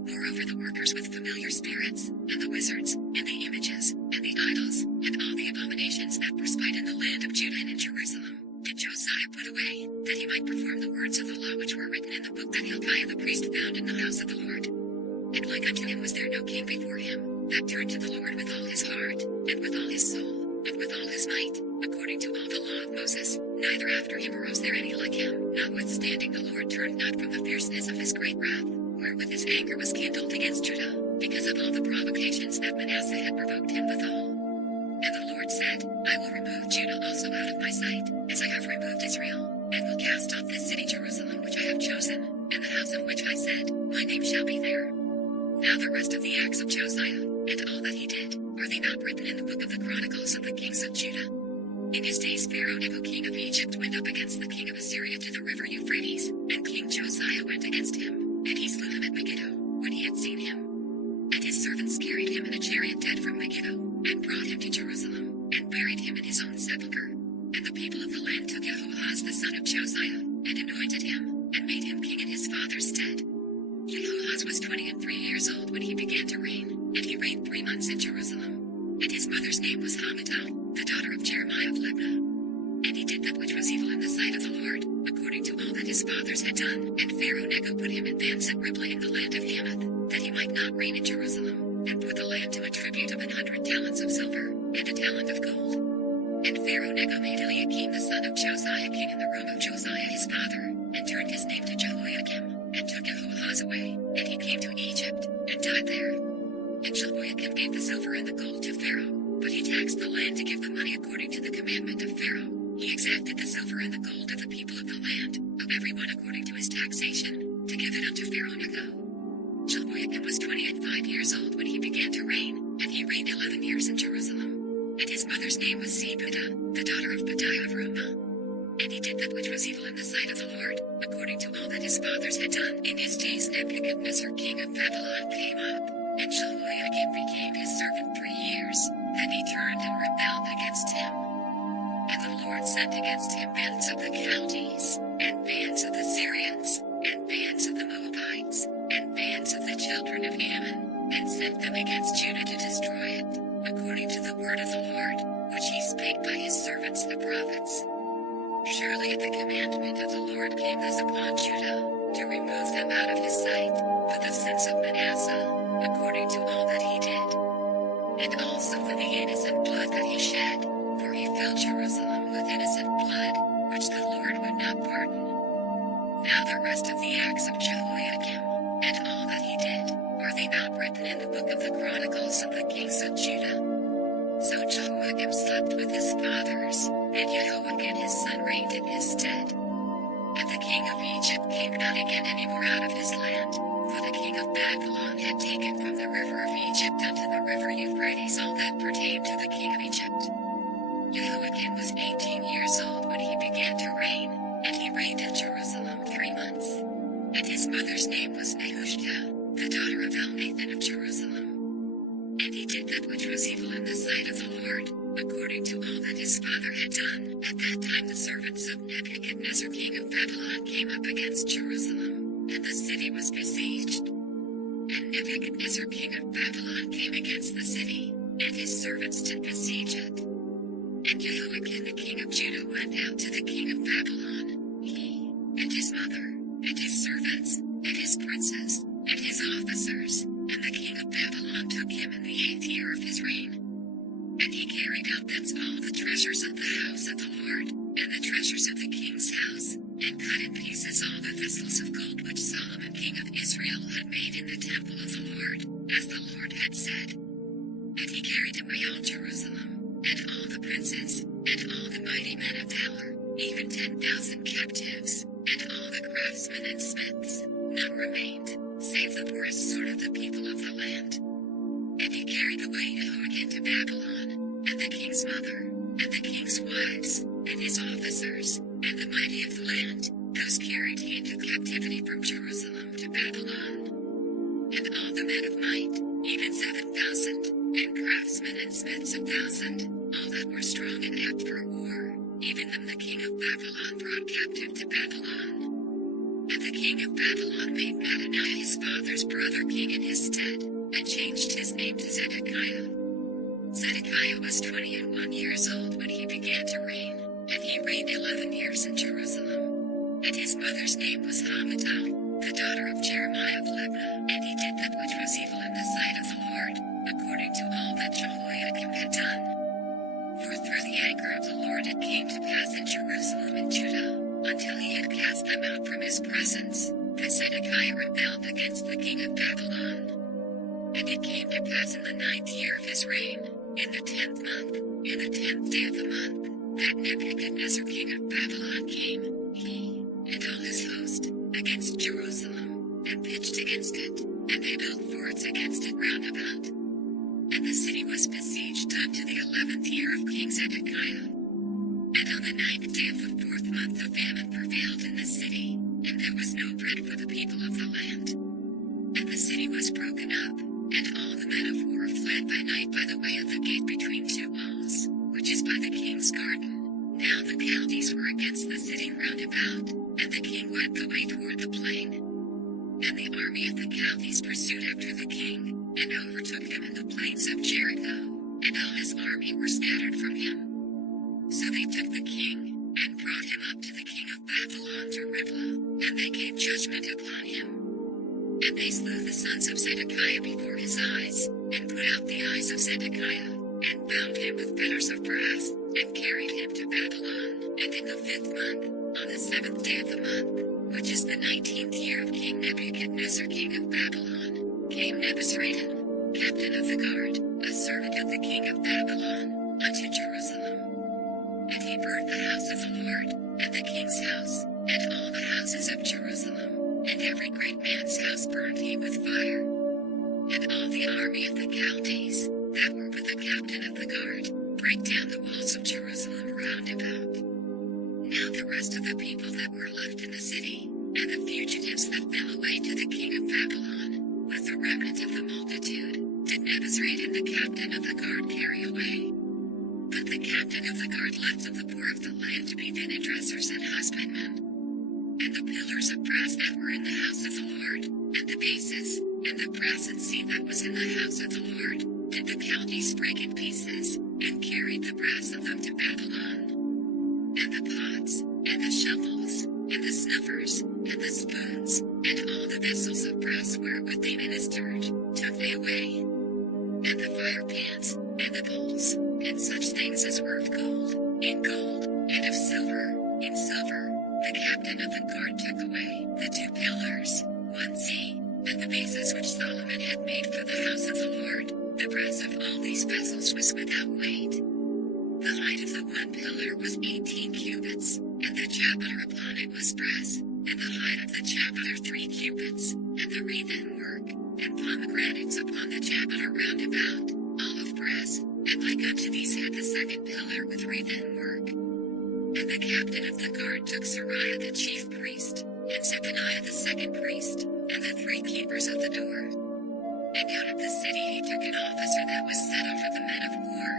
Moreover, the workers with familiar spirits, and the wizards, and the images, and the idols, and all the abominations that were spied in the land of Judah and in Jerusalem, did Josiah put away, that he might perform the words of the law which were written in the book that Hilkiah the priest found in the house of the Lord. And like unto him was there no king before him, that turned to the Lord with all his heart, and with all his soul, and with all his might, according to all the law of Moses, neither after him arose there any like him. Notwithstanding the Lord turned not from the fierceness of his great wrath, wherewith his anger was kindled against Judah, because of all the provocations that Manasseh had provoked him withal. And the Lord said, I will remove Judah also out of my sight, as I have removed Israel, and will cast off this city Jerusalem which I have chosen, and the house of which I said, My name shall be there. Now the rest of the acts of Josiah, and all that he did, are they not written in the book of the Chronicles of the kings of Judah? In his days Pharaoh Necho king of Egypt went up against the king of Assyria to the river Euphrates, and King Josiah went against him, and he slew him at Megiddo, when he had seen him. And his servants carried him in a chariot dead from Megiddo, and brought him to Jerusalem, and buried him in his own sepulchre. And the people of the land took Jehoahaz the son of Josiah, and anointed him, and made him king in his father's stead. Jehoahaz was 23 years old when he began to reign, and he reigned 3 months in Jerusalem. And his mother's name was Hamutal, the daughter of Jeremiah of Libnah. And he did that which was evil in the sight of the Lord, according to all that his fathers had done. And Pharaoh Necho put him in bands at Riblah in the land of Hamath, that he might not reign in Jerusalem, and put the land to a tribute of 100 talents of silver, and a talent of gold. And Pharaoh Necho made Eliakim the son of Josiah king in the room of Josiah his father, and turned his name to Jehoiakim, and took Jehoahaz away, and he came to Egypt, and died there. And Jehoiakim gave the silver and the gold to Pharaoh, but he taxed the land to give the money according to the commandment of Pharaoh. He exacted the silver and the gold of the people of the land, of every one according to his taxation, to give it unto Pharaoh Necho. Jehoiakim was 25 years old when he began to reign, and he reigned 11 years in Jerusalem. And his mother's name was Zebudah, the daughter of Pedaiah of Rumah. And he did that which was evil in the sight of the Lord, according to all that his fathers had done. In his days Nebuchadnezzar king of Babylon came up, and Jehoiakim became his servant 3 years. Then he turned and rebelled against him. And the Lord sent against him bands of the Chaldees, and bands of the Syrians, and bands of the Moabites, and bands of the children of Ammon, and sent them against Judah to destroy it, according to the word of the Lord, which he spake by his servants the prophets. Surely at the commandment of the Lord came this upon Judah, to remove them out of his sight, for the sins of Manasseh, according to all that he did, and also for the innocent blood that he shed, for he filled Jerusalem with innocent blood, which the Lord would not pardon. the rest of the acts of Jehoiakim, and all that he did, are they not written in the book of the Chronicles of the kings of Judah? So Jehoiakim slept with his fathers, and Jehoiakim his son reigned in his stead. And the king of Egypt came not again any more out of his land, for the king of Babylon had taken from the river of Egypt unto the river Euphrates all that pertained to the king of Egypt. Jehoiakim was 18 years old when he began to reign, and he reigned in Jerusalem 3 months. And his mother's name was Nehushta, the daughter of Elnathan of Jerusalem. And he did that which was evil in the sight of the Lord, according to all that his father had done. At that time the servants of Nebuchadnezzar king of Babylon came up against Jerusalem, and the city was besieged. And Nebuchadnezzar king of Babylon came against the city, and his servants did besiege it. And Jehoiakim the king of Judah went out to the king of Babylon, he, and his mother, and his servants, and his princes, and his officers, and the king of Babylon took him in the 8th year of his reign. And he carried out thence all the treasures of the house of the Lord, and the treasures of the king's house, and cut in pieces all the vessels of gold which Solomon king of Israel had made in the temple of the Lord, as the Lord had said. And he carried away all Jerusalem, and all the princes, and all the mighty men of valor, even 10,000 captives, and all the craftsmen and smiths. None remained, save the poorest sort of the people of the land. And he carried away Jehoiakim to Babylon, and the king's mother, and the king's wives, and his officers, and the mighty of the land, those carried he into captivity from Jerusalem to Babylon. And all the men of might, even 7,000, and craftsmen and smiths 1,000, all that were strong and apt for war, even them the king of Babylon brought captive to Babylon. And the king of Babylon made Mattaniah his father's brother king in his stead, and changed his name to Zedekiah. Zedekiah was 21 years old when he began to reign, and he reigned 11 years in Jerusalem. And his mother's name was Hamutal, the daughter of Jeremiah of Libnah, and he did that which was evil in the sight of the Lord, according to all that Jehoiakim had done. For through the anger of the Lord it came to pass in Jerusalem and Judah, until he had cast them out from his presence, that Zedekiah rebelled against the king of Babylon. And it came to pass in the 9th year of his reign, in the 10th month, in the 10th day of the month, that Nebuchadnezzar king of Babylon came, he, and all his host, against Jerusalem, and pitched against it, and they built forts against it round about. And the city was besieged unto the 11th year of King Zedekiah. And on the 9th day of the 4th month the famine prevailed in the city, and there was no bread for the people of the land. And the city was broken up, and all the men of war fled by night by the way of the gate between 2 walls, which is by the king's garden. Now the Chaldees were against the city round about, and the king went the way toward the plain. And the army of the Chaldees pursued after the king, and overtook him in the plains of Jericho, and all his army were scattered from him. So they took the king, and brought him up to the king of Babylon to Riblah, and they gave judgment upon him. And they slew the sons of Zedekiah before his eyes, and put out the eyes of Zedekiah, and bound him with fetters of brass, and carried him to Babylon. And in the 5th month, on the 7th day of the month, which is the 19th year of King Nebuchadnezzar king of Babylon, came Nebuzaradan, captain of the guard, a servant of the king of Babylon, unto Jerusalem. And he burned the house of the Lord, and the king's house, and all the houses of Jerusalem, and every great man's house burned he with fire. And all the army of the Chaldees, that were with the captain of the guard, brake down the walls of Jerusalem round about. Now the rest of the people that were left in the city, and the fugitives that fell away to the king of Babylon, with the remnant of the multitude, did Nebuzaradan the captain of the guard carry away. But the captain of the guard left of the poor of the land to be vineyard dressers and husbandmen. And the pillars of brass that were in the house of the Lord, and the bases, and the brass and sea that was in the house of the Lord, did the Chaldees break in pieces, and carried the brass of them to Babylon. And the pots, and the shovels, and the snuffers, and the spoons, and all the vessels of brass wherewith they ministered, took they away. And the fire pans, and the bowls, and such things as were of gold, in gold, and of silver, in silver, The captain of the guard took away the 2 pillars, 1c, and the bases which Solomon had made for the house of the Lord. The brass of all these vessels was without weight. The height of the 1 pillar was 18 cubits, and the chapiter upon it was brass, and the height of the chapiter 3 cubits, and the wreathen work, and pomegranates upon the chapiter round about, all of brass, and like unto these had the 2nd pillar with wreathen work. And the captain of the guard took Sariah the chief priest, and Zephaniah the 2nd priest, and the 3 keepers of the door. And out of the city he took an officer that was set over the men of war,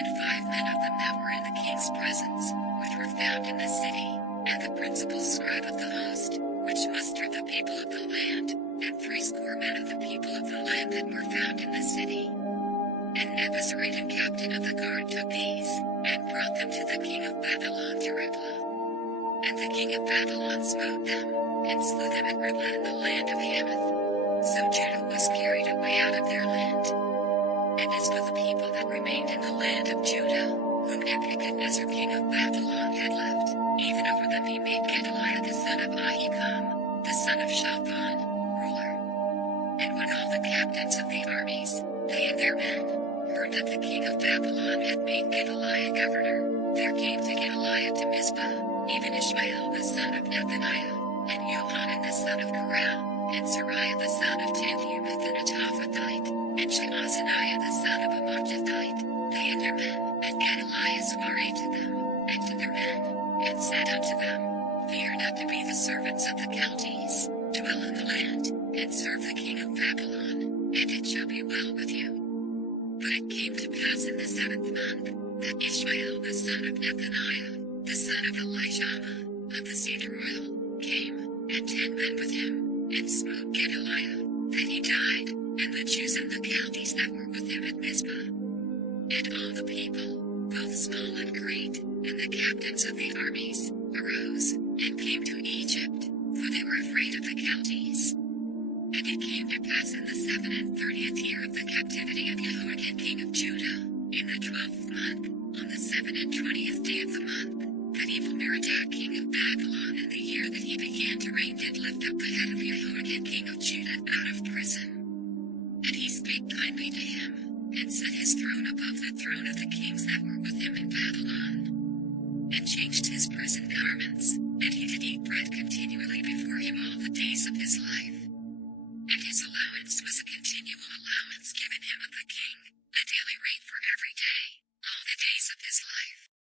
and 5 men of them that were in the king's presence, which were found in the city, and the principal scribe of the host, which mustered the people of the land, and 80 men of the people of the land that were found in the city. And Nebuzaradan captain of the guard took these, and brought them to the king of Babylon to Riblah. And the king of Babylon smote them, and slew them at Riblah in the land of Hamath. So Judah was carried away out of their land. And as for the people that remained in the land of Judah, whom Nebuchadnezzar king of Babylon had left, even over them he made Gedaliah the son of Ahikam, the son of Shaphan, ruler. And when all the captains of the armies, they and their men, heard that the king of Babylon had made Gedaliah governor, there came to Gedaliah to Mizpah, even Ishmael the son of Nethaniah, and Johanan the son of Korah, and Sariah the son of Tanhumeth and a Tophathite, and Sheazaniah the son of a Machathite, they and their men, and Gedaliah swore to them, and to their men, and said unto them, Fear not to be the servants of the counties, dwell in the land, and serve the king of Babylon, and it shall be well with you. But it came to pass in the 7th month, that Ishmael the son of Nethaniah, the son of Elishama, of the cedar oil, came, and 10 men with him, and smote Gedaliah, that he died, and the Jews and the counties that were with him at Mizpah. And all the people, both small and great, and the captains of the armies, arose, and came to Egypt, for they were afraid of the counties. And it came to pass in the 37th year of the captivity of Jehoiakim king of Judah, in the 12th month, on the 27th day of the month, that Evil-Merodach king of Babylon in the year that he began to reign did lift up the head of Jehoiakim king of Judah out of prison. And he spake kindly to him, and set his throne above the throne of the kings that were with him in Babylon, and changed his prison garments, and he did eat bread continually before him all the days of his life. And his allowance was a continual allowance given him of the king, a daily rate for every day, all the days of his life.